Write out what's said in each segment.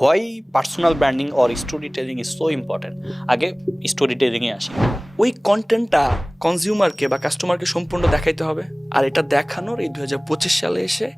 Why personal branding or story telling is so important. আগে story টেলিংয়ে আসি। ওই কন্টেন্টটা কনজিউমারকে বা কাস্টমারকে সম্পূর্ণ দেখাইতে হবে, আর এটা দেখানোর এই 2025 সালে এসে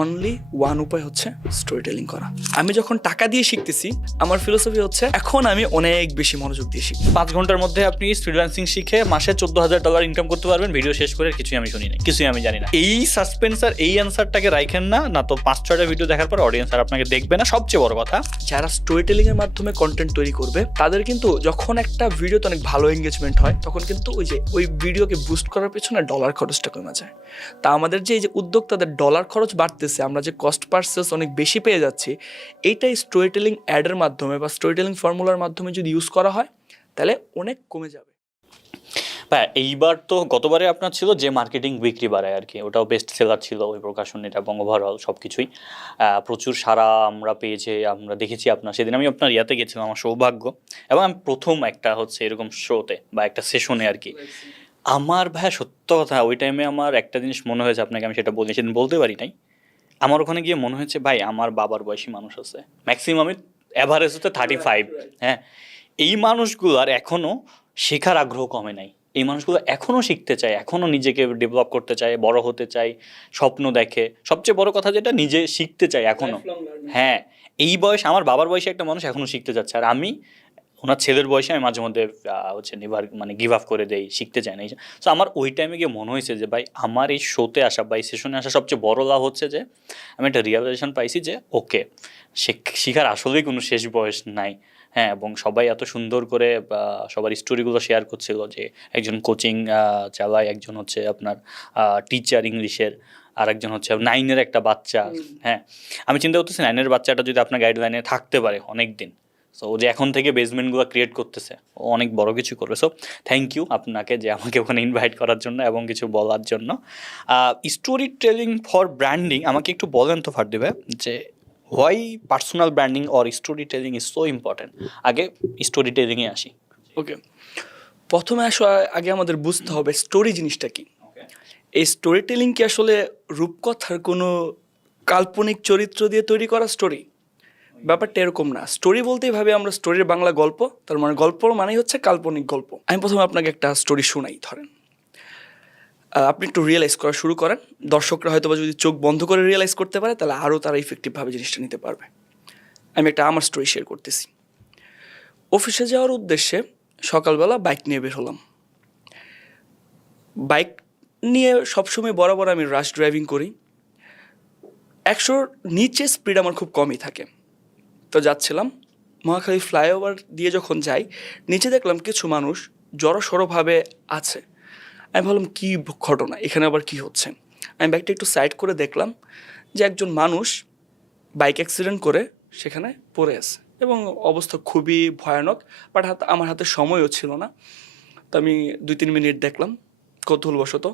অনলি ওয়ান উপায় হচ্ছে স্টোরি টেলিং করা। আমি যখন টাকা দিয়ে শিখতেছি, আমার ফিলোসফি হচ্ছে এখন আমি অনেক বেশি মনোযোগ দিয়ে শিখি। 5 ঘন্টার মধ্যে আপনি ফ্রিল্যান্সিং শিখে মাসে $14,000 ইনকাম করতে পারবেন। ভিডিও শেষ করে কিছুই আমি শুনি না, কিছুই আমি জানি না। এই সাসপেন্স আর এই অ্যান্সারটাকে রাখেন না, না তো 5-6টা ভিডিও দেখার পর অডিয়েন্স আর আপনাকে দেখবে না। সবচেয়ে বড় কথা, যারা স্টোরি টেলিং এর মাধ্যমে কন্টেন্ট তৈরি করবে তাদের কিন্তু যখন একটা ভিডিওতে অনেক ভালো এঙ্গেজমেন্ট হয়, তখন কিন্তু ওই ভিডিওকে বুস্ট করার পেছনে ডলার খরচটা কমে যায়। তা আমাদের যে এই যে উদ্যোক্তাদের ডলার খরচ বাড়তেছে, আমরা যে কস্ট পার সেলস অনেক বেশি পেয়ে যাচ্ছি, এইটাই স্টোরি টেলিং অ্যাডের মাধ্যমে বা স্টোরি টেলিং ফর্মুলার মাধ্যমে যদি ইউজ করা হয় তাহলে অনেক কমে যাবে। হ্যাঁ, এইবার তো গতবারে আপনার ছিল যে মার্কেটিং বিক্রি বাড়ায় আর কি, ওটাও বেস্ট সেলার ছিল ওই প্রকাশনীটা এবং ওভারঅল সব কিছুই প্রচুর সারা আমরা পেয়েছি। আমরা দেখেছি আপনার সেদিন আমি আপনার ইয়াতে গেছিলাম, আমার সৌভাগ্য, এবং আমি প্রথম একটা হচ্ছে এরকম শোতে বা একটা সেশনে আর কি। আমার ভাইয়া সত্য কথা, ওই টাইমে আমার একটা জিনিস মনে হয়েছে, আপনাকে আমি সেটা বলি, সেদিন বলতে পারি নাই। আমার ওখানে গিয়ে মনে হয়েছে ভাই আমার বাবার বয়সী মানুষ আছে, ম্যাক্সিমামই অ্যাভারেজ হচ্ছে 35। হ্যাঁ, এই মানুষগুলোর এখনও শেখার আগ্রহ কমে নাই। এই মানুষগুলো এখনও শিখতে চায়, এখনও নিজেকে ডেভেলপ করতে চায়, বড় হতে চায়, স্বপ্ন দেখে। সবচেয়ে বড় কথা যেটা, নিজে শিখতে চায় এখনও। হ্যাঁ, এই বয়স, আমার বাবার বয়সে একটা মানুষ এখনও শিখতে যাচ্ছে, আর আমি ওনার ছেলের বয়সে আমি মাঝে মধ্যে হচ্ছে গিভ আপ করে দেই, শিখতে চাই না। সো আমার ওই টাইমে গিয়ে মনে হয়েছে যে ভাই আমার এই শোতে আসা বা এই সেশনে আসা সবচেয়ে বড় লাভ হচ্ছে যে আমি একটা রিয়েলাইজেশন পাইছি যে ওকে, শেখার আসলেই কোনো শেষ বয়স নাই। হ্যাঁ, এবং সবাই এত সুন্দর করে সবার স্টোরিগুলো শেয়ার করছিল যে একজন কোচিং চালায়, একজন হচ্ছে আপনার টিচার ইংলিশের, আর একজন হচ্ছে 9-এর একটা বাচ্চা। হ্যাঁ, আমি চিন্তা করতেছি 9-এর বাচ্চাটা যদি আপনার গাইডলাইনে থাকতে পারে অনেক দিন, সো ও যে এখন থেকে বেসমেন্টগুলো ক্রিয়েট করতেছে, ও অনেক বড় কিছু করবে। সো থ্যাংক ইউ আপনাকে যে আমাকে ওখানে ইনভাইট করার জন্য এবং কিছু বলার জন্য। স্টোরি টেলিং ফর ব্র্যান্ডিং, আমাকে একটু বলেন তো ফারদিবে যে why personal branding or story telling is so important. আগে স্টোরি টেলিংয়ে আসি। ওকে, প্রথমে আগে আমাদের বুঝতে হবে স্টোরি জিনিসটা কি। এই স্টোরি টেলিং কি আসলে রূপকথার কোনো কাল্পনিক চরিত্র দিয়ে তৈরি করা স্টোরি? ব্যাপারটা এরকম না। স্টোরি বলতেই ভাবে আমরা স্টোরির বাংলা গল্প, তার মানে গল্প মানেই হচ্ছে কাল্পনিক গল্প। আমি প্রথমে আপনাকে একটা স্টোরি শোনাই। ধরেন আপনি একটু রিয়েলাইজ করা শুরু করেন, দর্শকরা হয়তো বা যদি চোখ বন্ধ করে রিয়েলাইজ করতে পারে তাহলে আরও তারা ইফেক্টিভভাবে জিনিসটা নিতে পারবে। আমি একটা আমার স্টোরি শেয়ার করতেছি। অফিসে যাওয়ার উদ্দেশ্যে সকালবেলা বাইক নিয়ে বের হলাম। বাইক নিয়ে সবসময় বরাবর আমি রাশ ড্রাইভিং করি। 100-র নিচে স্পিড আমার খুব কমই থাকে। তো যাচ্ছিলাম, মহাখালী ফ্লাইওভার দিয়ে যখন যাই, নিচে দেখলাম কিছু মানুষ জড়সড়ভাবে আছে। আমি ভাবলাম কী ঘটনা, এখানে আবার কি হচ্ছে। আমি বাইকটা একটু সাইড করে দেখলাম যে একজন মানুষ বাইক অ্যাক্সিডেন্ট করে সেখানে পড়ে আছে এবং অবস্থা খুবই ভয়ানক। বাট আমার হাতে সময়ও ছিল না, তো আমি 2-3 মিনিট দেখলাম কৌতূহলবশত।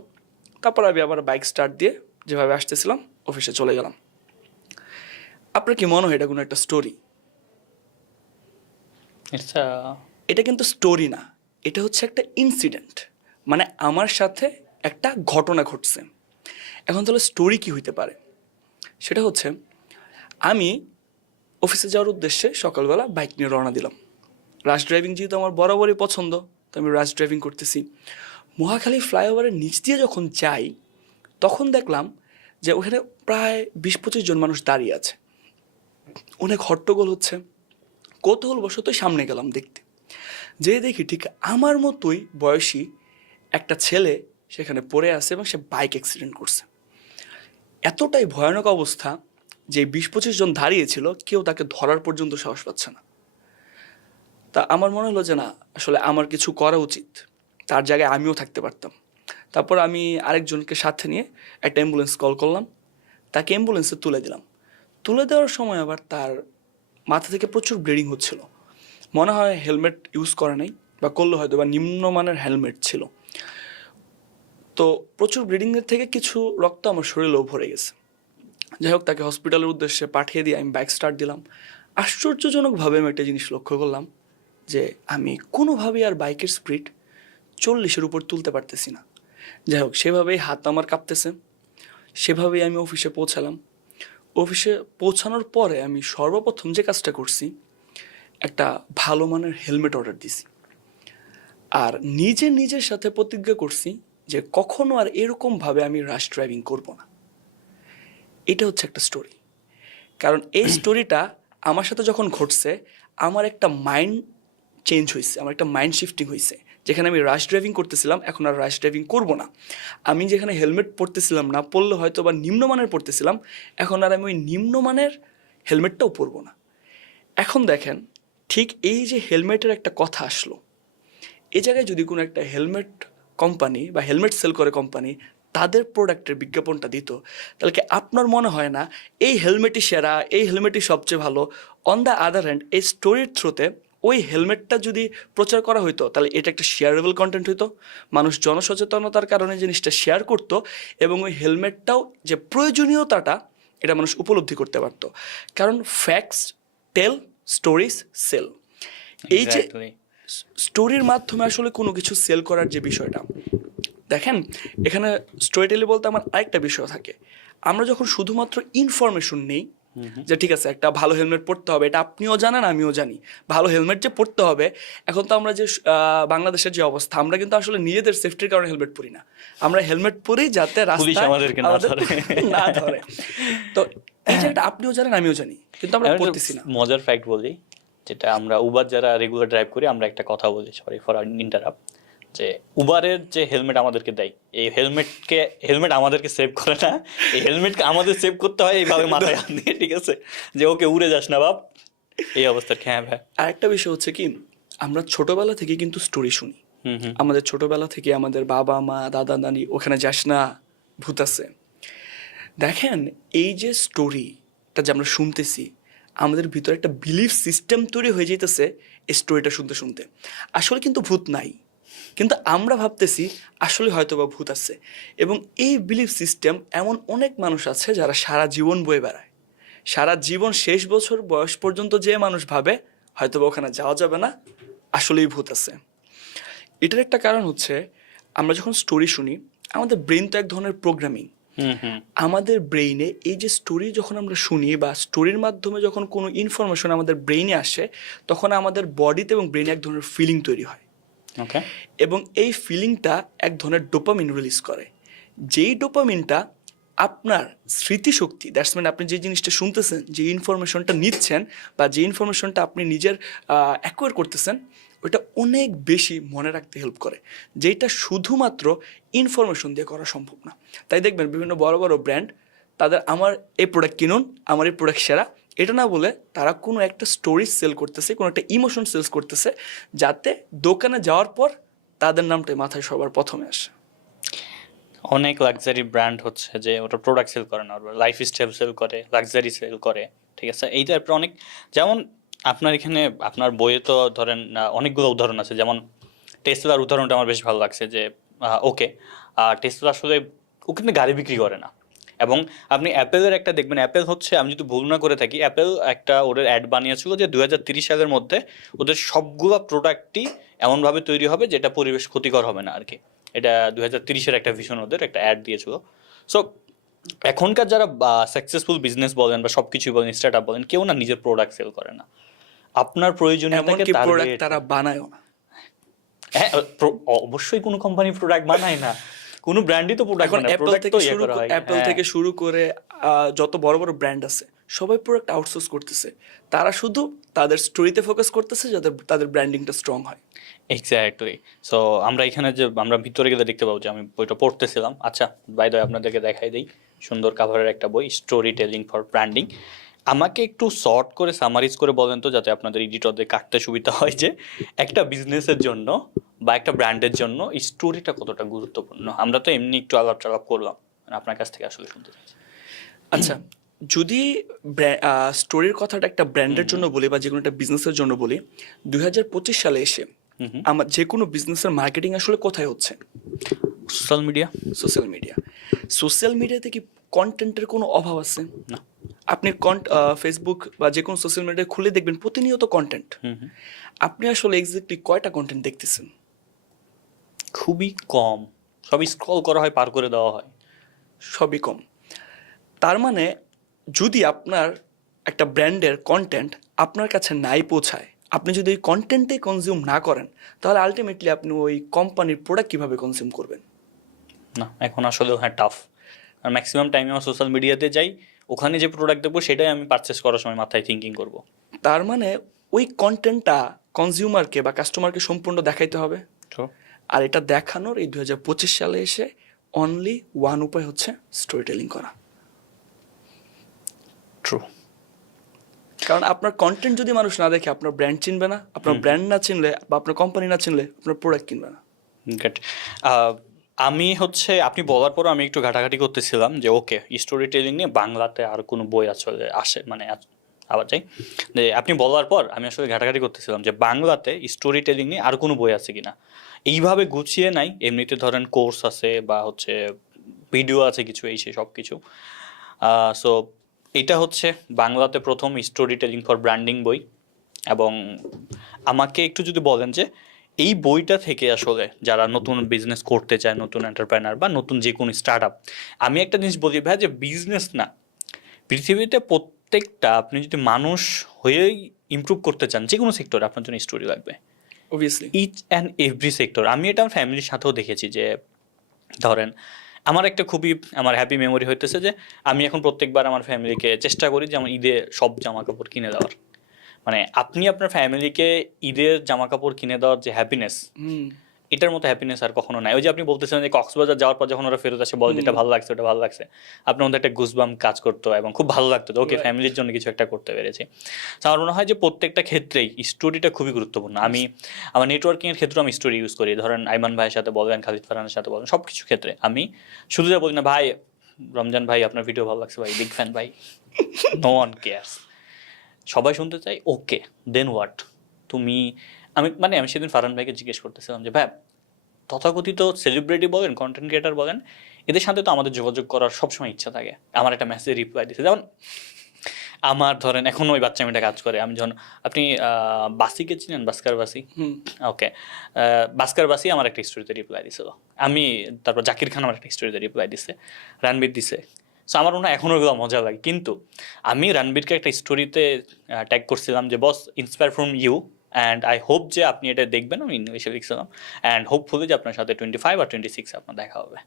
তারপর আমি আবার বাইক স্টার্ট দিয়ে যেভাবে আসতেছিলাম অফিসে চলে গেলাম। আপনার কি মনে হয় এটা কোনো একটা স্টোরি? এটা কিন্তু স্টোরি না, এটা হচ্ছে একটা ইনসিডেন্ট, মানে আমার সাথে একটা ঘটনা ঘটছে। এখন তাহলে স্টোরি কি হইতে পারে? সেটা হচ্ছে আমি অফিসে যাওয়ার উদ্দেশ্যে সকালবেলা বাইক নিয়ে রওনা দিলাম। রাশ ড্রাইভিং যেহেতু আমার বরাবরই পছন্দ, তো আমি রাশ ড্রাইভিং করতেছি। মহাখালী ফ্লাইওভারের নিচ দিয়ে যখন যাই তখন দেখলাম যে ওখানে প্রায় 20-25 জন মানুষ দাঁড়িয়ে আছে, অনেক হট্টগোল হচ্ছে। কৌতূহলবশতই সামনে গেলাম দেখতে, যে দেখি ঠিক আমার মতোই বয়সী একটা ছেলে সেখানে পড়ে আছে এবং সে বাইক অ্যাক্সিডেন্ট করছে। এতটাই ভয়ানক অবস্থা যে 20-25 জন দাঁড়িয়েছিল, কেউ তাকে ধরার পর্যন্ত সাহস পাচ্ছে না। তা আমার মনে হলো যে না, আসলে আমার কিছু করা উচিত, তার জায়গায় আমিও থাকতে পারতাম। তারপর আমি আরেকজনকে সাথে নিয়ে একটা অ্যাম্বুলেন্স কল করলাম, তাকে অ্যাম্বুলেন্সে তুলে দিলাম। তুলে দেওয়ার সময় আবার তার মাথা থেকে প্রচুর ব্লিডিং হচ্ছিল। মনে হয় হেলমেট ইউজ করে নাই, বা করলে হয়তো বা নিম্নমানের হেলমেট ছিল। তো প্রচুর ব্লিডিংয়ের থেকে কিছু রক্ত আমার শরীরেও ভরে গেছে। যাই হোক, তাকে হসপিটালের উদ্দেশ্যে পাঠিয়ে দিয়ে আমি বাইক স্টার্ট দিলাম। আশ্চর্যজনকভাবে আমি একটা জিনিস লক্ষ্য করলাম যে আমি কোনোভাবেই আর বাইকের স্পিড 40-এর উপর তুলতে পারতেছি না। যাই হোক, সেভাবেই হাত আমার কাঁপতেছে, সেভাবেই আমি অফিসে পৌঁছালাম। অফিসে পৌঁছানোর পরে আমি সর্বপ্রথম যে কাজটা করছি, একটা ভালো মানের হেলমেট অর্ডার দিছি। আর নিজের সাথে প্রতিজ্ঞা করছি যে কখনো আর এরকমভাবে আমি রাশ ড্রাইভিং করব না। এটা হচ্ছে একটা স্টোরি। কারণ এই স্টোরিটা আমার সাথে যখন ঘটছে, আমার একটা মাইন্ড চেঞ্জ হয়েছে, আমার একটা মাইন্ড শিফটিং হয়েছে। যেখানে আমি রাশ ড্রাইভিং করতেছিলাম, এখন আর রাশ ড্রাইভিং করব না। আমি যেখানে হেলমেট পরতেছিলাম না, পরলে হয়তো বা নিম্নমানের পরতেছিলাম, এখন আর আমি ওই নিম্নমানের হেলমেটটাও পরবো না। এখন দেখেন, ঠিক এই যে হেলমেটের একটা কথা আসলো, এই জায়গায় যদি কোনো একটা হেলমেট কোম্পানি বা হেলমেট সেল করে কোম্পানি তাদের প্রোডাক্টের বিজ্ঞাপনটা দিত, তাহলে কি আপনার মনে হয় না এই হেলমেটই সেরা, এই হেলমেটই সবচেয়ে ভালো? অন দ্য আদার হ্যান্ড, এই স্টোরির থ্রুতে ওই হেলমেটটা যদি প্রচার করা হইতো, তাহলে এটা একটা শেয়ারেবল কন্টেন্ট হইতো। মানুষ জনসচেতনতার কারণে জিনিসটা শেয়ার করতো এবং ওই হেলমেটটাও যে প্রয়োজনীয়তাটা, এটা মানুষ উপলব্ধি করতে পারতো। কারণ ফ্যাক্টস টেল, স্টোরিজ সেল। এই যে Exactly. স্টোরির মাধ্যমে আসলে কোনো কিছু সেল করার যে বিষয়টা, দেখেন এখানে স্টোরি টেলি বলতে আমার আরেকটা বিষয় থাকে। আমরা যখন শুধুমাত্র ইনফরমেশন নেই যে ঠিক আছে একটা ভালো হেলমেট পরতে হবে, এটা আপনিও জানেন আমিও জানি, ভালো হেলমেট যে পরতে হবে। এখন তো আমরা যে বাংলাদেশের যে অবস্থা, আমরা কিন্তু আসলে নিজেদের সেফটির কারণে হেলমেট পরি না, আমরা হেলমেট পরি যাতে পুলিশ রাস্তায় আমাদেরকে না আমাদের ধরে। না ধরে। তো এই জায়গাটা আপনিও জানেন আমিও জানি, কিন্তু আমরা আমি একটা পড়তেছি না। মজার ফ্যাক্ট বলি, যেটা আমরা উবার যারা রেগুলার ড্রাইভ করি আমরা একটা কথা বলি, সরি ফর ইন্টারাপ্ট, যে উবারের যে হেলমেট আমাদেরকে দেয়, এই হেলমেট আমাদেরকে সেভ করে না, এই হেলমেটকে আমাদের সেভ করতে হয় এইভাবে মাথায় হাত দিয়ে, ঠিক আছে, যে ওকে উড়ে যাস না বাপ, এই অবস্থার। হ্যাঁ ভাই। আরেকটা বিষয় হচ্ছে কি, আমরা ছোটবেলা থেকে কিন্তু স্টোরি শুনি। আমাদের ছোটবেলা থেকে আমাদের বাবা মা দাদা দাদি, ওখানে যাস না, ভূত আছে। দেখেন এই যে স্টোরিটা যে আমরা শুনতেছি, আমাদের ভিতরে একটা বিলিফ সিস্টেম তৈরি হয়ে যেতেছে এই স্টোরিটা শুনতে শুনতে। আসলে কিন্তু ভূত নাই, কিন্তু আমরা ভাবতেছি আসলে হয়তো বা ভূত আছে। এবং এই বিলিফ সিস্টেম এমন অনেক মানুষ আছে যারা সারা জীবন বয়ে বেড়ায়, সারা জীবন শেষ বছর বয়স পর্যন্ত যে মানুষ ভাবে হয়তো বা ওখানে যাওয়া যাবে না, আসলেই ভূত আছে। এটার একটা কারণ হচ্ছে, আমরা যখন স্টোরি শুনি, আমাদের ব্রেন তো এক ধরনের প্রোগ্রামিং। আমাদের ব্রেইনে এই যে স্টোরি যখন আমরা শুনি বা স্টোরির মাধ্যমে যখন কোনো ইনফরমেশন আমাদের ব্রেইনে আসে, তখন আমাদের বডিতে এবং ব্রেইনে এক ধরনের ফিলিং তৈরি হয়। ওকে। এবং এই ফিলিংটা এক ধরনের ডোপামিন রিলিজ করে। যেই ডোপামিনটা আপনার স্মৃতিশক্তি, দ্যাটস মিন আপনি যে জিনিসটা শুনতেছেন, যে ইনফরমেশনটা নিচ্ছেন বা যে ইনফরমেশনটা আপনি নিজের অ্যাকোয়ার করতেছেন, ওইটা অনেক বেশি মনে রাখতে হেল্প করে, যেটা শুধুমাত্র ইনফরমেশন দিয়ে করা সম্ভব না। তাই দেখবেন বিভিন্ন বড় বড় ব্র্যান্ড তাদের আমার এই প্রোডাক্ট কিনুন, আমার এই প্রোডাক্ট সেরা, এটা না বলে তারা কোনো একটা স্টোরি সেল করতেছে, কোনো একটা ইমোশন সেলস করতেছে, যাতে দোকানে যাওয়ার পর তাদের নামটাই মাথায় সবার প্রথমে আসে। অনেক লাক্সারি ব্র্যান্ড হচ্ছে যে ওটা প্রোডাক্ট সেল করে না, লাইফ স্টাইল সেল করে, লাক্সারি সেল করে, ঠিক আছে। এই টাইপের অনেক, যেমন আপনার এখানে আপনার বইয়ে তো ধরেন অনেকগুলো উদাহরণ আছে, যেমন টেসলার উদাহরণটা আমার বেশ ভালো লাগছে যে ওকে, টেসলা আসলে ও কিন্তু গাড়ি বিক্রি করে না। এবং আপনি অ্যাপেলের একটা দেখবেন, অ্যাপেল হচ্ছে, আমি যদি ভুল না করে থাকি, অ্যাপেল একটা ওদের অ্যাড বানিয়েছিল যে 2030 সালের মধ্যে ওদের সবগুলো প্রোডাক্টই এমনভাবে তৈরি হবে যেটা পরিবেশ ক্ষতিকর হবে না আর কি। এটা 2030-এর একটা ভিশন, ওদের একটা অ্যাড দিয়েছিল। সো এখনকার যারা সাকসেসফুল বিজনেস বলেন বা সবকিছুই বলেন, স্টার্ট আপ বলেন, কেউ না নিজের প্রোডাক্ট সেল করে না, আপনার প্রয়োজনীয়তাকে এমনকি প্রোডাক্ট টার্গেট। তারা বানায়ও না। হ্যাঁ, অবশ্যই কোনো কোম্পানি প্রোডাক্ট বানায় না, কোনো ব্র্যান্ডই তো প্রোডাক্ট এখন বানায়, অ্যাপেল প্রোডাক্ট তো থেকে ইয়ে শুরু করা হয়। অ্যাপেল হ্যাঁ, থেকে শুরু করে যত বড় বড় ব্র্যান্ড আছে, সবাই প্রোডাক্ট আউটসোর্স করতেছে। তারা শুধু তাদের স্টোরিতে ফোকাস করতেছে যাতে তাদের ব্র্যান্ডিংটা স্ট্রং হয়। এক্স্যাক্টলি। সো আমরা এখানে যে আমরা ভিতরে গেলে দেখতে পাবো যে আমি বইটা পড়তেছিলাম। আচ্ছা, বাই দ্য ওয়ে আপনাদেরকে দেখাই দিই, সুন্দর কাভারের একটা বই, স্টোরি টেলিং ফর ব্র্যান্ডিং। আমাকে একটু শর্ট করে সামারিজ করে বলেন তো, যাতে আপনাদের এডিটরদের কাটতে সুবিধা হয়, যে একটা বিজনেসের জন্য বা একটা ব্র্যান্ডের জন্য এই স্টোরিটা কতটা গুরুত্বপূর্ণ। আমরা তো এমনি একটু আলাপ টালাপ করলাম, আপনার কাছ থেকে আসলে শুনতে চাইছি। আচ্ছা, যদি স্টোরির কথাটা একটা ব্র্যান্ডের জন্য বলি বা যে কোনো একটা বিজনেসের জন্য বলি, 2025 সালে এসে আমার যে কোনো বিজনেসের মার্কেটিং আসলে কোথায় হচ্ছে? Social media. Social media. Social মিডিয়াতে কি কন্টেন্টের কোনো অভাব আছে? না। আপনি ফেসবুক বা যে কোনো সোশ্যাল মিডিয়া খুলে দেখবেন প্রতিনিয়ত কন্টেন্ট। আপনি আসলে এক্স্যাক্টলি কয়টা কন্টেন্ট দেখতেছেন? খুবই কম, সবই স্ক্রল করা হয়, পার করে দেওয়া হয়। সবই কম। তার মানে যদি আপনার একটা ব্র্যান্ডের কন্টেন্ট আপনার কাছে নাই পৌঁছায়, আপনি যদি ওই কন্টেন্টে কনজিউম না করেন, তাহলে আলটিমেটলি আপনি ওই কোম্পানির প্রোডাক্ট কীভাবে কনজিউম করবেন? না, এখন আসলে হ্যাঁ টাফ। আর ম্যাক্সিমাম টাইমে আমার সোশ্যাল মিডিয়াতে যাই, ওখানে যে প্রোডাক্ট দেখবো সেটাই আমি পারচেস করার সময় মাথায় থিঙ্কিং করব। তার মানে ওই কন্টেন্টটা কনজিউমারকে বা কাস্টমারকে সম্পূর্ণ দেখাইতে হবে। আর এটা দেখানোর এই 2025 সালে এসে অনলি ওয়ান উপায় হচ্ছে স্টোরি টেলিং করা। ট্রু। কারণ আপনার কন্টেন্ট যদি মানুষ না দেখে, আপনার ব্র্যান্ড চিনবে না, আপনার ব্র্যান্ড না চিনলে বা আপনার কোম্পানি না চিনলে আপনার প্রোডাক্ট কিনবে না। গ্রেট। আমি হচ্ছে আপনি বলার পর আমি একটু ঘাটাঘাটি করতেছিলাম যে ওকে স্টোরি টেলিং নিয়ে বাংলাতে আর কোনো বই আসলে আসে, মানে আবার যাই যে আপনি বলার পর আমি আসলে ঘাটাঘাটি করতেছিলাম যে বাংলাতে স্টোরি টেলিং নিয়ে আর কোনো বই আছে কিনা। এইভাবে গুছিয়ে নাই, এমনিতে ধরেন কোর্স আছে বা হচ্ছে ভিডিও আছে কিছু, এই সে সব কিছু। সো এটা হচ্ছে বাংলাতে প্রথম স্টোরি টেলিং ফর ব্র্যান্ডিং বই। এবং আমাকে একটু যদি বলেন যে এই বইটা থেকে আসলে যারা নতুন বিজনেস করতে চায়, নতুন এন্টারপ্রেনার বা নতুন যে কোনো স্টার্ট আপ, আমি একটা জিনিস বলি ভাই যে বিজনেস না, পৃথিবীতে প্রত্যেকটা আপনি যদি মানুষ হয়েই ইমপ্রুভ করতে চান যে কোনো সেক্টরে আপনার জন্য স্টোরি লাগবে, obviously. Each and every sector. আমি এটা আমার ফ্যামিলির সাথেও দেখেছি যে ধরেন আমার একটা খুবই আমার হ্যাপি মেমোরি হইতেছে যে আমি এখন প্রত্যেকবার আমার ফ্যামিলিকে চেষ্টা করি যে আমার ঈদে সব জামা কাপড় কিনে দেওয়ার। মানে আপনি আপনার ফ্যামিলিকে ঈদের জামা কাপড় কিনে দেওয়ার যে হ্যাপিনেস, এটার মতো হ্যাপিনেস আর কখনো নাই। ওই যে আপনি বলতেছেন যে কক্সবাজার যাওয়ার পর যখন ওরা ফেরত আসে বলে যেটা ভালো লাগছে ওটা ভালো লাগছে, আপনার মধ্যে একটা গুজবাম কাজ করতো এবং খুব ভালো লাগতো ওকে ফ্যামিলির জন্য কিছু একটা করতে পেরেছি। তো আমার মনে হয় যে প্রত্যেকটা ক্ষেত্রেই স্টোরিটা খুবই গুরুত্বপূর্ণ। আমি আমার নেটওয়ার্কিংয়ের ক্ষেত্রে আমি স্টোরি ইউজ করি, ধরেন আইমান ভাইয়ের সাথে বলেন, খালিদ ফারহানের সাথে বলেন, সব কিছু ক্ষেত্রে আমি শুধু যা বলি না ভাই রমজান ভাই আপনার ভিডিও ভালো লাগছে ভাই, বিগ ফ্যান ভাই, নো ওয়ান কেয়ারস। সবাই শুনতে চাই ওকে দেন হোয়াট তুমি। আমি সেদিন ফারহান ভাইকে জিজ্ঞেস করতেছিলাম যে ভাই তথাকথিত সেলিব্রিটি বলেন, কন্টেন্ট ক্রিয়েটার বলেন, এদের সাথে তো আমাদের যোগাযোগ করার সবসময় ইচ্ছা থাকে। আমার একটা মেসেজ রিপ্লাই দিচ্ছে, যেমন আমার ধরেন এখন ওই বাচ্চা মেয়েটা কাজ করে, আমি যখন আপনি বাসিকে চিনেন, ভাস্কর বাসি, ওকে ভাস্কর বাসি আমার একটা স্টোরিতে রিপ্লাই দিছিল, আমি তারপর জাকির খান আমার একটা স্টোরিতে রিপ্লাই দিছে, রণবীর দিছে। সো আমার মনে হয় এখনও ওগুলো মজা লাগে। কিন্তু আমি রণবীরকে একটা স্টোরিতে ট্যাগ করছিলাম যে boss inspire from you and I hope যে আপনি এটা দেখবেন, আমি ইংলিশে লিখছিলাম, অ্যান্ড হোপফুলি যে আপনার সাথে 25 আর 26 আপনার দেখা হবে।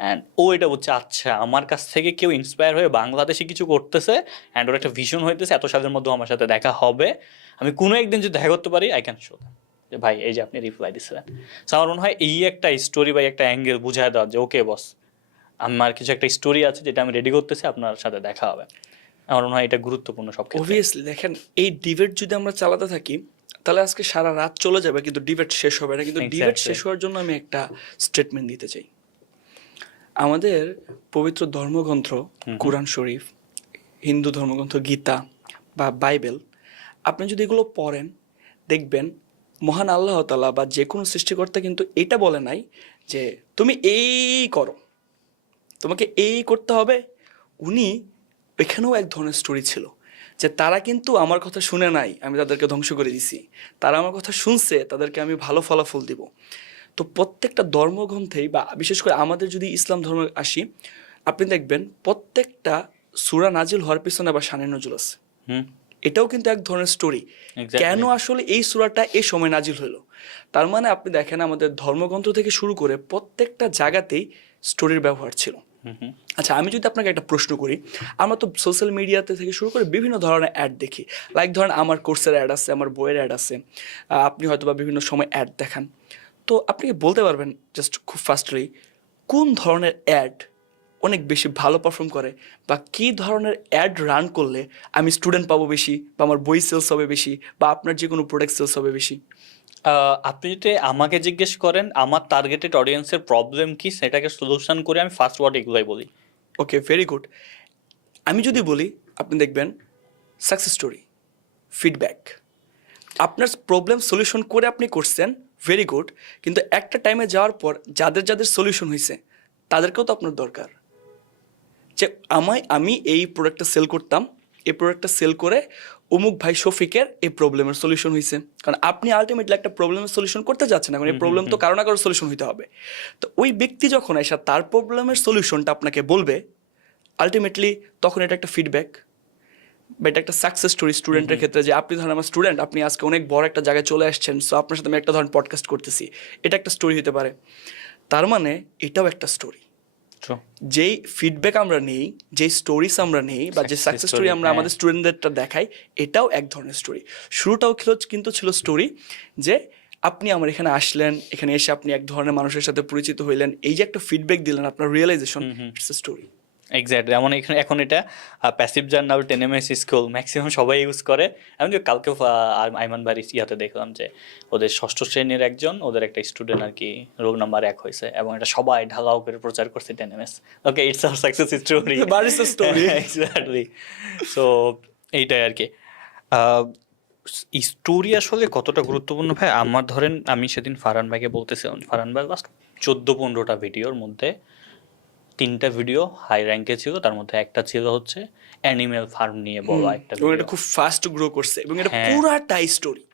অ্যান্ড ও এটা বলছে আচ্ছা আমার কাছ থেকে কেউ ইন্সপায়ার হয়ে বাংলাদেশে কিছু করতেছে অ্যান্ড ওর একটা ভিশন হইতেছে, এত সালের মধ্যেও আমার সাথে দেখা হবে, আমি কোনো একদিন যদি দেখা করতে পারি আই ক্যান শো দ্যাম যে ভাই এই যে আপনি রিপ্লাই দিচ্ছিলেন। সো আমার মনে হয় এই একটা স্টোরি বা একটা অ্যাঙ্গেল বুঝায় দেওয়া যে ওকে বস আমার কিছু একটা স্টোরি আছে যেটা আমি রেডি করতেছি, আপনার সাথে দেখা হবে। আমার মনে হয় এটা গুরুত্বপূর্ণ সব ক্ষেত্রে। অবভিয়াসলি দেখেন এই ডিবেট যদি আমরা চালাতে থাকি তাহলে আজকে সারা রাত চলে যাবে, কিন্তু ডিবেট শেষ হবে না। কিন্তু ডিবেট শেষ হওয়ার জন্য আমি একটা স্টেটমেন্ট দিতে চাই। আমাদের পবিত্র ধর্মগ্রন্থ কুরআন শরীফ, হিন্দু ধর্মগ্রন্থ গীতা বা বাইবেল, আপনি যদি এগুলো পড়েন দেখবেন মহান আল্লাহ তাআলা বা যে কোনো সৃষ্টিকর্তা কিন্তু এটা বলে নাই যে তুমি এই করো, তোমাকে এই করতে হবে। উনি এখানেও এক ধরনের স্টোরি ছিল যে তারা কিন্তু আমার কথা শুনে নাই, আমি তাদেরকে ধ্বংস করে দিছি, তারা আমার কথা শুনছে, তাদেরকে আমি ভালো ফলাফল দিব। তো প্রত্যেকটা ধর্মগ্রন্থেই বা বিশেষ করে আমাদের যদি ইসলাম ধর্মে আসি, আপনি দেখবেন প্রত্যেকটা সূরা নাজিল হওয়ার পিছনে আবার শানে নজুল আছে। এটাও কিন্তু এক ধরনের স্টোরি, কেন আসলে এই সূরাটা এই সময় নাজিল হলো। তার মানে আপনি দেখেন আমাদের ধর্মগ্রন্থ থেকে শুরু করে প্রত্যেকটা জায়গাতেই স্টোরির ব্যবহার ছিল। আচ্ছা আমি যদি আপনাকে একটা প্রশ্ন করি, আমরা তো সোশ্যাল মিডিয়াতে থেকে শুরু করে বিভিন্ন ধরনের অ্যাড দেখি, লাইক ধরেন আমার কোর্সের অ্যাড আছে, আমার বইয়ের অ্যাড আছে, আপনি হয়তো বা বিভিন্ন সময় অ্যাড দেখান। তো আপনি কি বলতে পারবেন জাস্ট খুব ফাস্টলি কোন ধরনের অ্যাড অনেক বেশি ভালো পারফর্ম করে, বা কী ধরনের অ্যাড রান করলে আমি স্টুডেন্ট পাবো বেশি, বা আমার বই সেলস হবে বেশি, বা আপনার যে কোনো প্রোডাক্ট সেলস হবে বেশি? আপনি যদি আমাকে জিজ্ঞেস করেন আমার টার্গেটেড অডিয়েন্সের প্রবলেম কি সেটাকে সলিউশন করে আমি ফার্স্ট ওয়ার্ড এগুলোই বলি। ওকে, ভেরি গুড। আমি যদি বলি আপনি দেখবেন সাকসেস স্টোরি, ফিডব্যাক, আপনার প্রবলেম সলিউশন করে আপনি করছেন, ভেরি গুড। কিন্তু একটা টাইমে যাওয়ার পর যাদের যাদের সলিউশন হয়েছে তাদেরকেও তো আপনার দরকার যে আমি এই প্রোডাক্টটা সেল করতাম, এই প্রোডাক্টটা সেল করে অমুক ভাই শফিকের এই প্রবলেমের সলিউশন হয়েছে। কারণ আপনি আলটিমেটলি একটা প্রবলেমের সলিউশন করতে যাচ্ছেন, এখন এই প্রবলেম তো কারো না কারো সলিউশন হইতে হবে। তো ওই ব্যক্তি যখন এসে তার প্রবলেমের সলিউশনটা আপনাকে বলবে, আলটিমেটলি তখন এটা একটা ফিডব্যাক বা এটা একটা সাকসেস স্টোরি স্টুডেন্টের ক্ষেত্রে, যে আপনি ধরেন আমার স্টুডেন্ট, আপনি আজকে অনেক বড় একটা জায়গায় চলে আসছেন, সো আপনার সাথে আমি একটা ধরেন পডকাস্ট করতেছি, এটা একটা স্টোরি হতে পারে। তার মানে এটাও একটা স্টোরি। যেই ফিডব্যাক আমরা নেই, যেই স্টোরিজ আমরা নেই, বা যে সাকসেস স্টোরি আমরা আমাদের স্টুডেন্টদেরটা দেখাই, এটাও এক ধরনের স্টোরি। শুরুটাও কিন্তু ছিল স্টোরি, যে আপনি আমার এখানে আসলেন, এখানে এসে আপনি এক ধরনের মানুষের সাথে পরিচিত হইলেন, এই যে একটা ফিডব্যাক দিলেন, আপনার realization, it's a story. Exactly. এমন এখন এটা passive journal 10ms school maximum সবাই ইউজ করে। আমি যে কালকে আইমান বাড়ি ইয়াতে দেখলাম যে ওদের 6ষ্ঠ শ্রেণীর একজন, ওদের একটা স্টুডেন্ট আর কি রোল নাম্বার 1 হয়েছে, এবং এটা সবাই ঢালাও করে প্রচার করছে 10ms। Okay, it's hour success story, বাড়ির স্টোরি। এক্স্যাক্টলি। সো এইটাই আর কি। স্টোরি আসলে কতটা গুরুত্বপূর্ণ ভাই, আমার ধরেন আমি সেদিন ফারহান ভাইকে বলতেছিলাম, ফারহান ভাই লাস্ট 14-15টা ভিডিওর মধ্যে 3টা ভিডিও হাই র্যাঙ্কে ছিল, তার মধ্যে একটা ছিল হচ্ছে অ্যানিমেল ফার্ম নিয়ে বলা একটা এবং এটা ভিডিও। খুব ফাস্ট গ্রো করছে, এবং এটা হ্যাঁ। পুরাটাই স্টোরি।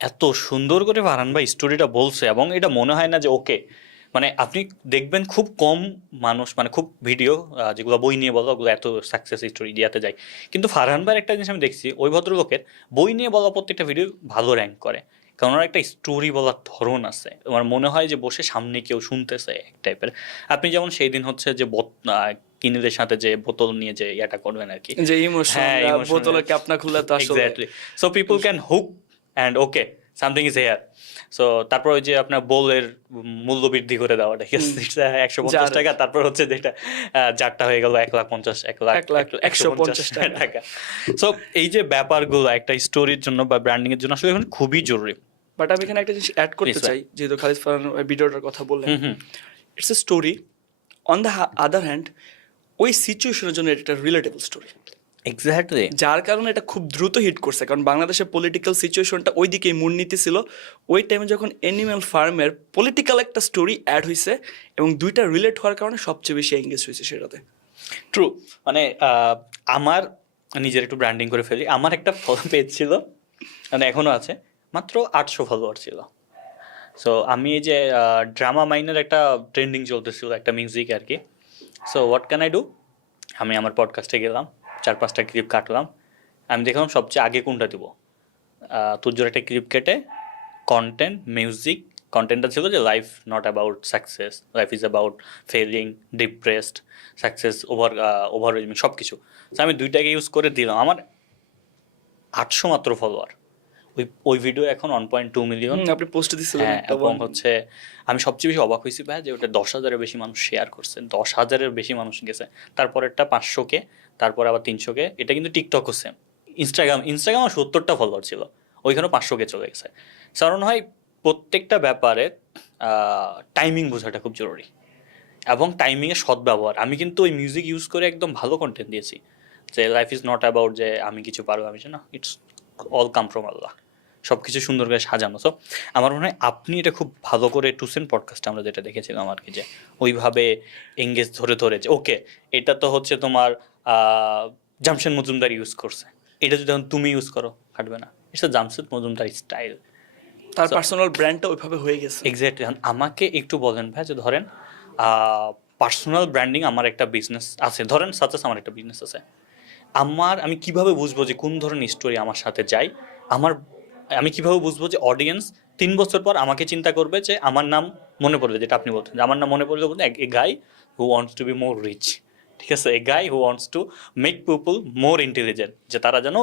এত সুন্দর করে ফারহান ভাই স্টোরিটা বলছে, এবং এটা মনে হয় না যে ওকে, মানে আপনি দেখবেন খুব কম মানুষ, মানে খুব ভিডিও যেগুলো বই নিয়ে বলো ওগুলো এত সাকসেস স্টোরি দিয়াতে যায়, কিন্তু ফারহান ভাইয়ের একটা জিনিস আমি দেখছি, ওই ভদ্রলোকের বই নিয়ে বলা প্রত্যেকটা ভিডিও ভালো র্যাঙ্ক করে, কারণ ওর একটা স্টোরি বলার ধরন আছে, আমার মনে হয় যে বসে সামনে কেউ শুনতেছে এক টাইপের। আপনি যেমন সেই দিন হচ্ছে যে কিনিদের সাথে যে বোতল নিয়ে যে ইয়াটা করবেন আর কি, যে ইমোশন, বোতলের ক্যাপনা খুললে তো আসলে exactly. So people can hook and okay something is here. So তারপর ওই যে আপনার বোলের মূল্য বৃদ্ধি করে দেওয়া, ঠিক আছে, 150 টাকা, তারপর হচ্ছে যেটা জারটা হয়ে গেল 1,50,000 টাকা। সো এই যে ব্যাপারগুলো একটা স্টোরির জন্য বা ব্র্যান্ডিং এর জন্য আসলে এখন খুবই জরুরি। বাট আমি এখানে একটা জিনিস অ্যাড করতে চাই, যেহেতু খালিদ ফারহান ভিডিওটার কথা বললেন, it's a story. On the other hand, ওই সিচুয়েশনের জন্য এটা একটা রিলেটেবল স্টোরি, এক্স্যাক্টলি, যার কারণে এটা খুব দ্রুত হিট করছে। কারণ বাংলাদেশের পলিটিক্যাল সিচুয়েশনটা ওই দিকেই মূলনীতি ছিল। ওই টাইমে যখন অ্যানিম্যাল ফার্মের পলিটিক্যাল একটা স্টোরি অ্যাড হয়েছে, এবং দুইটা রিলেট হওয়ার কারণে সবচেয়ে বেশি এঙ্গেজ হয়েছে সেটাতে। ট্রু। মানে আমার নিজের একটু ব্র্যান্ডিং করে ফেলি, আমার একটা ফলো পেজ ছিল, মানে এখনো আছে, মাত্র 800 ফলোয়ার ছিল। সো আমি এই যে ড্রামা মাইনের একটা ট্রেন্ডিং চলতেছিল একটা মিউজিক আর কি। So what can I do, আমি আমার পডকাস্টে গেলাম, 4-5টা ক্লিপ কাটলাম, আমি দেখলাম সবচেয়ে আগে কোনটা দিব, তুর্যর একটা ক্লিপ কেটে কন্টেন্ট মিউজিক, কন্টেন্টটা ছিল যে life not about success, life is about felling, depressed, success overwhelming সব কিছু। সো আমি দুইটাকে ইউজ করে দিলাম, আমার 800 মাত্র ফলোয়ার। ওই ভিডিও এখন 1.2 মিলিয়ন আপনি পোস্ট দিছিলেন হ্যাঁ, একটা, এবং হচ্ছে আমি সবচেয়ে বেশি অবাক হয়েছি ভাই যে ওটা 10,000-এর বেশি মানুষ শেয়ার করছে, 10,000-এর বেশি মানুষ গেছে, তারপরেরটা 500K, তারপর আবার 300K। এটা কিন্তু টিকটক হচ্ছে, ইনস্টাগ্রাম 70টা ফলোয়ার ছিল, ওইখানেও 500K চলে গেছে। কারণ হয় প্রত্যেকটা ব্যাপারে টাইমিং বোঝাটা খুব জরুরি, এবং টাইমিংয়ের সদ্ব্যবহার। আমি কিন্তু ওই মিউজিক ইউজ করে একদম ভালো কন্টেন্ট দিয়েছি, যে লাইফ ইজ নট অ্যাবাউট যে আমি কিছু পারবো, আমি না, ইটস অল কাম ফ্রম আল্লাহ, সব কিছু সুন্দর করে সাজানো। সো আমার মনে হয় আপনি এটা খুব ভালো করে টুসেন পডকাস্টে আমরা যেটা দেখেছিলাম আর কি, যে ওইভাবে এঙ্গেজ ধরে ধরে যে ওকে এটা তো হচ্ছে তোমার জামশেদ মজুমদার ইউজ করছে, এটা যদি এখন তুমি ইউজ করো হাঁটবে না, এটা জামশেদ মজুমদার স্টাইল, তার পার্সোনাল ব্র্যান্ডটা ওইভাবে হয়ে গেছে। এক্স্যাক্টলি। আমাকে একটু বলেন ভাই, যে ধরেন পার্সোনাল ব্র্যান্ডিং, আমার একটা বিজনেস আছে, ধরেন সাচেস আমার একটা বিজনেস আছে, আমি কিভাবে বুঝবো যে কোন ধরনের স্টোরি আমার সাথে যায়, আমি কিভাবে বুঝবো যে অডিয়েন্স 3 বছর পর আমাকে চিন্তা করবে, যে আমার নাম মনে পড়বে, যেটা আপনি বলছেন, যে আমার নাম মনে পড়লে বলতে a guy who wants to be more rich, ঠিক আছে, a guy who wants to make people more intelligent, যে তারা যেন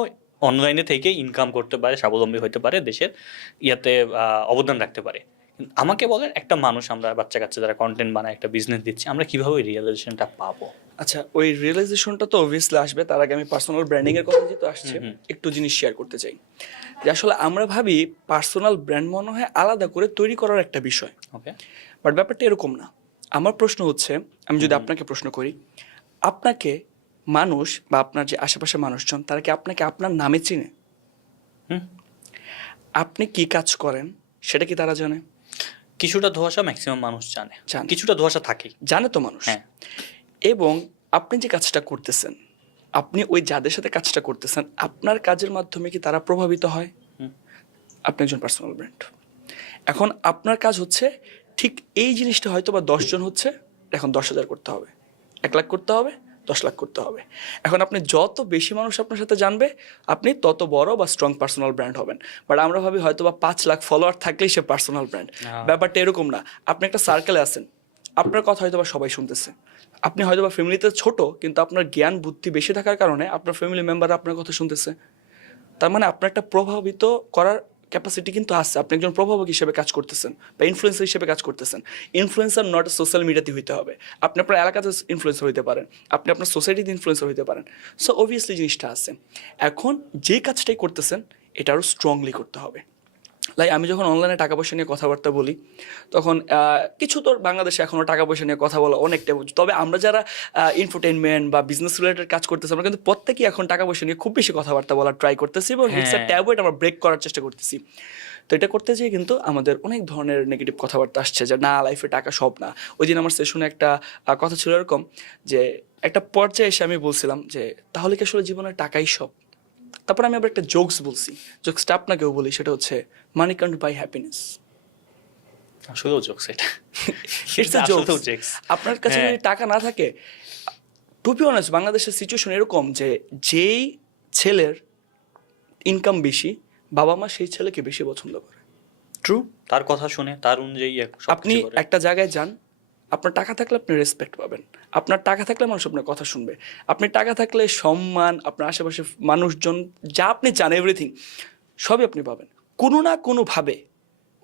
অনলাইনে থেকে ইনকাম করতে পারে, স্বাবলম্বী হতে পারে, দেশের ইয়াতে অবদান রাখতে পারে। আমাকে বলেন একটা মানুষ, আমরা বাচ্চা কাচ্চা যারা কন্টেন্ট বানায় একটা বিজনেস দিচ্ছি, আমরা কিভাবে রিয়েলাইজেশনটা পাবো? আচ্ছা, ওই রিয়েলাইজেশনটা তো অবভিয়াসলি আসবে, তার আগে আমি পার্সোনাল ব্র্যান্ডিং এর কথা যেহেতু আসছে, একটু জিনিস শেয়ার করতে চাই। যে আসলে আমরা ভাবি পার্সোনাল ব্র্যান্ড মনে হয় আলাদা করে তৈরি করার একটা বিষয়, ওকে, বাট ব্যাপারটা এরকম না। আমার প্রশ্ন হচ্ছে, আমি যদি আপনাকে প্রশ্ন করি, আপনাকে মানুষ বা আপনার যে আশেপাশে মানুষজন, তারা কি আপনাকে আপনার নামে চিনে? আপনি কি কাজ করেন সেটা কি তারা জানে? কিছুটা ধোঁয়াশা ম্যাক্সিমাম মানুষ জানে, জানে। কিছুটা ধোঁয়াশা থাকেই, জানে তো মানুষ। হ্যাঁ। এবং আপনি যে কাজটা করতেছেন, আপনি ওই যাদের সাথে কাজটা করতেছেন, আপনার কাজের মাধ্যমে কি তারা প্রভাবিত হয়? আপনি একজন পার্সোনাল ব্র্যান্ড। এখন আপনার কাজ হচ্ছে ঠিক এই জিনিসটা হয়তো বা 10 জন হচ্ছে, এখন 10,000 করতে হবে, 1 লাখ করতে হবে, 10 লাখ করতে হবে। এখন আপনি যত বেশি মানুষ আপনার সাথে জানবে, আপনি তত বড় বা স্ট্রং পার্সোনাল ব্র্যান্ড হবেন। বাট আমরা ভাবি হয়তো বা 5 লাখ ফলোয়ার থাকলেই সে পার্সোনাল ব্র্যান্ড। ব্যাপারটা এরকম না। আপনি একটা সার্কেলে আছেন, আপনার কথা হয়তো বা সবাই শুনতেছে। আপনি হয়তো বা ফ্যামিলিতে ছোট, কিন্তু আপনার জ্ঞান বুদ্ধি বেশি থাকার কারণে আপনার ফ্যামিলি মেম্বাররা আপনার কথা শুনতেছে। তার মানে আপনার একটা প্রভাবিত করার ক্যাপাসিটি কিন্তু আছে। আপনি একজন প্রভাবক হিসেবে কাজ করতেছেন বা ইনফ্লুয়েন্সার হিসেবে কাজ করতেছেন। ইনফ্লুয়েন্সার নট সোশ্যাল মিডিয়াতে হইতে হবে। আপনি আপনার এলাকাতে ইনফ্লুয়েন্সার হইতে পারেন, আপনি আপনার সোসাইটিতে ইনফ্লুয়েন্সার হইতে পারেন। সো অবভিয়াসলি জিনিসটা আছে। এখন যে কাজটাই করতেছেন এটা আরও স্ট্রংলি করতে হবে। লাইক আমি যখন অনলাইনে টাকা পয়সা নিয়ে কথাবার্তা বলি, তখন কিছু তো বাংলাদেশে এখনও টাকা পয়সা নিয়ে কথা বলা অনেকটা, তবে আমরা যারা ইনফোটেনমেন্ট বা বিজনেস রিলেটেড কাজ করতেছি, আমরা কিন্তু প্রত্যেকেই এখন টাকা পয়সা নিয়ে খুব বেশি কথাবার্তা বলার ট্রাই করতেছি এবং ইটস আ ট্যাবু, এটা আমরা ব্রেক করার চেষ্টা করতেছি। তো এটা করতে যেয়ে কিন্তু আমাদের অনেক ধরনের নেগেটিভ কথাবার্তা আসছে যে না, লাইফে টাকা সব না। ওই দিন আমার সেশনে একটা কথা ছিল এরকম যে একটা পর্যায়ে এসে আমি বলছিলাম যে তাহলে কি আসলে জীবনের টাকাই সব? তারপর আমি আবার একটা জোকস বলছি, জোকসটা আপনাকেও বলি, সেটা হচ্ছে মানি কান্ট বাই হ্যাপিনেস। আসলেও জোকস এটা। It's a jokes. আপনার কাছে যদি টাকা না থাকে, টু বি অনেস্ট, বাংলাদেশের সিচুয়েশন এরকম যে যেই ছেলের ইনকাম বেশি, বাবা মা সেই ছেলেকে বেশি পছন্দ করে। ট্রু, তার কথা শুনে তার অনুযায়ী আপনি একটা জায়গায় যান, আপনার টাকা থাকলে আপনি রেসপেক্ট পাবেন, আপনার টাকা থাকলে মানুষ আপনার কথা শুনবে, আপনি টাকা থাকলে সম্মান, আপনার আশেপাশে মানুষজন যা আপনি চান এভরিথিং সবই আপনি পাবেন কোনো না কোনোভাবে।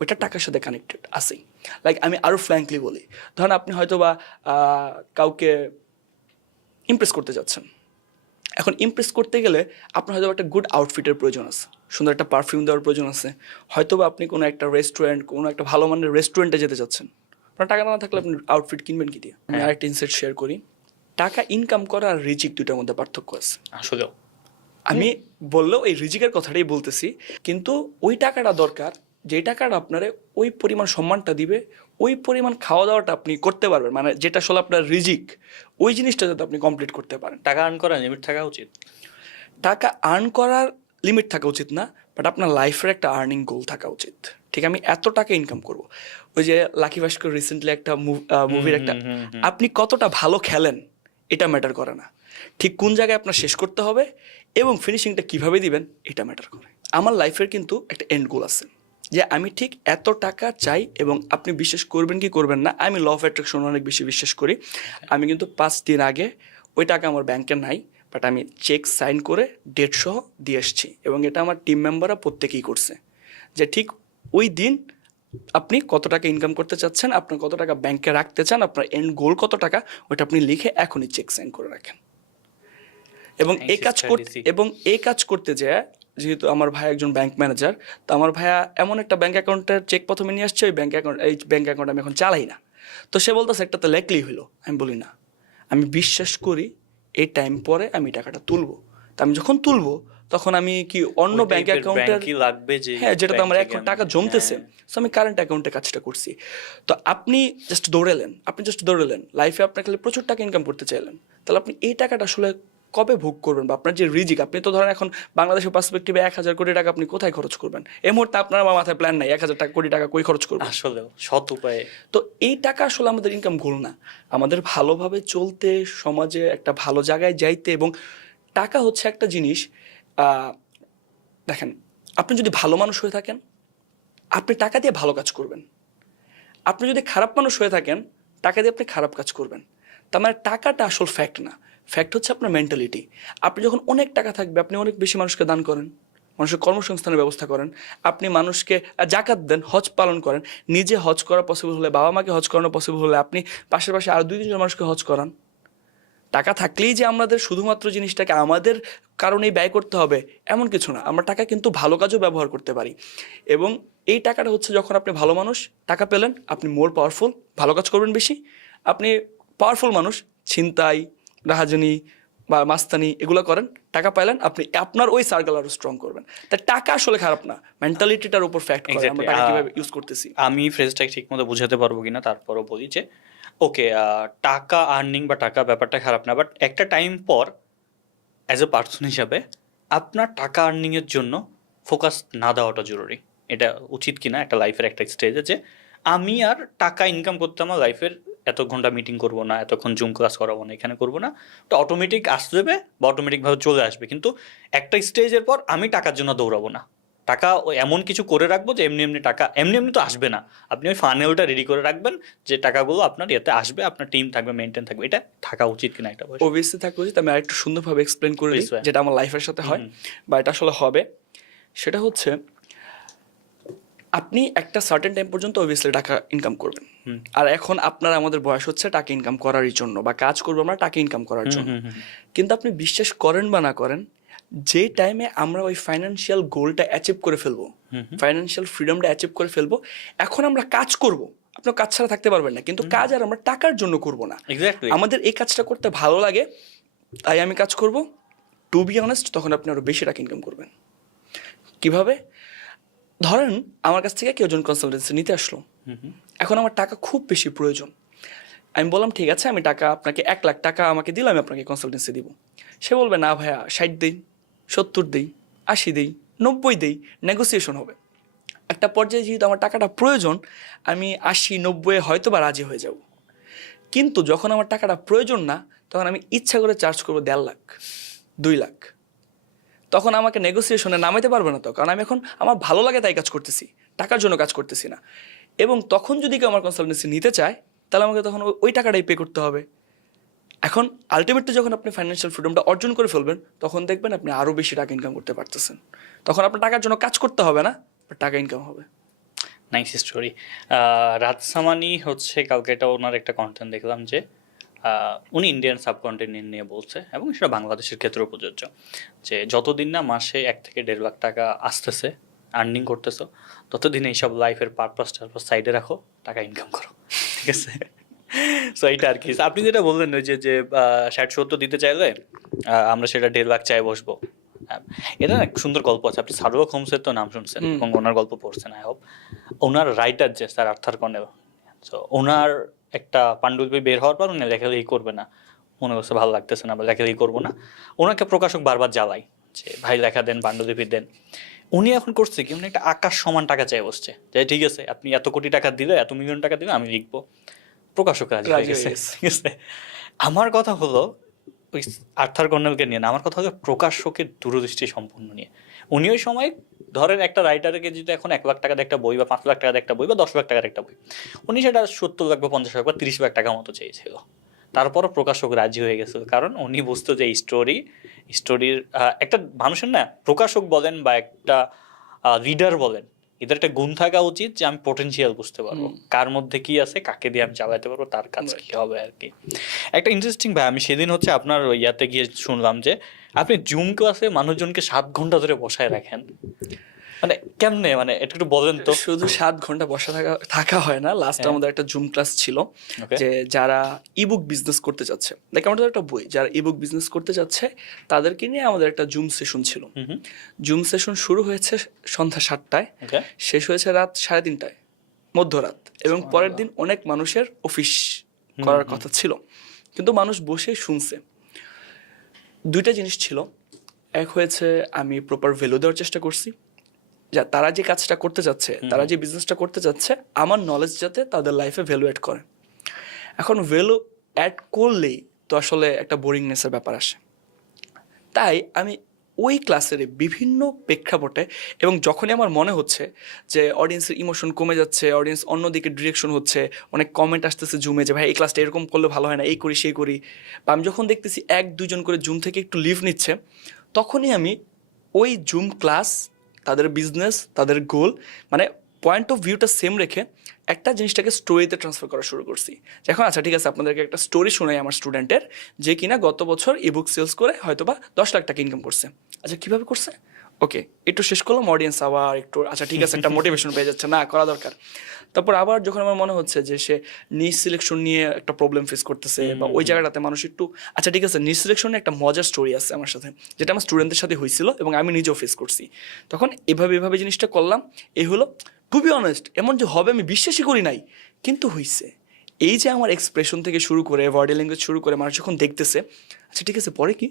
ওইটা টাকার সাথে কানেক্টেড আছেই। লাইক আমি আরও ফ্র্যাঙ্কলি বলি, ধরেন আপনি হয়তো বা কাউকে ইমপ্রেস করতে যাচ্ছেন। এখন ইমপ্রেস করতে গেলে আপনার হয়তো একটা গুড আউটফিটের প্রয়োজন আছে, সুন্দর একটা পারফিউম দেওয়ার প্রয়োজন আছে, হয়তো বা আপনি কোনো একটা রেস্টুরেন্ট, কোনো একটা ভালো মানের রেস্টুরেন্টে যেতে চাচ্ছেন। আপনার টাকা না থাকলে আপনি আউটফিট কিনবেন কি দিয়ে? আমি আরেকটা ইনসাইট শেয়ার করি, টাকা ইনকাম করা আর রিজিক দুটার মধ্যে পার্থক্য আছে। আসলেও আমি বললেও এই রিজিকের কথাটাই বলতেছি, কিন্তু ওই টাকাটা দরকার যে টাকাটা আপনারে ওই পরিমাণ সম্মানটা দিবে, ওই পরিমাণ খাওয়া দাওয়াটা আপনি করতে পারবেন, মানে যেটা আসলে আপনার রিজিক, ওই জিনিসটা যাতে আপনি কমপ্লিট করতে পারেন। টাকা আর্ন করার লিমিট থাকা উচিত। টাকা আর্ন করার লিমিট থাকা উচিত না, বাট আপনার লাইফের একটা আর্নিং গোল থাকা উচিত। ঠিক, আমি এত টাকা ইনকাম করব। ওই যে লাকি ভাস্কর রিসেন্টলি একটা মুভির একটা, আপনি কতটা ভালো খেলেন এটা ম্যাটার করে না, ঠিক কোন জায়গায় আপনার শেষ করতে হবে এবং ফিনিশিংটা কিভাবে দিবেন এটা ম্যাটার করে। আমার লাইফের কিন্তু একটা এন্ড গোল আছে যে আমি ঠিক এত টাকা চাই, এবং আপনি বিশ্বাস করবেন কি করবেন না, আমি ল অফ অ্যাট্রাকশন অনেক বেশি বিশ্বাস করি। আমি কিন্তু 5 দিন আগে ওই টাকা আমার ব্যাংকে নাই, বাট আমি চেক সাইন করে ডেট সহ দিয়ে এসেছি, এবং এটা আমার টিম মেম্বাররা প্রত্যেকেই করছে, যে ঠিক ওই দিন আপনি কত টাকা ইনকাম করতে চাচ্ছেন, আপনার কত টাকা ব্যাংকে রাখতে চান, আপনার এন্ড গোল কত টাকা, ওটা আপনি লিখে এখনই চেক সাইন করে রাখেন। এবং এই কাজ করতে যায়, যেহেতু আমার ভাই একজন ব্যাংক ম্যানেজার, তো আমার ভাইয়া এমন একটা ব্যাংক অ্যাকাউন্টের চেক প্রথমে নিয়ে আসছে, ওই ব্যাংক অ্যাকাউন্ট আমি এখন চালাই না। তো সে বলতেছে একটা তো লেখলেই হলো। আমি বলি না, আমি বিশ্বাস করি এই টাইম পরে আমি টাকাটা তুলবো। তা আমি যখন তুলবো তখন আমি কি অন্য ব্যাংক অ্যাকাউন্টের লাগবে যে, হ্যাঁ, যেটা তো আমার এখন টাকা জমতেছে, সো আমি কারেন্ট অ্যাকাউন্টে কাজটা করছি। তো আপনি জাস্ট দৌড়েলেন লাইফে, আপনার খালি প্রচুর টাকা ইনকাম করতে চাইলেন, তাহলে আপনি এই টাকাটা আসলে কবে ভোগ করবেন? বা আপনার যে রিজিক, আপনি তো ধরেন এখন বাংলাদেশের পার্সপেক্টিভে 1,000 কোটি টাকা আপনি কোথায় খরচ করবেন? এই মুহূর্তে আপনার আমার মাথায় প্ল্যান নাই 1,000 কোটি টাকা কই খরচ করবেন। আসলে সৎ উপায়ে। তো এই টাকা আসলে আমাদের ইনকাম গোল না। আমাদের ভালোভাবে চলতে, সমাজে একটা ভালো জায়গায় যাইতে, এবং টাকা হচ্ছে একটা জিনিস, দেখেন, আপনি যদি ভালো মানুষ হয়ে থাকেন আপনি টাকা দিয়ে ভালো কাজ করবেন, আপনি যদি খারাপ মানুষ হয়ে থাকেন টাকা দিয়ে আপনি খারাপ কাজ করবেন। তার মানে টাকাটা আসল ফ্যাক্ট না, ফ্যাক্ট হচ্ছে আপনার মেন্টালিটি। আপনি যখন অনেক টাকা থাকবে আপনি অনেক বেশি মানুষকে দান করেন, মানুষের কর্মসংস্থানের ব্যবস্থা করেন, আপনি মানুষকে জাকাত দেন, হজ পালন করেন, নিজে হজ করা পসিবল হলে, বাবা মাকে হজ করানো পসিবল হলে আপনি পাশে আর 2-3 জন মানুষকে হজ করান। টাকা থাকলেই যে আমাদের শুধুমাত্র জিনিসটাকে আমাদের কারণেই ব্যয় করতে হবে এমন কিছু না, আমরা টাকা কিন্তু ভালো কাজেও ব্যবহার করতে পারি। এবং এই টাকাটা হচ্ছে, যখন আপনি ভালো মানুষ, টাকা পেলেন, আপনি মোর পাওয়ারফুল, ভালো কাজ করবেন বেশি। আপনি পাওয়ারফুল মানুষ, ছিনতাই, রাহাজানি বা মাস্তানি এগুলো করেন, টাকা পাইলেন, আপনি আপনার ওই সার্কেল আরো স্ট্রং করবেন। তাই টাকা আসলে খারাপ না, মেন্টালিটিটার উপর ফ্যাক্ট করে আমরা টাকা কিভাবে ইউজ করতেছি। আমি ফ্রেজটাকে ঠিক মতো বুঝাতে পারবো কিনা, তারপরও বলি যে ওকে, টাকা আর্নিং বা টাকা ব্যাপারটা খারাপ না, বাট একটা টাইম পর অ্যাজ এ পার্সন হিসাবে আপনার টাকা আর্নিংয়ের জন্য ফোকাস না দেওয়াটা জরুরি। এটা উচিত কিনা একটা লাইফের একটা স্টেজে, যে আমি আর টাকা ইনকাম করতে আমার লাইফের এত ঘন্টা মিটিং করবো না, এতক্ষণ জুম ক্লাস করাবো না, এখানে করবো না, তো অটোমেটিক আসবে বা অটোমেটিকভাবে চলে আসবে। কিন্তু একটা স্টেজের পর আমি টাকার জন্য দৌড়াবো না, টাকা ওই এমন কিছু করে রাখবো যে এমনি এমনি টাকা এমনি এমনি তো আসবে না। আপনি ওই ফানেলটা রেডি করে রাখবেন যে টাকাগুলো আপনার ইয়েতে আসবে, আপনার টিম থাকবে, মেনটেন থাকবে। এটা থাকা উচিত কিনা একটা বয়স? অবভিয়াসলি থাকা উচিত। আমি আরেকটু সুন্দরভাবে এক্সপ্লেন করে দিই Please, ভাই। যেটা আমার লাইফের সাথে হয় বা এটা আসলে হবে। সেটা হচ্ছে আপনি একটা সার্টেন টাইম পর্যন্ত অবভিয়াসলি টাকা ইনকাম করবেন, আর এখন আপনার আমাদের বয়স হচ্ছে টাকা ইনকাম করারই জন্য, বা কাজ করবো আমরা টাকা ইনকাম করার জন্য। কিন্তু আপনি বিশ্বাস করেন বা না করেন, যে টাইমে আমরা ওই ফাইন্যান্সিয়াল গোলটা অ্যাচিভ করে ফেলবো, ফাইন্যান্সিয়াল ফ্রিডমটা অ্যাচিভ করে ফেলবো, এখন আমরা কাজ করব। আপনি কাজ ছাড়া থাকতে পারবেন না, কিন্তু কাজ আর আমরা টাকার জন্য করব না। এক্স্যাক্টলি। আমাদের এই কাজটা করতে ভালো লাগে, তাই আমি কাজ করব। টু বি অনেস্ট, তখন আপনি আরো বেশি টাকা ইনকাম করবেন। কিভাবে? ধরেন আমার কাছ থেকে কেউ একজন কনসালটেন্সি নিতে আসলো, এখন আমার টাকা খুব বেশি প্রয়োজন। আমি বললাম ঠিক আছে, আমি টাকা আপনাকে 1 লাখ টাকা আমাকে দিলে আমি আপনাকে কনসালটেন্সি দিব। সে বলবে না ভাইয়া 60 দেই, 70 দেই, 80 দেই, 90 দেই, নেগোসিয়েশন হবে। একটা পর্যায়ে যেহেতু আমার টাকাটা প্রয়োজন, আমি 80-90 হয়তো বা রাজি হয়ে যাব। কিন্তু যখন আমার টাকাটা প্রয়োজন না, তখন আমি ইচ্ছা করে চার্জ করবো 1.5 লাখ, 2 লাখ। তখন আমাকে নেগোসিয়েশনে নামাইতে পারবে না, তো কারণ আমি এখন আমার ভালো লাগে তাই কাজ করতেছি, টাকার জন্য কাজ করতেছি না। এবং তখন যদি কেউ আমার কনসালটেন্সি নিতে চায়, তাহলে আমাকে তখন ওই টাকাটাই পে করতে হবে। এখন আলটিমেটলি যখন আপনি ফাইন্যান্সিয়াল ফ্রিডমটা অর্জন করে ফেলবেন, তখন দেখবেন আপনি আরও বেশি টাকা ইনকাম করতে পারতেছেন। তখন আপনার টাকার জন্য কাজ করতে হবে না, টাকা ইনকাম হবে। Nice story. রাজ সামানি হচ্ছে কালকে এটা ওনার একটা কন্টেন্ট দেখলাম যে উনি ইন্ডিয়ান সাবকন্টিনেন্ট নিয়ে বলছে, এবং সেটা বাংলাদেশের ক্ষেত্রেও প্রযোজ্য, যে যতদিন না মাসে 1 থেকে 1.5 লাখ টাকা আসতেছে, আর্নিং করতেছো, ততদিন এইসব লাইফের পারপাস টারপাস সাইডে রাখো, টাকা ইনকাম করো, ঠিক আছে? সো এইটা আর কি। আপনি যেটা বললেন ওই যে 60-70 দিতে চাইলে আমরা সেটা 1.5 লাখ চাই বসবো। এটা না একটা সুন্দর গল্প আছে, আপনি শার্লক হোমসের তো নাম শুনছেন এবং ওনার গল্প পড়ছেন আই হোপ। ওনার রাইটার যে স্যার আর্থার কনেল, সো ওনার একটা পাণ্ডুলিপি বের হওয়ার পর উনি লেখালেখি করবে না, মনে করছে ভালো লাগতেছে না বা লেখালেখি করবো না, ওনাকে প্রকাশক বারবার জ্বালাই যে ভাই লেখা দেন, পাণ্ডুলিপি দেন। উনি এখন করছে কি, উনি একটা আকাশ সমান টাকা চাই বসছে, যে ঠিক আছে আপনি এত কোটি টাকা দিলে, এত মিলিয়ন টাকা দিলে আমি লিখবো। প্রকাশক রাজি হয়ে গেছে, ঠিক আছে? আমার কথা হলো ওই আর্থার কর্নেলকে নিয়ে না, আমার কথা হলো প্রকাশকের দূরদৃষ্টি সম্পন্ন নিয়ে। উনি ওই সময় ধরেন একটা রাইটারকে যদি এখন 1 লাখ টাকার একটা বই বা 5 লাখ টাকার একটা বই বা 10 লাখ টাকার একটা বই, উনি সেটা 70 লাখ বা 50 লাখ বা 30 লাখ টাকা মতো চেয়েছিল। তারপরও প্রকাশক রাজি হয়ে গেছিল, কারণ উনি বুঝতো যে স্টোরির একটা মানুষের না, প্রকাশক বলেন বা একটা রিডার বলেন, এদের একটা গুণ থাকা উচিত যে আমি পোটেনশিয়াল বুঝতে পারবো, কার মধ্যে কি আছে, কাকে দিয়ে আমি চালাতে পারবো, তার কাজ কি হবে আর কি। একটা ইন্টারেস্টিং ভাই, আমি সেদিন হচ্ছে আপনার ওই ইয়াতে গিয়ে শুনলাম যে আপনি জুম ক্লাসে মানুষজনকে 7 ঘন্টা ধরে বসায় রাখেন, মানে কেমনে, মানে এটা একটু বলেন তো। শুধু 7 ঘন্টা বসা থাকা হয় না। লাস্ট আমাদের একটা জুম ক্লাস ছিল, যে যারা ইবুক বিজনেস করতে চাচ্ছে, লাইক আমাদের একটা বই, যারা ইবুক বিজনেস করতে চাচ্ছে তাদেরকে নিয়ে আমাদের একটা জুম সেশন ছিল। জুম সেশন শুরু হয়েছে সন্ধ্যা 7টায়, শেষ হয়েছে রাত 3:30টায়, মধ্যরাত। এবং পরের দিন অনেক মানুষের অফিস করার কথা ছিল, কিন্তু মানুষ বসে শুনছে। 2টা জিনিস ছিল। এক হয়েছে আমি প্রপার ভ্যালু দেওয়ার চেষ্টা করছি, যা তারা যে কাজটা করতে যাচ্ছে, তারা যে বিজনেসটা করতে যাচ্ছে, আমার নলেজ যাতে তাদের লাইফে ভ্যালু অ্যাড করে। এখন ভ্যালু অ্যাড করলেই তো আসলে একটা বোরিংনেসের ব্যাপার আসে। তাই আমি ওই ক্লাসের বিভিন্ন প্রেক্ষাপটে, এবং যখনই আমার মনে হচ্ছে যে অডিয়েন্সের ইমোশন কমে যাচ্ছে, অডিয়েন্স অন্যদিকে ডিরেকশন হচ্ছে, অনেক কমেন্ট আসতেছে জুমে যে ভাই এই ক্লাসটা এরকম করলে ভালো হয় না, এই করি সেই করি, বা আমি যখন দেখতেছি 1-2 জন করে জুম থেকে একটু লিভ নিচ্ছে, তখনই আমি ওই জুম ক্লাস, তাদের বিজনেস, তাদের গোল, মানে পয়েন্ট অফ ভিউটা সেম রেখে একটা জিনিসটাকে স্টোরিতে ট্রান্সফার করা শুরু করছি। এখন আচ্ছা ঠিক আছে, আপনাদেরকে একটা স্টোরি শোনাই আমার স্টুডেন্টের, যে কিনা গত বছর ইবুক সেলস করে হয়তো বা 10 লাখ টাকা ইনকাম করছে। আচ্ছা কীভাবে করছে? ওকে, একটু শেষ করলাম, অডিয়েন্স আবার একটু আচ্ছা ঠিক আছে একটা মোটিভেশন পেয়ে যাচ্ছে, না করা দরকার। তারপর আবার যখন আমার মনে হচ্ছে যে সে নিজ সিলেকশন নিয়ে একটা প্রবলেম ফেস করতেছে, বা ওই জায়গাটাতে মানুষ একটু আচ্ছা ঠিক আছে, নিজ সিলেকশনে একটা মজার স্টোরি আছে আমার সাথে, যেটা আমার স্টুডেন্টদের সাথে হয়েছিল এবং আমি নিজেও ফেস করছি। তখন এভাবে জিনিসটা করলাম। এই হলো টু বি অনেস্ট, এমন যে হবে আমি বিশ্বাসই করি নাই, কিন্তু হয়েছে। এই যে আমার এক্সপ্রেশন থেকে শুরু করে বডি ল্যাঙ্গুয়েজ শুরু করে মানুষ যখন দেখতেছে, আচ্ছা ঠিক আছে পরে কি,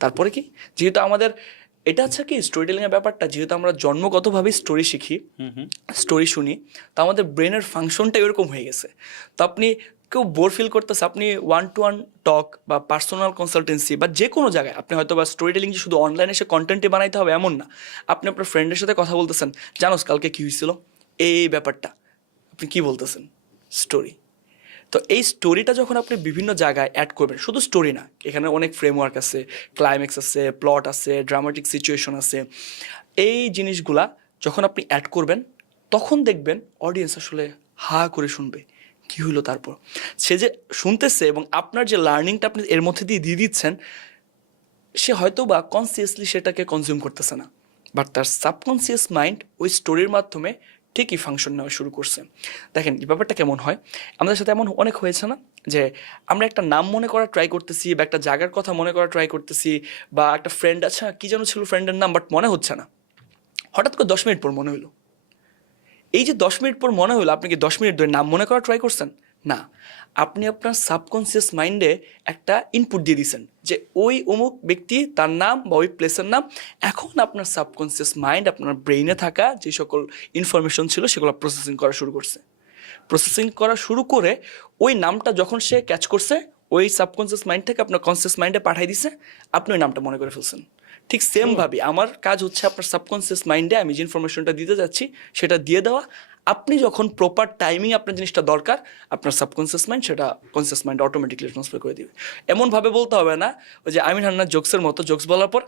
তারপরে কি, যেহেতু আমাদের এটা হচ্ছে কি স্টোরি টেলিংয়ের ব্যাপারটা, যেহেতু আমরা জন্মগতভাবেই স্টোরি শিখি, স্টোরি শুনি, তো আমাদের ব্রেনের ফাংশনটা এরকম হয়ে গেছে। তো আপনি কেউ বোর ফিল করতেছে, আপনি 1-to-1 টক বা পার্সোনাল কনসালটেন্সি বা যে কোনো জায়গায় আপনি হয়তো বা স্টোরি টেলিং যে শুধু অনলাইনে এসে কন্টেন্টে বানাইতে হবে এমন না। আপনি আপনার ফ্রেন্ডের সাথে কথা বলতেছেন, জানোস কালকে কী হয়েছিল, এই ব্যাপারটা আপনি কি বলতেছেন, স্টোরি। তো এই স্টোরিটা যখন আপনি বিভিন্ন জায়গায় অ্যাড করবেন, শুধু স্টোরি না, এখানে অনেক ফ্রেমওয়ার্ক আছে, ক্লাইম্যাক্স আছে, প্লট আছে, ড্রামাটিক সিচুয়েশন আছে, এই জিনিসগুলা যখন আপনি অ্যাড করবেন তখন দেখবেন অডিয়েন্স আসলে হা করে শুনবে কি হলো। তারপর সে যে শুনতেছে এবং আপনার যে লার্নিংটা আপনি এর মধ্যে দিয়ে দিচ্ছেন, সে হয়তো বা কনসিয়াসলি সেটাকে কনজিউম করতেছে না, বাট তার সাবকনসিয়াস মাইন্ড ওই স্টোরির মাধ্যমে ঠিকই ফাংশন নেওয়া শুরু করছে। দেখেন এই ব্যাপারটা কেমন হয়, আমাদের সাথে এমন অনেক হয়েছে না যে আমরা একটা নাম মনে করা ট্রাই করতেছি বা একটা জায়গার কথা মনে করা ট্রাই করতেছি বা একটা ফ্রেন্ড, আচ্ছা কী যেন ছিল ফ্রেন্ডের নাম, বাট মনে হচ্ছে না, হঠাৎ করে 10 মিনিট পর মনে হলো। এই যে 10 মিনিট পর মনে হলো, আপনি কি 10 মিনিট ধরে নাম মনে করা ট্রাই করছেন? না, আপনি আপনার সাবকনসিয়াস মাইন্ডে একটা ইনপুট দিয়ে দিয়েছেন যে ওই অমুক ব্যক্তি, তার নাম বা ওই প্লেসের নাম। এখন আপনার সাবকনসিয়াস মাইন্ড আপনার ব্রেইনে থাকা যে সকল ইনফরমেশন ছিল সেগুলো প্রসেসিং করা শুরু করছে। প্রসেসিং করা শুরু করে ওই নামটা যখন সে ক্যাচ করছে, ওই সাবকনসিয়াস মাইন্ড থেকে আপনার কনসিয়াস মাইন্ডে পাঠিয়ে দিছে, আপনি ওই নামটা মনে করে ফেলছেন। ঠিক সেমভাবে আমার কাজ হচ্ছে আপনার সাবকনসিয়াস মাইন্ডে আমি যে ইনফরমেশনটা দিতে যাচ্ছি সেটা দিয়ে দেওয়া। আপনি যখন প্রপার টাইমিং আপনার জিনিসটা দরকার, আপনার সাবকনসিয়াস মাইন্ড সেটা কনসিয়াস মাইন্ড অটোমেটিকলি ট্রান্সফার করে দিবে। এমনভাবে বলতে হবে না ওই যে আমিন হান্নার জোকসের মতো, জোকস বলার পর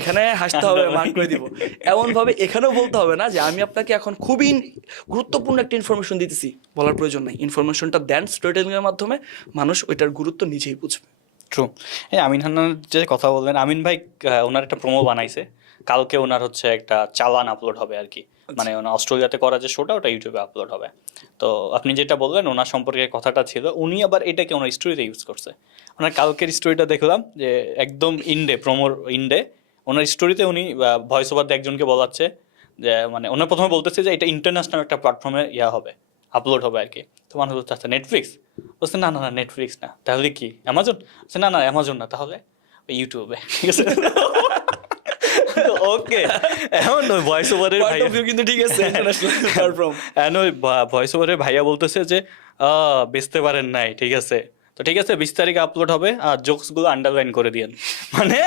এখানে হাসতে হবে, মার্ক করে দিব, এমনভাবে এখানেও বলতে হবে না যে আমি আপনাকে এখন খুবই গুরুত্বপূর্ণ একটা ইনফরমেশন দিতেছি, বলার প্রয়োজন নাই। ইনফরমেশনটা দেন স্টোরি টেলিংয়ের মাধ্যমে, মানুষ ওইটার গুরুত্ব নিজেই বুঝবে। ট্রু। এই আমিন হান্নান যে কথা বললেন, আমিন ভাই ওনার একটা প্রোমো বানাইছে, কালকে ওনার হচ্ছে একটা চালান আপলোড হবে আর কি, মানে ওনার অস্ট্রেলিয়াতে করা যে শোটা ওটা ইউটিউবে আপলোড হবে। তো আপনি যেটা বললেন ওনার সম্পর্কে কথাটা ছিল, উনি আবার এটাকে ওনার স্টোরিতে ইউজ করছে। ওনার কালকের স্টোরিটা দেখলাম যে একদম ইন্ডে, প্রোমোর ইন্ডে, ওনার স্টোরিতে উনি ভয়েস ওভার দিয়ে একজনকে বলাচ্ছে যে, মানে ওনার প্রথমে বলতেছে যে এটা ইন্টারন্যাশনাল একটা প্ল্যাটফর্মে হবে, আপলোড হবে আর কি। তো মানুষ বলছে আচ্ছা নেটফ্লিক্স, বলছে না না না নেটফ্লিক্স না, তাহলে কি অ্যামাজন? বলছে না না অ্যামাজন না, তাহলে ওই ইউটিউবে, ঠিক আছে। ওকে, এখন ওই ভয়েস ওভারের ভাইয়া কিন্তু ঠিক আছে, ভয়েস ওভারের ভাইয়া বলতেছে যে বেচতে পারেন নাই, ঠিক আছে তো ঠিক আছে 20 তারিখে আপলোড হবে, আর জোকসগুলো আন্ডারলাইন করে দিয়েন। মানে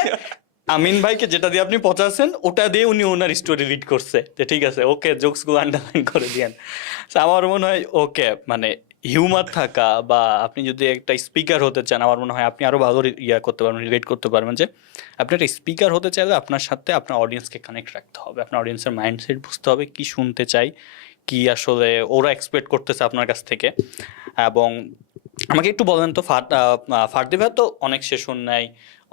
আমিন ভাইকে যেটা দিয়ে আপনি পচাচ্ছেন ওটা দিয়ে উনি ওনার স্টোরি রিড করছে যে ঠিক আছে ওকে জোকসগুলো আন্ডারলাইন করে দিয়েন। আমার মনে হয় ওকে, মানে হিউমার থাকা বা আপনি যদি একটা স্পিকার হতে চান, আমার মনে হয় আপনি আরও ভালো করতে পারবেন, রিলেট করতে পারবেন যে আপনি একটা স্পিকার হতে চাইলে আপনার সাথে আপনার অডিয়েন্সকে কানেক্ট রাখতে হবে, আপনার অডিয়েন্সের মাইন্ডসেট বুঝতে হবে, কি শুনতে চাই, কি আসলে ওরা এক্সপেক্ট করতেছে আপনার কাছ থেকে। এবং আমাকে একটু বলেন তো, ফার্দি ভাই তো অনেক সেশন নেয়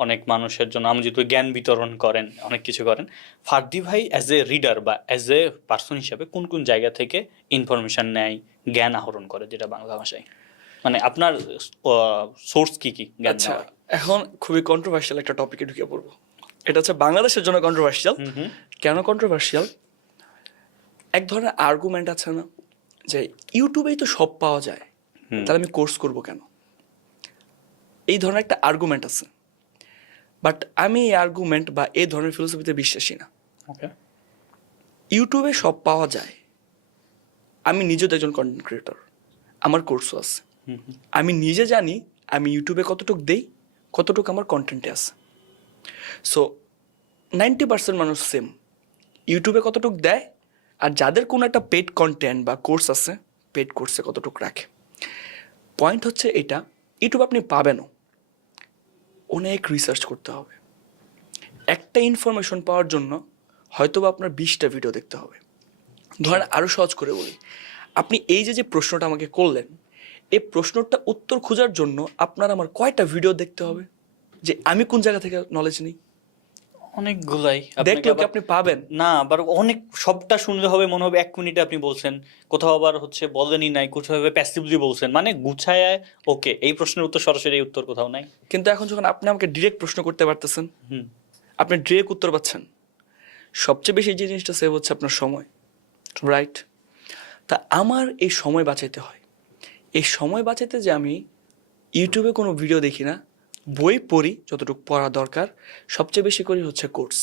অনেক মানুষের জন্য, আমি যেহেতু জ্ঞান বিতরণ করেন, অনেক কিছু করেন, ফার্দি ভাই অ্যাজ এ রিডার বা অ্যাজ এ পার্সন হিসাবে কোন কোন জায়গা থেকে ইনফরমেশন নেয়, জ্ঞান আহরণ করে, যেটা বাংলা ভাষায়, মানে আপনার সোর্স কি কি জ্ঞান? আচ্ছা, এখন খুবই কন্ট্রোভার্সিয়াল একটা টপিকে ঢুকে পড়বো। এটা হচ্ছে বাংলাদেশের জন্য কন্ট্রোভার্সিয়াল। কেন কন্ট্রোভার্সিয়াল? এক ধরনের আর্গুমেন্ট আছে না যে ইউটিউবেই তো সব পাওয়া যায়, তাহলে আমি কোর্স করব কেন? এই ধরনের একটা আর্গুমেন্ট আছে, বাট আমি এই আর্গুমেন্ট বা এই ধরনের ফিলোসফিতে বিশ্বাসী না। ওকে, ইউটিউবে সব পাওয়া যায়, আমি নিজেও তো একজন কন্টেন্ট ক্রিয়েটর, আমার কোর্সও আছে, আমি নিজে জানি আমি ইউটিউবে কতটুকু দেই, কতটুকু আমার কন্টেন্টে আছে। সো 90% মানুষ সেম, ইউটিউবে কতটুকু দেয়, আর যাদের কোনো একটা পেড কন্টেন্ট বা কোর্স আছে, পেড কোর্সে কতটুকু রাখে। পয়েন্ট হচ্ছে এটা, ইউটিউব আপনি পাবেনও, অনেক রিসার্চ করতে হবে। একটা ইনফরমেশন পাওয়ার জন্য হয়তো বা আপনার 20টা ভিডিও দেখতে হবে। ধরেন আরও সহজ করে বলি, আপনি এই যে প্রশ্নটা আমাকে করলেন, এই প্রশ্নটা উত্তর খোঁজার জন্য আপনার আমার কয়টা ভিডিও দেখতে হবে যে আমি কোন জায়গা থেকে নলেজ নিই? অনেকগুলাই দেখলে কি আপনি পাবেন না, আবার অনেক সবটা শুনলে হবে মনে হবে 1 মিনিটে আপনি বলছেন, কোথাও আবার হচ্ছে বলেনই নাই, কোথাও প্যাসিভলি বলছেন, মানে গুছায়। ওকে, এই প্রশ্নের উত্তর সরাসরি উত্তর কোথাও নাই। কিন্তু এখন যখন আপনি আমাকে ডিরেক্ট প্রশ্ন করতে পারতেছেন, আপনি ডিরেক্ট উত্তর পাচ্ছেন, সবচেয়ে বেশি যে জিনিসটা সেভ হচ্ছে আপনার সময়, রাইট? তা আমার এই সময় বাঁচাইতে হয়। এই সময় বাঁচাইতে যে আমি ইউটিউবে কোনো ভিডিও দেখি না, বই পড়ি যতটুকু পড়া দরকার, সবচেয়ে বেশি করি হচ্ছে কোর্স।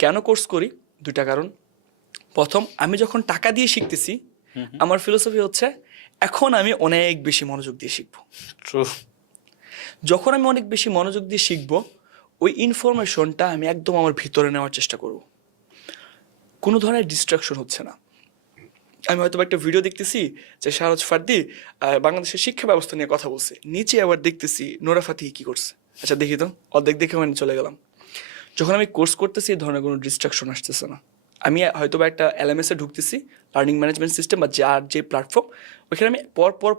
কেন কোর্স করি? 2টা কারণ। প্রথম, আমি যখন টাকা দিয়ে শিখতেছি, আমার ফিলোসফি হচ্ছে এখন আমি অনেক বেশি মনোযোগ দিয়ে শিখবো। ট্রু। যখন আমি অনেক বেশি মনোযোগ দিয়ে শিখবো, ওই ইনফরমেশনটা আমি একদম আমার ভিতরে নেওয়ার চেষ্টা করব। কোনো ধরনের ডিস্ট্রাকশন হচ্ছে না। আমি হয়তো একটা ভিডিও দেখতেছি যে শাহরাজ ফার্দি বাংলাদেশের শিক্ষা ব্যবস্থা নিয়ে কথা বলছে, নিচে আবার দেখতেছি নোরা ফাতিহি কি করছে, আচ্ছা দেখি তো, অর্ধেক দেখে মানে চলে গেলাম। যখন আমি কোর্স করতেছি এই ধরনের কোনো ডিস্ট্রাকশন আসতেছে না। আমি হয়তো বা একটা এলএমএসে ঢুকতেছি, লার্নিং ম্যানেজমেন্ট সিস্টেম বা যার যে প্ল্যাটফর্ম, ওইখানে আমি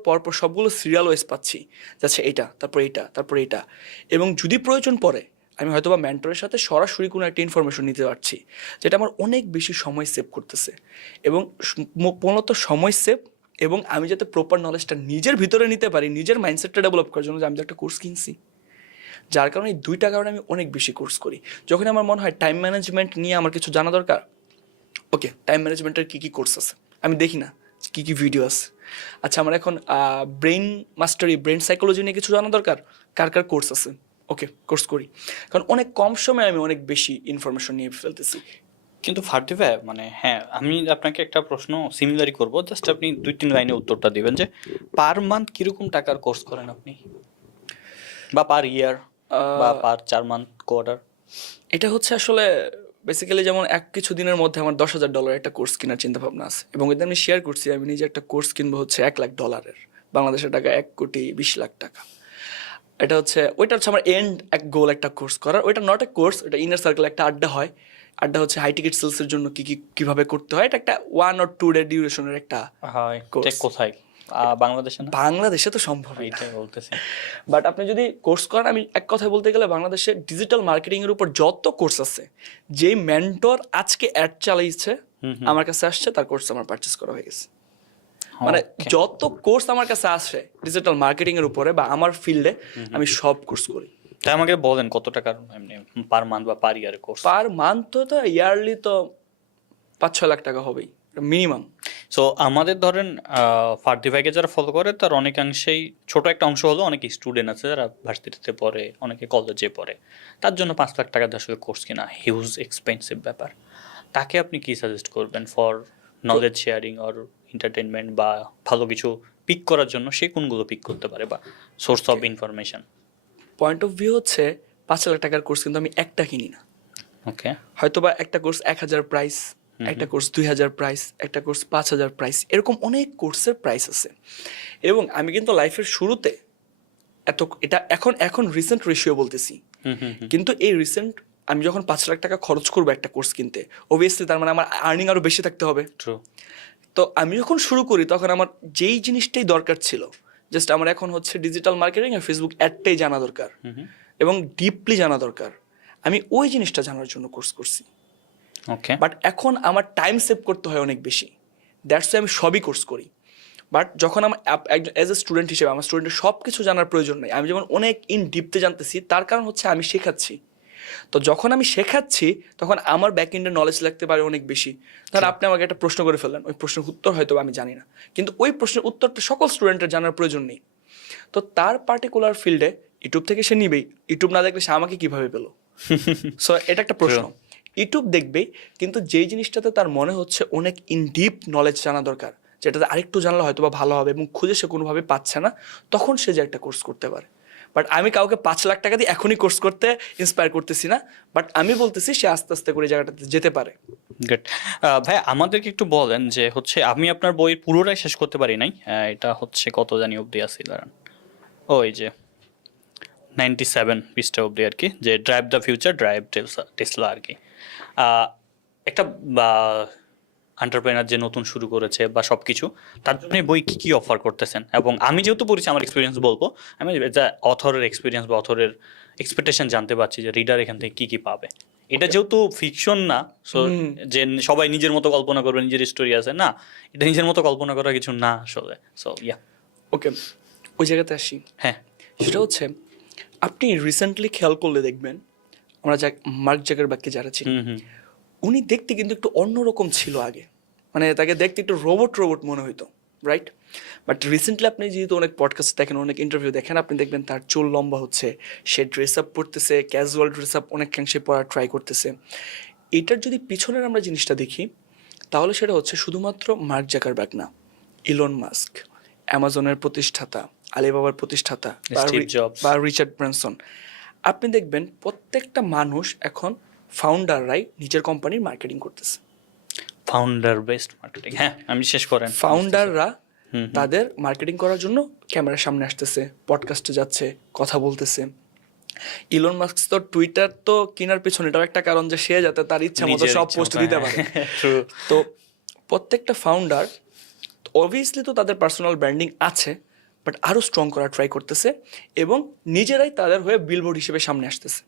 পর সবগুলো সিরিয়াল ওয়াইজ পাচ্ছি, যাচ্ছে এটা তারপর এটা তারপর এটা। এবং যদি প্রয়োজন পড়ে আমি হয়তো বা মেন্টরের সাথে সরাসরি কোনো একটা ইনফরমেশন নিতে পারছি, যেটা আমার অনেক বেশি সময় সেভ করতেছে। এবং মূলত সময় সেভ, এবং আমি যাতে প্রপার নলেজটা নিজের ভিতরে নিতে পারি, নিজের মাইন্ডসেটটা ডেভেলপ করার জন্য, যে আমি তো একটা কোর্স কিনছি। যার কারণে এই দুইটা কারণে আমি অনেক বেশি কোর্স করি। যখন আমার মনে হয় টাইম ম্যানেজমেন্ট নিয়ে আমার কিছু জানা দরকার, ওকে টাইম ম্যানেজমেন্টের কী কী কোর্স আছে আমি দেখি না, কী কী ভিডিও আছে। আচ্ছা আমার এখন ব্রেন মাস্টারি, ব্রেন সাইকোলজি নিয়ে কিছু জানা দরকার, কার কার কোর্স আছে, ওকে কোর্স করি। কারণ অনেক কম সময়ে আমি অনেক বেশি ইনফরমেশন নিয়ে ফেলতেছি। কিন্তু ফার্দি ভাই, মানে হ্যাঁ, আমি আপনাকে একটা প্রশ্ন সিমিলারই করব, জাস্ট আপনি 2-3 লাইনে উত্তরটা দিবেন যে পার মান্থ কিরকম টাকার কোর্স করেন আপনি, বা পার ইয়ার, বা পার 4 মান্থ কোয়ার্টার? এটা হচ্ছে আসলে বেসিক্যালি যেমন কিছু দিনের মধ্যে আমার $10,000 একটা কোর্স কেনার চিন্তা ভাবনা আছে, এবং এটা আমি শেয়ার করছি। আমি নিজে একটা কোর্স কিনবো হচ্ছে $1,00,000, বাংলাদেশের টাকা 1,20,00,000 টাকা। এটা হচ্ছে ওইটা হচ্ছে আমার এন্ড এক গোল, একটা কোর্স করার। ওইটা নট এ কোর্স, ওটা ইনার সার্কেল, একটা আড্ডা হয়। আড্ডা হচ্ছে হাই টিকিট সেলসের জন্য কিভাবে করতে হয়, এটা একটা 1 or 2 ডে ডিউরেশনের একটা হয়। কোর্স। কোথায়? বাংলাদেশে না? বাংলাদেশে তো সম্ভব না, এইটাই বলতেছি। বাট আপনি যদি কোর্স করেন, আমি এক কথায় বলতে গেলে বাংলাদেশে ডিজিটাল মার্কেটিং এর উপর যত কোর্স আছে, যেই মেন্টর আজকে অ্যাড চালাইছে আমার কাছে আসছে, তার কোর্স আমার পারচেস করা হয়ে গেছে। মানে Okay. যত কোর্স আমার কাছে আসে ডিজিটাল মার্কেটিং এর উপরে বা আমার ফিল্ডে, আমি সব কোর্স করি। তাই আমাকে বলেন কত টাকার এমনি পার মান্থ বা পার ইয়ার কোর্স? পার মান্থ তো ইয়ারলি তো 5-6 লাখ টাকা হবেই মিনিমাম। সো আমাদের ধরেন ফার্দি ভাইকে যারা ফলো করে তার অনেকাংশেই ছোট একটা অংশ হলো অনেক স্টুডেন্ট আছে যারা ভার্সিটিতে পড়ে, অনেকে কলেজে পড়ে, তার জন্য 5 লাখ টাকা দিয়ে আসলে কোর্স কিনা হিউজ এক্সপেন্সিভ ব্যাপার। তাকে আপনি কি সাজেস্ট করবেন for knowledge sharing or entertainment, বা ভালো কিছু পিক করার জন্য সে কোনগুলো পিক করতে পারে, বা source of information? Point of view হচ্ছে 5 লাখ টাকার কোর্স কিন্তু আমি একটা কিনি না। ওকে। হয়তোবা একটা কোর্স 1,000 প্রাইস, একটা কোর্স 2,000 প্রাইস, একটা কোর্স 5,000 প্রাইস, এরকম অনেক কোর্সের প্রাইস আছে। এবং আমি কিন্তু লাইফের শুরুতে এটা এখন রিসেন্ট রেশিও বলতেছি, কিন্তু এই রিসেন্ট আমি যখন 5 লাখ টাকা খরচ করবো একটা কোর্স কিনতে, অবভিয়াসলি তার মানে আমার আর্নিং আরো বেশি থাকতে হবে। ট্রু। তো আমি যখন শুরু করি তখন আমার যেই জিনিসটাই দরকার ছিল, জাস্ট আমার এখন হচ্ছে ডিজিটাল মার্কেটিং আর ফেসবুক অ্যাডটাই জানা দরকার, এবং ডিপলি জানা দরকার। আমি ওই জিনিসটা জানার জন্য কোর্স করছি। ওকে। বাট এখন আমার টাইম সেভ করতে হয় অনেক বেশি, দ্যাটস আমি সবই কোর্স করি। বাট যখন আমার অ্যাজ এ স্টুডেন্ট হিসেবে আমার স্টুডেন্টের সব কিছু জানার প্রয়োজন নেই, আমি যেমন অনেক ইন ডিপতে জানতেছি, তার কারণ হচ্ছে আমি শেখাচ্ছি। তো যখন আমি শেখাচ্ছি তখন আমার ব্যাক এন্ডের নলেজ লাগতে পারে অনেক বেশি। ধর আপনি আমাকে একটা প্রশ্ন করে ফেললেন, ওই প্রশ্নের উত্তর হয়তো আমি জানি না, কিন্তু ওই প্রশ্নের উত্তরটা সকল স্টুডেন্টের জানার প্রয়োজন নেই। তো তার পার্টিকুলার ফিল্ডে ইউটিউব থেকে সে নিবেই, ইউটিউব না দেখলে সে আমাকে কিভাবে পেলো? সো এটা একটা প্রশ্ন। ইউটিউব দেখবেই, কিন্তু যেই জিনিসটাতে তার মনে হচ্ছে অনেক ইন ডিপ নলেজ জানা দরকার, যেটাতে আরেকটু জানলে হয়তো বা ভালো হবে এবং খুঁজে সে কোনোভাবে পাচ্ছে না, তখন সে যে একটা কোর্স করতে পারে। বাট আমি কাউকে 5 লাখ টাকা দিয়ে এখনই কোর্স করতে ইন্সপায়ার করতেছি না, বাট আমি বলতেছি সে আস্তে আস্তে করে জায়গাটাতে যেতে পারে। গুড। ভাই আমাদেরকে একটু বলেন যে হচ্ছে আমি আপনার বই পুরোটাই শেষ করতে পারি নাই, এটা হচ্ছে কত জানি অবধি আছে, দাঁড়ান, ওই যে 97 পৃষ্ঠা অবধি আর কি, যে drive the future, drive Tesla আর কি। একটা এন্টারপ্রেনার যে নতুন শুরু করেছে বা সব কিছু, তার জন্য এই বই কী কী অফার করতেছেন? এবং আমি যেহেতু পড়েছি আমার এক্সপিরিয়েন্স বলবো, আমি যা অথরের এক্সপিরিয়েন্স বা অথরের এক্সপেকটেশন জানতে পারছি যে রিডার এখান থেকে কী কী পাবে। এটা যেহেতু ফিকশন না, সো যে সবাই নিজের মতো কল্পনা করবে, নিজের স্টোরি আছে না, এটা নিজের মতো কল্পনা করার কিছু না আসলে। সো ইয়া, ওকে, ওই জায়গাতে আসি। হ্যাঁ, সেটা হচ্ছে আপনি রিসেন্টলি খেয়াল করলে দেখবেন, আমরা মার্ক জাকারবার্গকে যারা চিনি, উনি দেখতে কিন্তু একটু অন্যরকম ছিল আগে, মানে তাকে দেখতে একটু রোবট মনে হইতো, রাইট? বাট রিসেন্টলি আপনি যেহেতু অনেক পডকাস্ট দেখেন, অনেক ইন্টারভিউ দেখেন, আপনি দেখবেন তার চুল লম্বা হচ্ছে, সে ড্রেস আপ পরতেছে, ক্যাজুয়াল ড্রেস আপ অনেকাংশে পরার ট্রাই করতেছে। এটার যদি পিছনের আমরা জিনিসটা দেখি, তাহলে সেটা হচ্ছে শুধুমাত্র মার্ক জাকারবার্গ না, ইলন মাস্ক, অ্যামাজনের প্রতিষ্ঠাতা, আলিবাবার প্রতিষ্ঠাতা স্টিভ জবস। বা রিচার্ড ব্রানসন, আপনি দেখবেন প্রত্যেকটা মানুষ এখন ফাউন্ডাররাই নিজের কোম্পানির মার্কেটিং করতেছে। ফাউন্ডার বেস্ট মার্কেটিং, হ্যাঁ আমি শেষ করেন। ফাউন্ডাররা তাদের মার্কেটিং করার জন্য ক্যামেরার সামনে আসতেছে, পডকাস্টে যাচ্ছে, কথা বলতেছে। ইলন মাস্ক তো টুইটার তো কেনার পিছনে এটাও একটা কারণ যে সে যাতে তার ইচ্ছা মতো নিজের সব ইচ্ছা পোস্ট মতো, দিতে হ্যাঁ। পারে। True. তো প্রত্যেকটা ফাউন্ডার অবভিয়াসলি তো তাদের পার্সোনাল ব্র্যান্ডিং আছে, বাট আরও স্ট্রং করার ট্রাই করতেছে এবং নিজেরাই তাদের হয়ে বিলবোর্ড হিসেবে সামনে আসতেছে।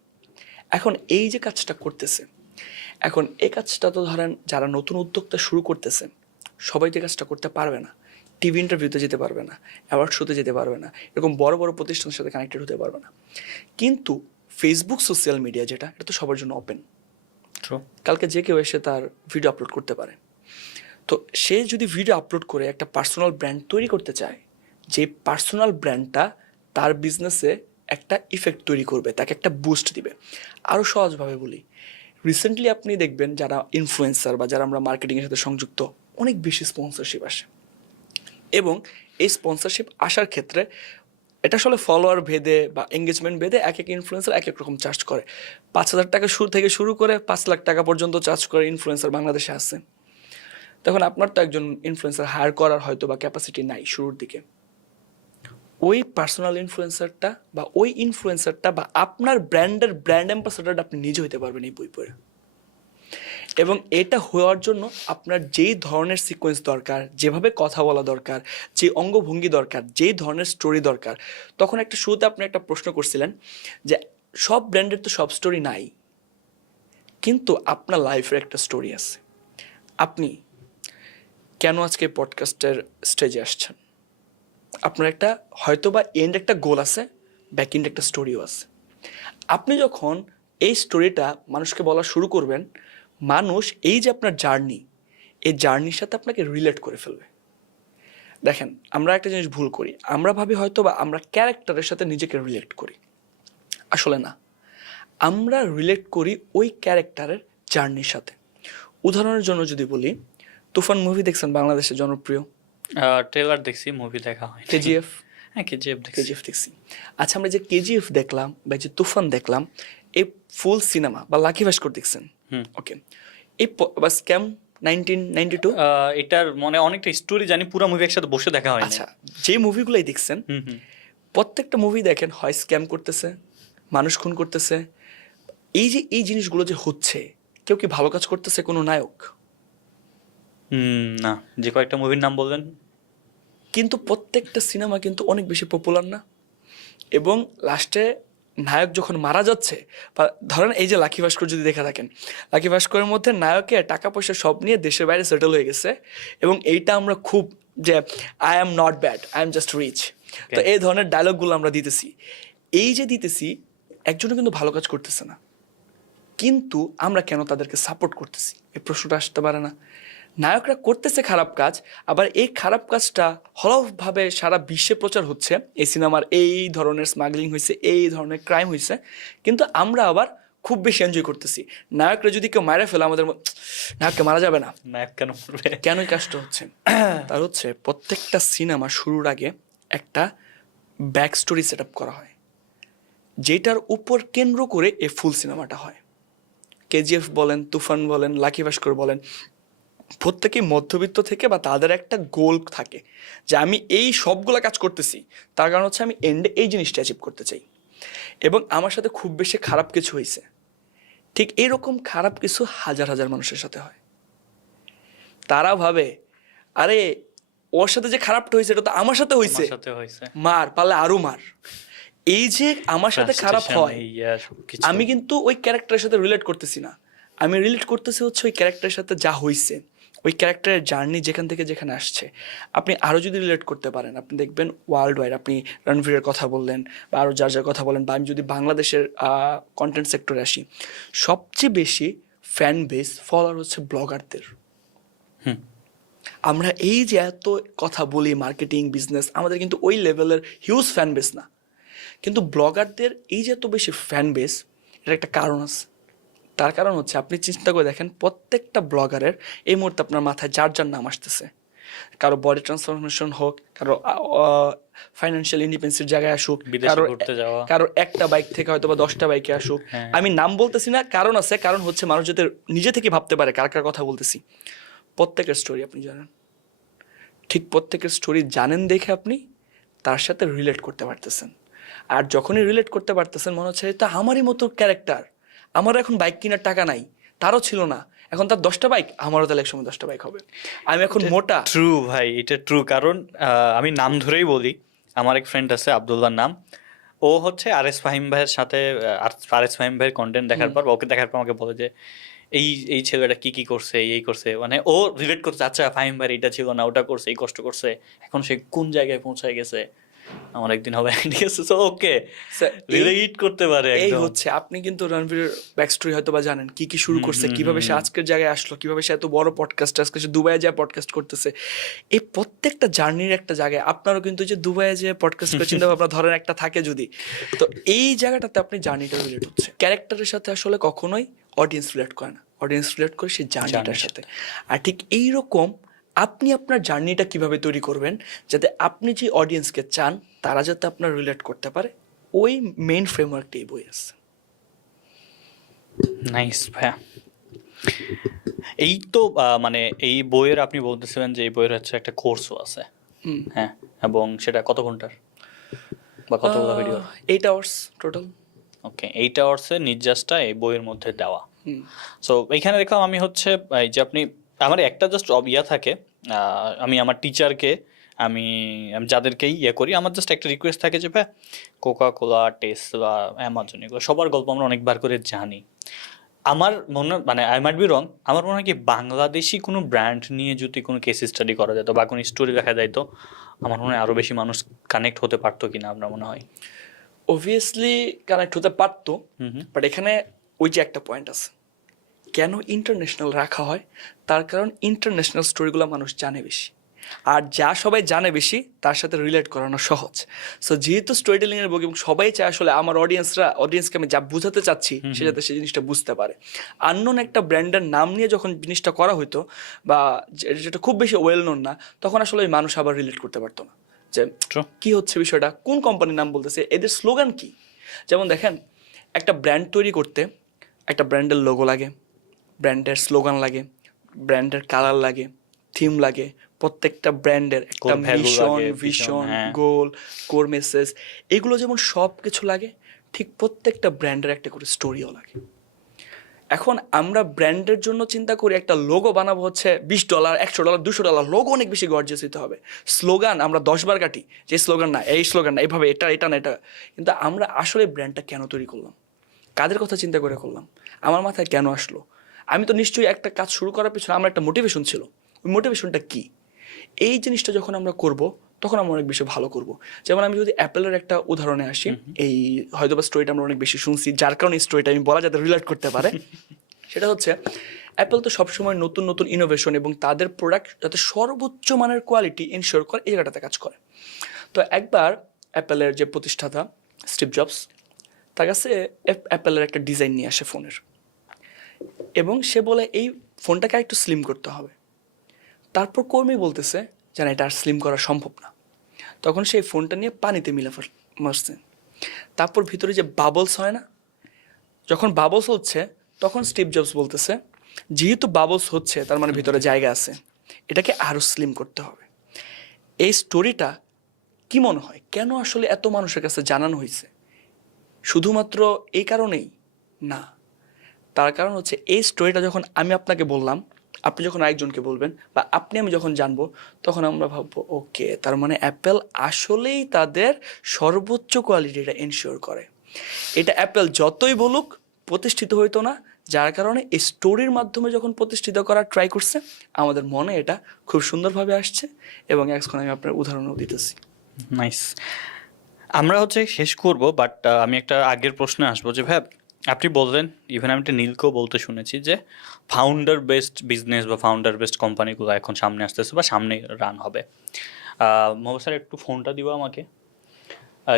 এখন এই যে কাজটা করতেছে, এখন এই কাজটা তো ধরেন যারা নতুন উদ্যোক্তা শুরু করতেছে সবাই যে কাজটা করতে পারবে না, টিভি ইন্টারভিউতে যেতে পারবে না, অ্যাওয়ার্ড শোতে যেতে পারবে না, এরকম বড় বড় প্রতিষ্ঠানের সাথে কানেক্টেড হতে পারবে না। কিন্তু ফেসবুক সোশ্যাল মিডিয়া যেটা, এটা তো সবার জন্য ওপেন। True. কালকে যে কেউ এসে তার ভিডিও আপলোড করতে পারে। তো সে যদি ভিডিও আপলোড করে একটা পার্সোনাল ব্র্যান্ড তৈরি করতে চায়, যে পার্সোনাল ব্র্যান্ডটা তার বিজনেসে একটা ইফেক্ট তৈরি করবে, তাকে একটা বুস্ট দিবে। আরও সহজভাবে বলি, রিসেন্টলি আপনি দেখবেন যারা ইনফ্লুয়েন্সার বা যারা আমরা মার্কেটিংয়ের সাথে সংযুক্ত, অনেক বেশি স্পন্সরশিপ আসে এবং এই স্পন্সরশিপ আসার ক্ষেত্রে এটা আসলে ফলোয়ার ভেদে বা এঙ্গেজমেন্ট ভেদে এক এক ইনফ্লুয়েন্সার এক এক রকম চার্জ করে। 5,000 টাকা থেকে শুরু করে 5 লাখ টাকা পর্যন্ত চার্জ করে ইনফ্লুয়েন্সার বাংলাদেশে আছে। তখন আপনার তো একজন ইনফ্লুয়েন্সার হায়ার করার হয়তো বা ক্যাপাসিটি নাই শুরুর দিকে। ওই পার্সোনাল ইনফ্লুয়েন্সারটা বা ওই ইনফ্লুয়েন্সারটা বা আপনার ব্র্যান্ডের ব্র্যান্ড অ্যাম্বাসাডারটা আপনি নিজে হতে পারবেন এই বই পড়ে। এবং এটা হওয়ার জন্য আপনার যেই ধরনের সিকোয়েন্স দরকার, যেভাবে কথা বলা দরকার, যে অঙ্গভঙ্গি দরকার, যেই ধরনের স্টোরি দরকার, তখন একটা শুরুতে আপনি একটা প্রশ্ন করছিলেন যে সব ব্র্যান্ডের তো সব স্টোরি নাই, কিন্তু আপনার লাইফের একটা স্টোরি আছে। আপনি কেন আজকে পডকাস্টের স্টেজে আসছেন? আপনার একটা হয়তো বা এন্ড একটা গোল আছে, ব্যাক এন্ড একটা স্টোরিও আছে। আপনি যখন এই স্টোরিটা মানুষকে বলা শুরু করবেন, মানুষ এই যে আপনার জার্নি, এই জার্নির সাথে আপনাকে রিলেট করে ফেলবে। দেখেন, আমরা একটা জিনিস ভুল করি, আমরা ভাবি হয়তো বা আমরা ক্যারেক্টারের সাথে নিজেকে রিলেট করি, আসলে না। আমরা রিলেট করি ওই ক্যারেক্টারের জার্নির সাথে। উদাহরণের জন্য যদি বলি, তুফান মুভি দেখছেন, বাংলাদেশে জনপ্রিয়। ট্রেলার দেখছি, মুভি দেখা হয়। কেজিএফ, হ্যাঁ কেজিএফ দেখছি। কেজিএফ দেখছি। আচ্ছা, আমরা যে কেজিএফ দেখলাম বা যে তুফান দেখলাম, এই ফুল সিনেমা বা লাকি ভাস্কর দেখছেন, ওকে, এই বা স্ক্যাম 1992, এটার মানে অনেকটা স্টোরি জানি, পুরো মুভি একসাথে বসে দেখা হয়। আচ্ছা, যে মুভিগুলোই দেখছেন প্রত্যেকটা মুভি দেখেন হয় স্ক্যাম করতেছে, মানুষ খুন করতেছে। এই যে এই জিনিসগুলো যে হচ্ছে, কেউ কি ভালো কাজ করতেছে কোনো নায়ক? না, যে কয়েকটা মুভির নাম বললেন। কিন্তু প্রত্যেকটা সিনেমা কিন্তু অনেক বেশি পপুলার না? এবং লাস্টে নায়ক যখন মারা যাচ্ছে, বা ধরেন এই যে লাকি ভাস্কর যদি দেখে থাকেন, লাকি ভাস্করের মধ্যে নায়কে টাকা পয়সা সব নিয়ে দেশের বাইরে সেটেল হয়ে গেছে, এবং এইটা আমরা খুব যে I am not bad, I am just rich, তো এই ধরনের ডায়লগগুলো আমরা দিতেছি। এই যে দিতেছি, একজনও কিন্তু ভালো কাজ করতেছে না, কিন্তু আমরা কেন তাদেরকে সাপোর্ট করতেছি? এই প্রশ্নটা আসতে পারে না? নায়করা করতেছে খারাপ কাজ, আবার এই খারাপ কাজটা হলফভাবে সারা বিশ্বে প্রচার হচ্ছে, এই সিনেমার এই ধরনের স্মাগলিং হয়েছে, এই ধরনের ক্রাইম হয়েছে, কিন্তু আমরা আবার খুব বেশি এনজয় করতেছি। নায়করা যদি কেউ মারা ফেলে, আমাদের নায়ককে মারা যাবে না, নায়ক কেন মরবে? কেন এই কাজটা হচ্ছে? তার হচ্ছে প্রত্যেকটা সিনেমা শুরুর আগে একটা ব্যাক স্টোরি সেট আপ করা হয়, যেটার উপর কেন্দ্র করে এই ফুল সিনেমাটা হয়। কেজিএফ বলেন, তুফান বলেন, লাকি ভাস্কর বলেন, প্রত্যেকেই মধ্যবিত্ত থেকে বা তাদের একটা গোল থাকে যে আমি এই সবগুলা কাজ করতেছি, তার কারণ হচ্ছে আমি এন্ডে এই জিনিসটা অ্যাচিভ করতে চাই। এবং আমার সাথে খুব বেশি খারাপ কিছু হয়েছে, ঠিক এরকম খারাপ কিছু হাজার হাজার মানুষের সাথে হয়। তারা ভাবে আরে ওর সাথে যে খারাপটা হয়েছে এটা তো আমার সাথে হয়েছে, আমার সাথে হয়েছে, মার পারলে আরো মার। এই যে আমার সাথে খারাপ হয়, সবকিছু। আমি কিন্তু ওই ক্যারেক্টারের সাথে রিলেট করতেছি না, আমি রিলেট করতেছি হচ্ছে ওই ক্যারেক্টারের সাথে যা হয়েছে, ওই ক্যারেক্টারের জার্নি যেখান থেকে যেখানে আসছে। আপনি আরও যদি রিলেট করতে পারেন, আপনি দেখবেন ওয়ার্ল্ড ওয়াইড, আপনি রণবীরের কথা বললেন বা আরও যার যার কথা বলেন, বা আমি যদি বাংলাদেশের কন্টেন্ট সেক্টরে আসি, সবচেয়ে বেশি ফ্যান বেস ফলোয়ার হচ্ছে ব্লগারদের। আমরা এই যে এত কথা বলি মার্কেটিং বিজনেস, আমাদের কিন্তু ওই লেভেলের হিউজ ফ্যান বেস না, কিন্তু ব্লগারদের এই যে এত বেশি ফ্যান বেস, এর একটা কারণ আছে। তার কারণ হচ্ছে, আপনি চিন্তা করে দেখেন, প্রত্যেকটা ব্লগারের এই মুহূর্তে আপনার মাথায় যার যার নাম আসতেছে, কারো বডি ট্রান্সফরমেশন হোক, কারো ফাইন্যান্সিয়াল ইন্ডিপেন্ডেন্সের জায়গায় আসুক, বিদেশে ঘুরতে যাওয়া। কারো একটা বাইক থেকে হয়তো বা 10টা বাইকে আসুক। হ্যাঁ। আমি নাম বলতেছি না, কারণ আছে, কারণ হচ্ছে মানুষ যাতে নিজে থেকে ভাবতে পারে কার কার কথা বলতেছি। প্রত্যেকের স্টোরি আপনি জানেন, ঠিক প্রত্যেকের স্টোরি জানেন দেখে আপনি তার সাথে রিলেট করতে পারতেছেন। আর যখনই রিলেট করতে পারতেছেন মনে হচ্ছে এটা আমারই মতো ক্যারেক্টার, আমারও এখন বাইক কেনার টাকা নাই, তারও ছিল না, এখন তার 10টা বাইক, আমারও তাহলে একসময় 10টা বাইক হবে। আমি এখন মোটা। ট্রু ভাই, এটা ট্রু। কারণ আমি নাম ধরেই বলি, আমার এক ফ্রেন্ড আছে আব্দুল্লাহর নাম, ও হচ্ছে আরএস ফাহিম ভাইয়ের সাথে আরএস ফাহিম ভাইয়ের কন্টেন্ট দেখার পর, ওকে দেখার পর আমাকে বলে যে এই এই ছেলেটা কি কি করছে, এই করছে, মানে ও রিলেট করছে, আচ্ছা ফাহিম ভাই এটা ছিল না, ওটা করছে, এই কষ্ট করছে, এখন সে কোন জায়গায় পৌঁছায় গেছে, আমার একদিন হবে, ঠিক আছে? সো ওকে রিলেট করতে পারে এই একদম। হচ্ছে, আপনি কিন্তু রণবীরের ব্যাক স্টোরি হয়তো বা জানেন, কি কি শুরু করছে, কিভাবে সে আজকের জায়গায় আসলো, কিভাবে সে এত বড় পডকাস্ট, আজকে সে দুবাইয়ে যায় পডকাস্ট করতেছে। এই প্রত্যেকটা জার্নির একটা জায়গায় আপনারও কিন্তু যে দুবাইয়ে যে পডকাস্ট করে চিন্তা ভাবনা ধরেন একটা থাকে যদি, তো এই জায়গাটাতে আপনি জার্নিটা রিলেট হচ্ছে। ক্যারেক্টারের সাথে আসলে কখনোই অডিয়েন্স রিলেট করে না, অডিয়েন্স রিলেট করে সেই জার্নিটার সাথে। আর ঠিক এইরকম আপনি আপনার জার্নিটা কিভাবে তৈরি করবেন যাতে আপনি যে অডিয়েন্সকে চান তারা যাতে আপনার রিলেট করতে পারে, ওই মেইন ফ্রেমওয়ার্কটা এই বই আছে। নাইস ভাইয়া। এই তো মানে এই বইয়ের আপনি বলতেছিলেন যে এই বইয়ের হচ্ছে একটা কোর্সও আছে, হ্যাঁ, এবং সেটা কত ঘন্টার বা কতগুলো ভিডিও? 8 hours total. ওকে, 8 আওয়ার্সের নির্যাসটা এই বইয়ের মধ্যে দেওয়া। সো এইখানে দেখলাম আমি হচ্ছে এই যে আপনি, আমার একটা জাস্ট ইয়া থাকে, আমি আমার টিচারকে, আমি আমি যাদেরকেই ইয়ে করি, আমার জাস্ট একটা রিকোয়েস্ট থাকে যে ভাই কোকা কোলা, টেসলা, অ্যামাজন, এগুলো সবার গল্প আমরা অনেকবার করে জানি। আমার মনে, মানে আই মাইট বি রং, আমার মনে হয় কি বাংলাদেশি কোনো ব্র্যান্ড নিয়ে যদি কোনো কেস স্টাডি করা যেত বা কোনো স্টোরি দেখা যায়, তো আমার মনে হয় আরও বেশি মানুষ কানেক্ট হতে পারতো কিনা, আপনার মনে হয়? অবভিয়াসলি কানেক্ট হতে পারতো, বাট এখানে ওই যে একটা পয়েন্ট আছে, কেন ইন্টারন্যাশনাল রাখা হয়, তার কারণ ইন্টারন্যাশনাল স্টোরিগুলো মানুষ জানে বেশি, আর যা সবাই জানে বেশি তার সাথে রিলেট করানো সহজ। সো যেহেতু স্টোরি টেলিং এর বই এবং সবাই চায় আসলে আমার অডিয়েন্সকে আমি যা বোঝাতে চাচ্ছি সে যাতে সেই জিনিসটা বুঝতে পারে। আননোন একটা ব্র্যান্ডের নাম নিয়ে যখন জিনিসটা করা হতো বা যেটা খুব বেশি ওয়েল নোন না, তখন আসলে ওই মানুষ আবার রিলেট করতে পারতো না যে কি হচ্ছে বিষয়টা, কোন কোম্পানির নাম বলতেছে, এদের স্লোগান কি। যেমন দেখেন, একটা ব্র্যান্ড তৈরি করতে একটা ব্র্যান্ডের লোগো লাগে, ব্র্যান্ডের স্লোগান লাগে, ব্র্যান্ডের কালার লাগে, থিম লাগে, প্রত্যেকটা ব্র্যান্ডের একটা মিশন, ভিশন, গোল, কোর মেসেজ, এগুলো যেমন সব কিছু লাগে, ঠিক প্রত্যেকটা ব্র্যান্ডের একটা করে স্টোরিও লাগে। এখন আমরা ব্র্যান্ডের জন্য চিন্তা করি একটা লোগো বানাবো হচ্ছে $20, $100, $200, লোগো অনেক বেশি গর্জিয়াস হতে হবে। স্লোগান আমরা 10 বার কাটি, যে স্লোগান না, এই স্লোগান না, এইভাবে, এটা এটা না এটা। কিন্তু আমরা আসলে ব্র্যান্ডটা কেন তৈরি করলাম, কাদের কথা চিন্তা করে করলাম, আমার মাথায় কেন আসলো? আমি তো নিশ্চয়ই একটা কাজ শুরু করার পিছনে আমার একটা মোটিভেশন ছিল, ওই মোটিভেশনটা কি? এই জিনিসটা যখন আমরা করব তখন আমরা অনেক বেশি ভালো করব। যেমন আমি যদি অ্যাপেলের একটা উদাহরণে আসি, এই হয়তো বা স্টোরিটা আমরা অনেক বেশি শুনছি, যার কারণে এই স্টোরিটা আমি বলা যাতে রিলেট করতে পারে। সেটা হচ্ছে অ্যাপেল তো সবসময় নতুন নতুন ইনোভেশন এবং তাদের প্রোডাক্ট যাতে সর্বোচ্চ মানের কোয়ালিটি ইনশিওর করে এই জায়গাটাতে কাজ করে। তো একবার অ্যাপেলের যে প্রতিষ্ঠাতা স্টিভ জবস, তার কাছে অ্যাপেলের একটা ডিজাইন নিয়ে আসে ফোনের, এবং সে বলে এই ফোনটাকে একটু স্লিম করতে হবে। তারপর কর্মী বলতেছে যে না, এটা আর স্লিম করা সম্ভব না। তখন সেই ফোনটা নিয়ে পানিতে মিলে মারছে। তারপর ভিতরে যে বাবলস হয় না, যখন বাবলস হচ্ছে তখন স্টিভ জবস বলতেছে যেহেতু বাবলস হচ্ছে তার মানে ভিতরে জায়গা আছে, এটাকে আরও স্লিম করতে হবে। এই স্টোরিটা কি মনে হয় কেন আসলে এত মানুষের কাছে জানানো হয়েছে? শুধুমাত্র এই কারণেই না, তার কারণ হচ্ছে এই স্টোরিটা যখন আমি আপনাকে বললাম, আপনি যখন আরেকজনকে বলবেন বা আপনি আমি যখন জানবো, তখন আমরা ভাববো ওকে, তার মানে অ্যাপেল আসলেই তাদের সর্বোচ্চ কোয়ালিটিটা এনশিওর করে। এটা অ্যাপেল যতই বলুক প্রতিষ্ঠিত হইতো না, যার কারণে এই স্টোরির মাধ্যমে যখন প্রতিষ্ঠিত করার ট্রাই করছে, আমাদের মনে এটা খুব সুন্দরভাবে আসছে। এবং এখন আমি আপনার উদাহরণও দিতেছি। নাইস। আমরা হচ্ছে শেষ করব, বাট আমি একটা আগের প্রশ্নে আসবো যে ভাই আপনি বললেন, ইভেন আমি একটা নীলকেও বলতে শুনেছি যে ফাউন্ডার বেসড বিজনেস বা ফাউন্ডার বেসড কোম্পানিগুলো এখন সামনে আসতেছে বা সামনে রান হবে। মোহাম্মদ স্যার একটু ফোনটা দিব আমাকে।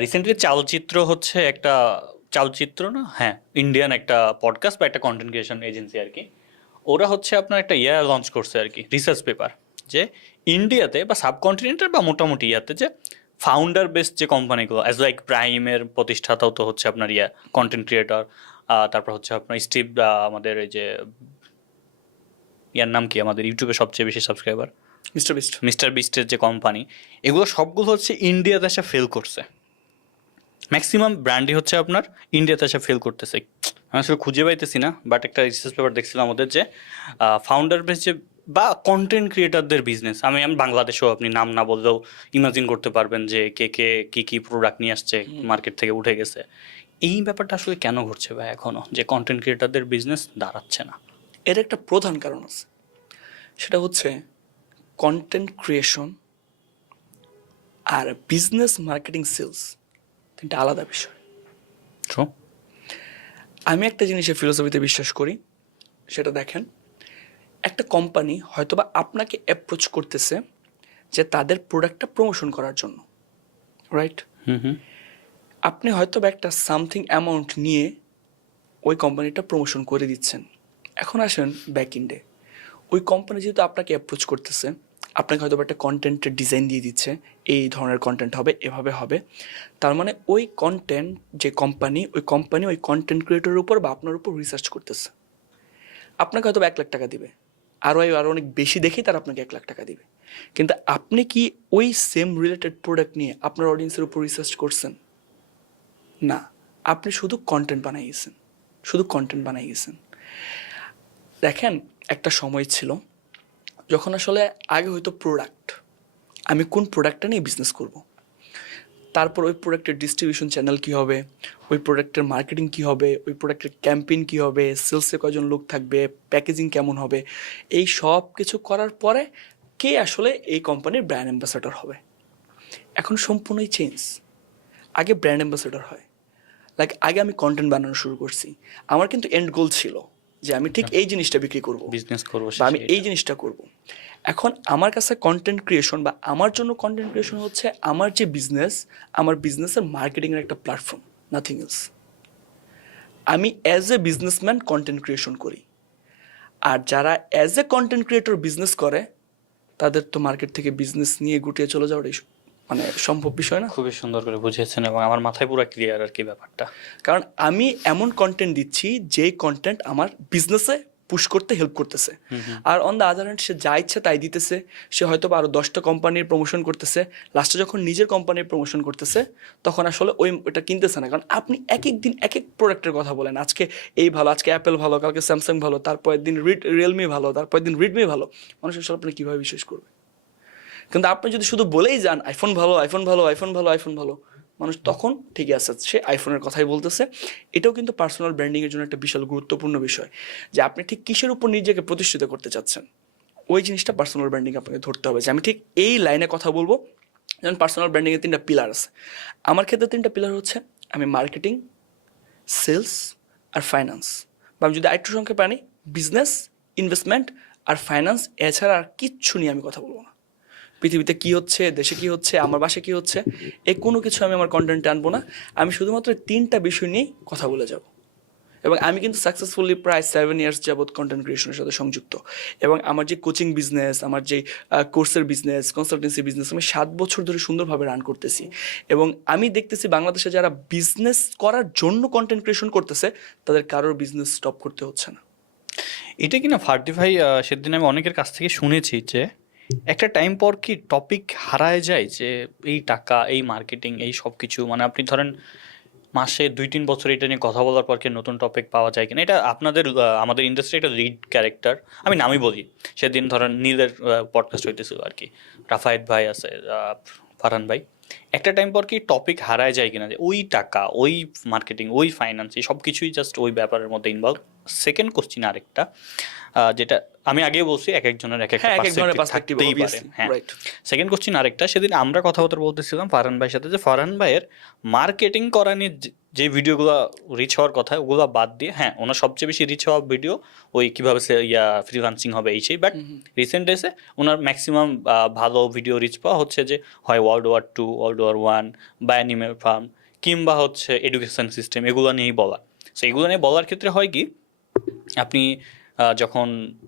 রিসেন্টলি চালচিত্র হচ্ছে একটা, চালচিত্র না, হ্যাঁ, ইন্ডিয়ান একটা পডকাস্ট বা একটা কন্টেন্ট ক্রিয়েশন এজেন্সি আর কি, ওরা হচ্ছে আপনার একটা লঞ্চ করছে আর কি, রিসার্চ পেপার, যে ইন্ডিয়াতে বা সাবকন্টিনেন্টের বা মোটামুটি ইয়াতে যে ফাউন্ডার বেসড যে কোম্পানিগুলো অ্যাজ লাইক প্রাইমের প্রতিষ্ঠাতাও তো হচ্ছে আপনার কন্টেন্ট ক্রিয়েটর, তারপর হচ্ছে আপনার স্টিভ, আমাদের এই যে ইয়ার নাম কি আমাদের ইউটিউবে সবচেয়ে বেশি সাবস্ক্রাইবার, মিস্টার বিস্টের যে কোম্পানি, এগুলো সবগুলো হচ্ছে ইন্ডিয়াতে এসে ফেল করছে। ম্যাক্সিমাম ব্র্যান্ডই হচ্ছে আপনার ইন্ডিয়াতে এসে ফেল করতেছে। আমি আসলে খুঁজে পাইতেছি না, বাট একটা রিসার্চ পেপার দেখছিলাম আমাদের যে ফাউন্ডার বেস যে বা কন্টেন্ট ক্রিয়েটারদের বিজনেস, আমি বাংলাদেশেও আপনি নাম না বললেও ইমাজিন করতে পারবেন যে কে কে কী কী প্রোডাক্ট নিয়ে আসছে, মার্কেট থেকে উঠে গেছে। এই ব্যাপারটা আসলে কেন ঘটছে ভাই এখনও, যে কন্টেন্ট ক্রিয়েটারদের বিজনেস দাঁড়াচ্ছে না? এর একটা প্রধান কারণ আছে, সেটা হচ্ছে কন্টেন্ট ক্রিয়েশন আর বিজনেস মার্কেটিং সেলস তিনটা আলাদা বিষয়। ট্রু। আমি একটা জিনিসের ফিলোসফিতে বিশ্বাস করি, সেটা দেখেন, একটা কোম্পানি হয়তোবা আপনাকে অ্যাপ্রোচ করতেছে যে তাদের প্রোডাক্টটা প্রমোশন করার জন্য, রাইট? আপনি হয়তোবা একটা সামথিং অ্যামাউন্ট নিয়ে ওই কোম্পানিটা প্রমোশন করে দিচ্ছেন। এখন আসেন ব্যাক ইন্ডে, ওই কোম্পানি যেহেতু আপনাকে অ্যাপ্রোচ করতেছে, আপনাকে হয়তো একটা কন্টেন্টের ডিজাইন দিয়ে দিচ্ছে, এই ধরনের কন্টেন্ট হবে, এভাবে হবে। তার মানে ওই কন্টেন্ট যে কোম্পানি ওই কন্টেন্ট ক্রিয়েটরের উপর বা আপনার উপর রিসার্চ করতেছে। আপনাকে হয়তো 1 লাখ টাকা দিবে, আরও অনেক বেশি দেখেই তারা আপনাকে 1 লাখ টাকা দিবে। কিন্তু আপনি কি ওই সেম রিলেটেড প্রোডাক্ট নিয়ে আপনার অডিয়েন্সের উপর রিসার্চ করছেন? না, আপনি শুধু কন্টেন্ট বানাই গেছেন। দেখেন, একটা সময় ছিল যখন আসলে আগে হয়তো প্রোডাক্ট, আমি কোন প্রোডাক্টটা নিয়ে বিজনেস করব, তারপর ওই প্রোডাক্টের ডিস্ট্রিবিউশন চ্যানেল কী হবে, ওই প্রোডাক্টের মার্কেটিং কী হবে, ওই প্রোডাক্টের ক্যাম্পেইন কী হবে, সেলসে কয়জন লোক থাকবে, প্যাকেজিং কেমন হবে, এই সব কিছু করার পরে কে আসলে এই কোম্পানির ব্র্যান্ড অ্যাম্বাসাডর হবে। এখন সম্পূর্ণই চেঞ্জ। আগে ব্র্যান্ড অ্যাম্বাসাডর হয়, লাইক আগে আমি কন্টেন্ট বানানো শুরু করছি, আমার কিন্তু এন্ড গোল ছিল যে আমি ঠিক এই জিনিসটা বিক্রি করব, বিজনেস করবো, বা আমি এই জিনিসটা করব। এখন আমার কাছে কন্টেন্ট ক্রিয়েশন বা আমার জন্য কন্টেন্ট ক্রিয়েশন হচ্ছে আমার যে বিজনেস, আমার বিজনেসের মার্কেটিংয়ের একটা প্ল্যাটফর্ম, নাথিং এলস। আমি as a businessman content creation করি, আর যারা as a content creator business করে তাদের তো মার্কেট থেকে বিজনেস নিয়ে গুটিয়ে চলে যাওয়াটাই মানে সম্ভব বিষয় না। খুবই সুন্দর করে বুঝিয়েছেন এবং আমার মাথায় পুরো ক্লিয়ার আর কি ব্যাপারটা। কারণ আমি এমন কন্টেন্ট দিচ্ছি যেই কন্টেন্ট আমার বিজনেসে পুশ করতে হেল্প করতেছে, আর অন দ্য আদার হ্যান্ড সে যা ইচ্ছা তাই দিতেছে। সে হয়তো বা আরও 10টা কোম্পানির প্রমোশন করতেছে, লাস্টে যখন নিজের কোম্পানির প্রমোশন করতেছে তখন আসলে ওইটা কিনতেছে না। কারণ আপনি এক এক দিন এক এক প্রোডাক্টের কথা বলেন, আজকে এই ভালো, আজকে অ্যাপেল ভালো, কালকে স্যামসাং ভালো, তারপরের দিন রিয়েলমি ভালো, তারপরের দিন রেডমি ভালো। মানুষ আসলে আপনি কীভাবে বিশ্বাস করবে? কিন্তু আপনি যদি শুধু বলেই যান আইফোন ভালো, আইফোন ভালো, আইফোন ভালো, আইফোন ভালো, মানুষ তখন ঠিকই আছে, সে আইফোনের কথাই বলতেছে। এটাও কিন্তু পার্সোনাল ব্র্যান্ডিংয়ের জন্য একটা বিশাল গুরুত্বপূর্ণ বিষয়, যে আপনি ঠিক কিসের উপর নিজেকে প্রতিষ্ঠিত করতে চাচ্ছেন। ওই জিনিসটা পার্সোনাল ব্র্যান্ডিং আপনাকে ধরতে হবে, যে আমি ঠিক এই লাইনে কথা বলবো। যেমন পার্সোনাল ব্র্যান্ডিংয়ের 3টা পিলার আছে, আমার ক্ষেত্রে 3টা পিলার হচ্ছে আমি মার্কেটিং, সেলস আর ফাইন্যান্স, বা আমি যদি আরেকটু সংক্ষেপে আনি, বিজনেস, ইনভেস্টমেন্ট আর ফাইন্যান্স। এছাড়া আর কিচ্ছু নিয়ে আমি কথা বলবো না। পৃথিবীতে কী হচ্ছে, দেশে কী হচ্ছে, আমার বাসায় কী হচ্ছে, এই কোনো কিছু আমি আমার কন্টেন্টে আনবো না। আমি শুধুমাত্র 3টা বিষয় নিয়েই কথা বলে যাব। এবং আমি কিন্তু সাকসেসফুলি প্রায় 7 ইয়ার্স যাবৎ কন্টেন্ট ক্রিয়েশনের সাথে সংযুক্ত। এবং আমার যে কোচিং বিজনেস, আমার যে কোর্সের বিজনেস, কনসালটেন্সি বিজনেস, আমি 7 বছর ধরে সুন্দরভাবে রান করতেছি। এবং আমি দেখতেছি বাংলাদেশে যারা বিজনেস করার জন্য কন্টেন্ট ক্রিয়েশন করতেছে তাদের কারোর বিজনেস স্টপ করতে হচ্ছে না। এটা কিনা ফার্টি ভাই, সেদিন আমি অনেকের কাছ থেকে শুনেছি যে একটা টাইম পর কি টপিক হারায় যায়, যে এই টাকা, এই মার্কেটিং, এই সব কিছু, মানে আপনি ধরেন মাসে 2-3 বছর এটা নিয়ে কথা বলার পর কি নতুন টপিক পাওয়া যায় কিনা। এটা আপনাদের আমাদের ইন্ডাস্ট্রি একটা লিড ক্যারেক্টার, আমি নামই বলি, সেদিন ধরেন নীলের পডকাস্ট হইতেছিল আর কি, রাফায়েত ভাই আছে, ফারহান ভাই। একটা টাইম পর কি টপিক হারায় যায় কিনা, যে ওই টাকা, ওই মার্কেটিং, ওই ফাইন্যান্স, এই সব কিছুই জাস্ট ওই ব্যাপারের মধ্যে ইনভলভ। সেকেন্ড কোশ্চিন আরেকটা, যেটা আমি আগেই বলছি, এক একজনের এক একটা পার্সপেক্টিভ থাকতেই পারে। হ্যাঁ, সেকেন্ড কোশ্চিন আরেকটা, সেদিন আমরা কথাবার্তা বলতেছিলাম ফারহান ভাইয়ের সাথে, যে ফারহান ভাইয়ের মার্কেটিং করা নিয়ে যে ভিডিওগুলো রিচ হওয়ার কথা ওগুলো বাদ দিয়ে, হ্যাঁ ওনার সবচেয়ে বেশি রিচ হওয়া ভিডিও ওই কীভাবে ফ্রিল্যান্সিং হবে এই সেই, বাট রিসেন্ট ডেসে ওনার ম্যাক্সিমাম ভালো ভিডিও রিচ পাওয়া হচ্ছে যে হয় World War II, World War I বা অ্যানিমেল ফার্ম, কিংবা হচ্ছে এডুকেশন সিস্টেম, এগুলো নিয়েই বলা। সো এগুলো নিয়ে বলার ক্ষেত্রে হয় কি, আপনি যখন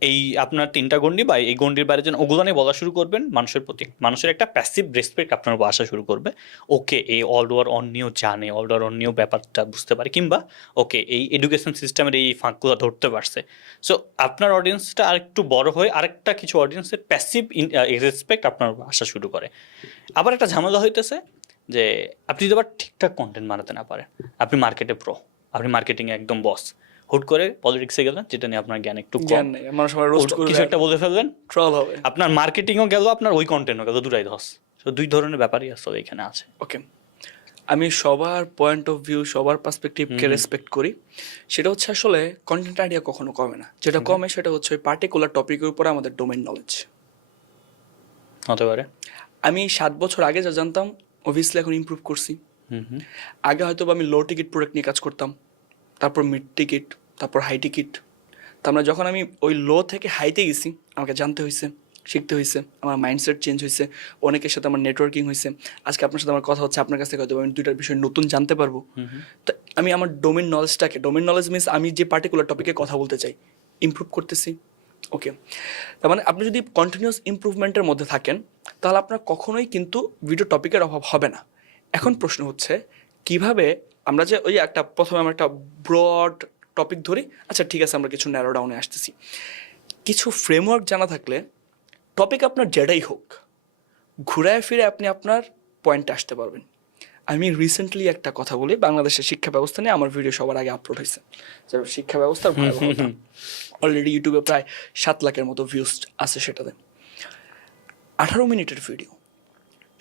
এই আপনার 3টা গণ্ডি বা এই গণ্ডির বাইরে যখন ওগুলো নিয়ে বলা শুরু করবেন, মানুষের প্রতি মানুষের একটা প্যাসিভ রেসপেক্ট আপনার উপর আসা শুরু করবে। ওকে, এই অল ওভার অন্যও জানে, অল ওভার অন্যও ব্যাপারটা বুঝতে পারে, কিংবা ওকে এই এডুকেশন সিস্টেমের এই ফাঁকগুলো ধরতে পারছে। সো আপনার অডিয়েন্সটা আরেকটু বড় হয়ে আরেকটা কিছু অডিয়েন্সের প্যাসিভ রেসপেক্ট আপনার উপর আসা শুরু করে। আবার একটা ঝামেলা হইতেছে যে আপনি যদি আবার ঠিকঠাক কন্টেন্ট বানাতে না পারেন, আপনি মার্কেটে প্রো, আপনি মার্কেটিংয়ে একদম বস, হুট করে পলিটিক্সে গেলেন যেটা নিয়ে আপনার জ্ঞান একটু জ্ঞান কম, নেই, মানুষ আমার রোস্ট করবে, কিছু একটা বলে ফেললেন, ট্রল হবে। আপনার মার্কেটিংও গেল, আপনার ওই কন্টেন্টও গেল, দুটাই ধস। তো দুই ধরনের ব্যাপারই আসলে এখানে আছে। ওকে, আমি সবার পয়েন্ট অফ ভিউ, সবার পার্সপেক্টিভকে রেসপেক্ট করি। সেটা হচ্ছে আসলে কন্টেন্ট আইডিয়া কখনো কমে না, যেটা কমে সেটা হচ্ছে ওই পার্টিকুলার টপিকের উপরে আমাদের ডোমেইন নলেজ। হতে পারে আমি 7 বছর আগে যা জানতাম অবভিয়াসলি এখন ইমপ্রুভ করছি। আগে হয়তো বা আমি লো টিকিট প্রোডাক্ট নিয়ে কাজ করতাম, তারপর মিড টিকিট, তারপর হাই টিকিট। তার মানে যখন আমি ওই লো থেকে হাইতে গেছি, আমাকে জানতে হয়েছে, শিখতে হয়েছে, আমার মাইন্ডসেট চেঞ্জ হয়েছে, অনেকের সাথে আমার নেটওয়ার্কিং হয়েছে। আজকে আপনার সাথে আমার কথা হচ্ছে, আপনার কাছ থেকে হয়তো আমি 2টার বিষয় নতুন জানতে পারবো। তো আমি আমার ডোমেন নলেজটাকে, ডোমেন নলেজ মিনস আমি যে পার্টিকুলার টপিকে কথা বলতে চাই, ইমপ্রুভ করতেছি। ওকে, তার মানে আপনি যদি কন্টিনিউয়াস ইমপ্রুভমেন্টের মধ্যে থাকেন, তাহলে আপনার কখনোই কিন্তু ভিডিও টপিকের অভাব হবে না। এখন প্রশ্ন হচ্ছে কিভাবে আমরা যে ওই একটা প্রথমে আমরা একটা ব্রড টপিক ধরি, আচ্ছা ঠিক আছে আমরা কিছু ন্যারো ডাউনে আসতেছি। কিছু ফ্রেমওয়ার্ক জানা থাকলে টপিক আপনার যেটাই হোক, ঘুরায় ফিরে আপনি আপনার পয়েন্টে আসতে পারবেন। আমি রিসেন্টলি একটা কথা বলি, বাংলাদেশের শিক্ষা ব্যবস্থা নিয়ে আমার ভিডিও সবার আগে আপলোড হয়েছে, যে শিক্ষা ব্যবস্থার ভয়াবহতা। অলরেডি ইউটিউবে প্রায় 7 লাখের মতো ভিউজ আছে সেটাতে। 18 মিনিটের ভিডিও।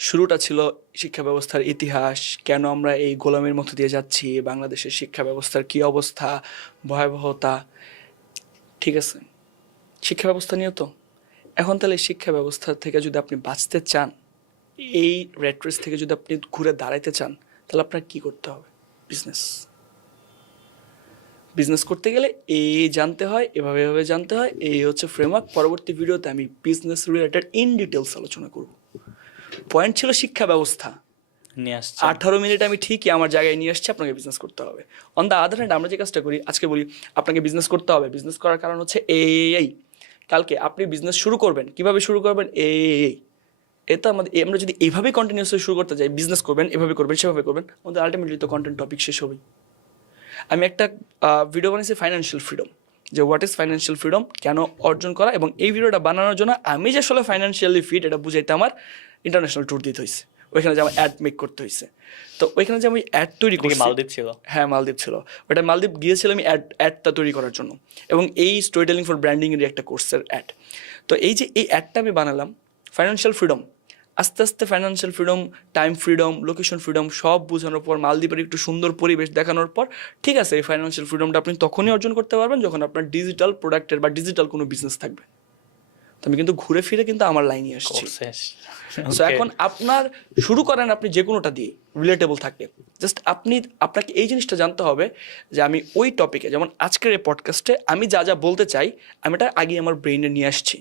শুরুটা ছিল শিক্ষা ব্যবস্থার ইতিহাস, কেন আমরা এই গোলামির মধ্য দিয়ে যাচ্ছি, বাংলাদেশের শিক্ষা ব্যবস্থার কী অবস্থা, ভয়াবহতা। ঠিক আছে, শিক্ষা ব্যবস্থা নিয়ে তো এখন তাহলে শিক্ষা ব্যবস্থা থেকে যদি আপনি বাঁচতে চান, এই রেট রেস থেকে যদি আপনি ঘুরে দাঁড়াইতে চান, তাহলে আপনার কী করতে হবে? বিজনেস করতে গেলে এই জানতে হয়, এভাবে এভাবে জানতে হয়, এই হচ্ছে ফ্রেমওয়ার্ক। পরবর্তী ভিডিওতে আমি বিজনেস রিলেটেড ইন ডিটেলস আলোচনা করব। পয়েন্ট ছিল শিক্ষা ব্যবস্থা নিয়ে আসছে। 18 মিনিট আমি ঠিকই আমার জায়গায় নিয়ে আসছি, আপনাকে বিজনেস করতে হবে। অন দ্য আদার হ্যান্ড আমরা যে কাজটা করি, আজকে বলি আপনাকে বিজনেস করতে হবে, বিজনেস করার কারণ হচ্ছে এই। কালকে আপনি বিজনেস শুরু করবেন, কিভাবে শুরু করবেন, এই। এটা আমাদের, আমরা যদি এইভাবেই কন্টিনিউসলি শুরু করতে যাই, বিজনেস করবেন, এভাবে করবেন, সেভাবে করবেন, আমাদের আলটিমেটলি তো কন্টেন্ট টপিক শেষ হবেই। আমি একটা ভিডিও বানিয়েছি ফাইন্যান্সিয়াল ফ্রিডম, যে হোয়াট ইজ ফাইন্যান্সিয়াল ফ্রিডম, কেন অর্জন করা, এবং এই ভিডিওটা বানানোর জন্য আমি যে আসলে ফাইন্যান্সিয়ালি ফিট এটা বুঝাইতে আমার ইন্টারন্যাশনাল ট্যুর দিতে হয়েছে, ওইখানে যে আমার অ্যাড মেক করতে হয়েছে। তো ওইখানে যে আমি অ্যাড তৈরি করি, মালদ্বীপ ছিল, হ্যাঁ মালদ্বীপ ছিল, ওটা মালদ্বীপ গিয়েছিলাম আমি অ্যাডটা তৈরি করার জন্য, এবং এই স্টোরি টেলিং ফর ব্র্যান্ডিংয়ের একটা কোর্সের অ্যাড। তো এই যে এই অ্যাডটা আমি বানালাম, ফাইন্যান্সিয়াল ফ্রিডম, আস্তে আস্তে financial freedom, time freedom, location freedom সব বোঝানোর পর, মালদ্বীপের একটু সুন্দর পরিবেশ দেখানোর পর, ঠিক আছে এই ফাইন্যান্সিয়াল ফ্রিডমটা আপনি তখনই অর্জন করতে পারবেন যখন আপনার ডিজিটাল প্রোডাক্টের বা ডিজিটাল কোনো বিজনেস থাকবে। তো আমি কিন্তু ঘুরে ফিরে কিন্তু আমার লাইনে আসছি। সো এখন আপনার শুরু করেন আপনি যে কোনোটা দিয়ে রিলেটেবল থাকলে, জাস্ট আপনাকে এই জিনিসটা জানতে হবে যে আমি ওই টপিকে, যেমন আজকের এই পডকাস্টে আমি যা যা বলতে চাই আমি এটা আগে আমার ব্রেইনে নিয়ে আসছি।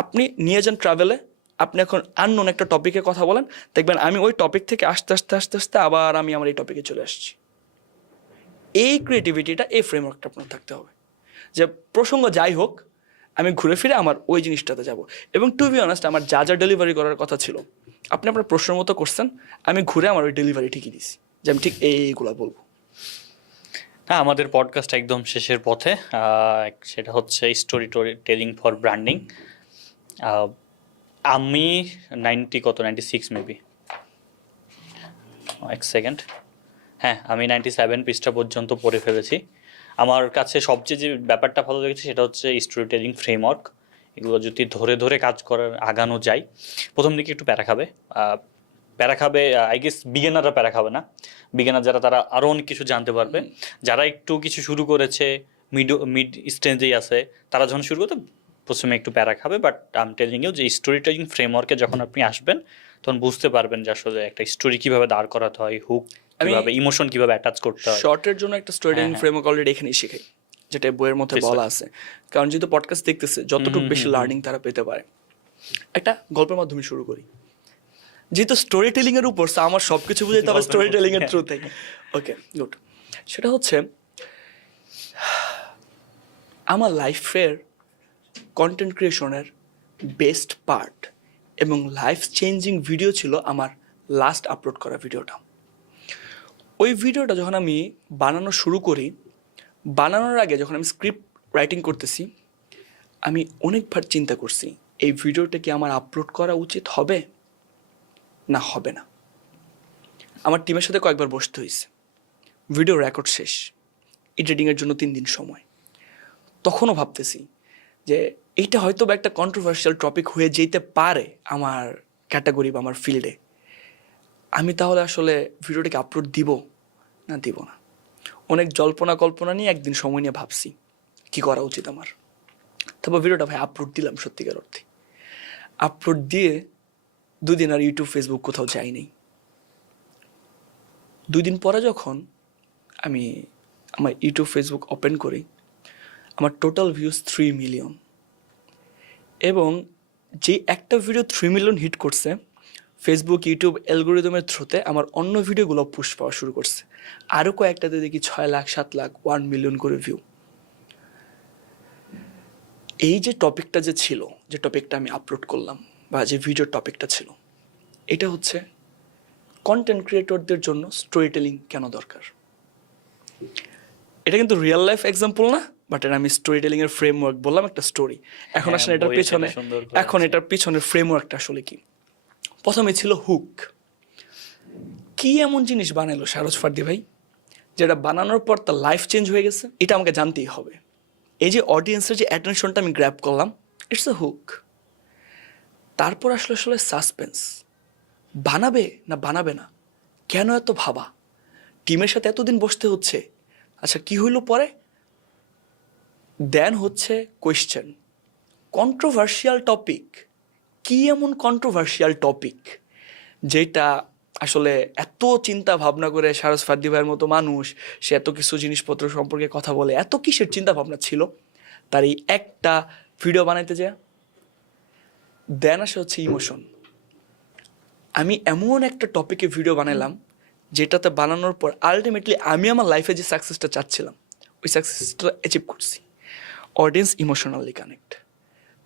আপনি নিয়ে যান ট্রাভেলে, আপনি এখন আননোন একটা টপিকে কথা বলেন, দেখবেন আমি ওই টপিক থেকে আস্তে আস্তে আস্তে আস্তে আবার আমি আমার এই টপিকে চলে আসছি। এই ক্রিয়েটিভিটিটা, এই ফ্রেমওয়ার্কটা আপনার থাকতে হবে, যে প্রসঙ্গ যাই হোক আমি ঘুরে ফিরে আমার ওই জিনিসটাতে যাব। এবং টু বি অনেস্ট, আমার যা যা ডেলিভারি করার কথা ছিল আপনি আপনার প্রশ্নের মতো করছেন, আমি ঘুরে আমার ওই ডেলিভারি ঠিকই দিয়েছি, যে আমি ঠিক এইগুলো বলবো। হ্যাঁ, আমাদের পডকাস্ট একদম শেষের পথে। সেটা হচ্ছে স্টোরি টেলিং ফর ব্র্যান্ডিং। আমি 96 মেবি, এক সেকেন্ড, হ্যাঁ আমি 97 পৃষ্ঠা পর্যন্ত পড়ে ফেলেছি। আমার কাছে সবচেয়ে যে ব্যাপারটা ভালো লেগেছে সেটা হচ্ছে স্টোরি টেলিং ফ্রেমওয়ার্ক। এগুলো যদি ধরে ধরে কাজ করার আগানো যায়, প্রথম দিকে একটু প্যারা খাবে আই গেস, বিগিনাররা প্যারা খাবে না, বিগিনার যারা তারা আরও অনেক কিছু জানতে পারবে। যারা একটু কিছু শুরু করেছে, মিড স্টেজেই আছে, তারা যখন শুরু করতে প্রথমে একটু প্যারা খাবে। But I am telling you যে স্টোরি টেলিং ফ্রেমওয়ার্কে যখন আপনি আসবেন তখন বুঝতে পারবেন যে আসলে একটা স্টোরি কীভাবে দাঁড় করাতে হয়, হুক কীভাবে, ইমোশন কীভাবে অ্যাটাচ করতে হয়। শর্টের জন্য একটা স্টোরি টেলিং ফ্রেমওয়ার্ক অলরেডি এখানেই শেখাই, যেটা বইয়ের মধ্যে বলা আছে। কারণ যেহেতু পডকাস্ট দেখতেছে, যতটুকু বেশি লার্নিং তারা পেতে পারে। একটা গল্পের মাধ্যমে শুরু করি, যেহেতু স্টোরি টেলিং এর উপর আমার সব কিছু বুঝাইতে হবে স্টোরি টেলিং এর থ্রু থেকে। Okay good. সেটা হচ্ছে আমার লাইফের কন্টেন্ট ক্রিয়েশনের বেস্ট পার্ট এবং লাইফ চেঞ্জিং ভিডিও ছিল আমার লাস্ট আপলোড করা ভিডিওটা। ওই ভিডিওটা যখন আমি বানানো শুরু করি, বানানোর আগে যখন আমি স্ক্রিপ্ট রাইটিং করতেছি, আমি অনেকবার চিন্তা করছি এই ভিডিওটা কি আমার আপলোড করা উচিত হবে না হবে না। আমার টিমের সাথে কয়েকবার বসতে হয়েছে, ভিডিও রেকর্ড শেষ, এডিটিংয়ের জন্য 3 দিন সময়। তখনও ভাবতেছি যে এইটা হয়তো বা একটা কন্ট্রোভার্সিয়াল টপিক হয়ে যেতে পারে আমার ক্যাটাগরি বা আমার ফিল্ডে। আমি তাহলে আসলে ভিডিওটাকে আপলোড দিব না। অনেক জল্পনা কল্পনা নিয়ে একদিন সময় নিয়ে ভাবছি কি করা উচিত আমার। তারপর ভিডিওটা ভাই আপলোড দিলাম। সত্যিকার অর্থে আপলোড দিয়ে 2 দিন আর ইউটিউব ফেসবুক কোথাও যাইনি। 2 দিন পরে যখন আমি আমার ইউটিউব ফেসবুক ওপেন করি, আমার টোটাল ভিউজ 3 মিলিয়ন। এবং যে একটা ভিডিও 3 মিলিয়ন হিট করছে, ফেসবুক ইউটিউব অ্যালগোরিদমের থ্রুতে আমার অন্য ভিডিওগুলো পুশ পাওয়া শুরু করছে। আরও কয়েকটাতে দেখি 6 লাখ 7 লাখ 1 মিলিয়ন করে ভিউ। এই যে টপিকটা যে ছিল, যে টপিকটা আমি আপলোড করলাম বা যে ভিডিওর টপিকটা ছিল, এটা হচ্ছে কন্টেন্ট ক্রিয়েটরদের জন্য স্টোরি টেলিং কেন দরকার। এটা কিন্তু রিয়েল লাইফ এক্সাম্পল না, বাট এটা আমি স্টোরি টেলিং এর ফ্রেমওয়ার্ক বললাম, একটা স্টোরি। এখন আসলে এটার পেছনে এটার পিছনের ফ্রেমওয়ার্কটা আসলে কি। প্রথমে ছিল হুক। কি এমন জিনিস বানালো সারজ ফার্দি ভাই যেটা বানানোর পর তার লাইফ চেঞ্জ হয়ে গেছে, এটা আমাকে জানতেই হবে। এই যে অডিয়েন্সের যে অ্যাটেনশনটা আমি গ্র্যাব করলাম, ইটস এ হুক। তারপর আসলে সাসপেন্স, বানাবে না, কেন এত ভাবা, টিমের সাথে এতদিন বসতে হচ্ছে, আচ্ছা কি হইল পরে। দেন হচ্ছে কোয়েশ্চেন, কন্ট্রোভার্সিয়াল টপিক। কি এমন কন্ট্রোভার্সিয়াল টপিক যেটা আসলে এত চিন্তা ভাবনা করে সারজ ফার্দি ভাইয়ের মতো মানুষ, সে এত কিছু জিনিসপত্র সম্পর্কে কথা বলে, এত কিসের চিন্তা ভাবনা ছিল তার এই একটা ভিডিও বানাইতে যায়। দেন আসে হচ্ছে ইমোশন। আমি এমন একটা টপিকে ভিডিও বানালাম যেটাতে বানানোর পর আলটিমেটলি আমি আমার লাইফে যে সাকসেসটা চাচ্ছিলাম ওই সাকসেসটা অ্যাচিভ করছি। Audience emotionally connect.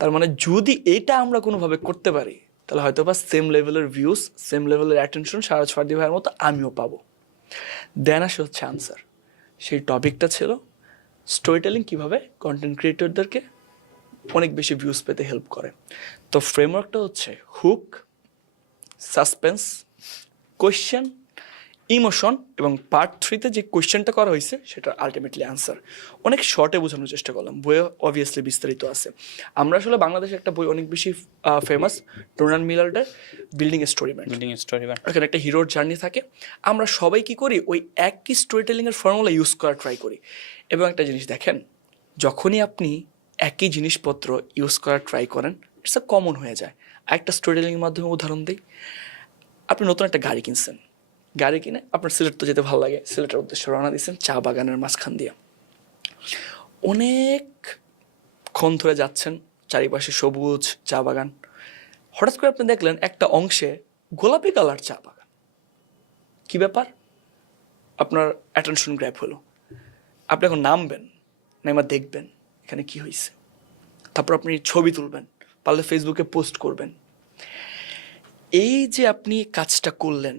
তার মানে যদি এটা আমরা কোনোভাবে করতে পারি তাহলে হয়তো বা সেম লেভেলের ভিউজ, সেম লেভেলের অ্যাটেনশন সারজ ফার্দি ভাইয়ের মতো আমিও পাবো। দেন আসে হচ্ছে আনসার। সেই টপিকটা ছিল স্টোরি টেলিং কীভাবে কন্টেন্ট ক্রিয়েটরদেরকে অনেক বেশি ভিউজ পেতে হেল্প করে। তো ফ্রেমওয়ার্কটা হচ্ছে হুক, সাসপেন্স, কোয়েশ্চেন, ইমোশন, এবং পার্ট 3তে যে কোয়েশ্চেনটা করা হয়েছে সেটার আলটিমেটলি আনসার। অনেক শর্টে বোঝানোর চেষ্টা করলাম, বইয়ে অবভিয়াসলি বিস্তারিত আছে। আমরা আসলে বাংলাদেশে একটা বই অনেক বেশি ফেমাস, ডোনাল্ড মিলারের বিল্ডিং এ স্টোরি ম্যান। এখানে একটা হিরোর জার্নি থাকে। আমরা সবাই কি করি, ওই একই স্টোরি টেলিংয়ের ফর্মুলা ইউজ করার ট্রাই করি। এবং একটা জিনিস দেখেন, যখনই আপনি একই জিনিসপত্র ইউজ করার ট্রাই করেন, ইটস কমন হয়ে যায়। একটা স্টোরি টেলিংয়ের মাধ্যমে উদাহরণ দিই। আপনি নতুন একটা গাড়ি কিনছেন, গাড়ি কিনে আপনার সিলেট তো যেতে ভালো লাগে, সিলেটের উদ্দেশ্যে রওনা দিয়েছেন চা বাগানের মাঝখান দিয়ে। অনেকক্ষণ ধরে যাচ্ছেন, চারিপাশে সবুজ চা বাগান। হঠাৎ করে আপনি দেখলেন একটা অংশে গোলাপি কালার চা বাগান। কি ব্যাপার? আপনার অ্যাটেনশন গ্র্যাব হলো। আপনি এখন নামবেন, নাইমা দেখবেন এখানে কি হয়েছে। তারপর আপনি ছবি তুলবেন, পারলে ফেসবুকে পোস্ট করবেন। এই যে আপনি কাজটা করলেন,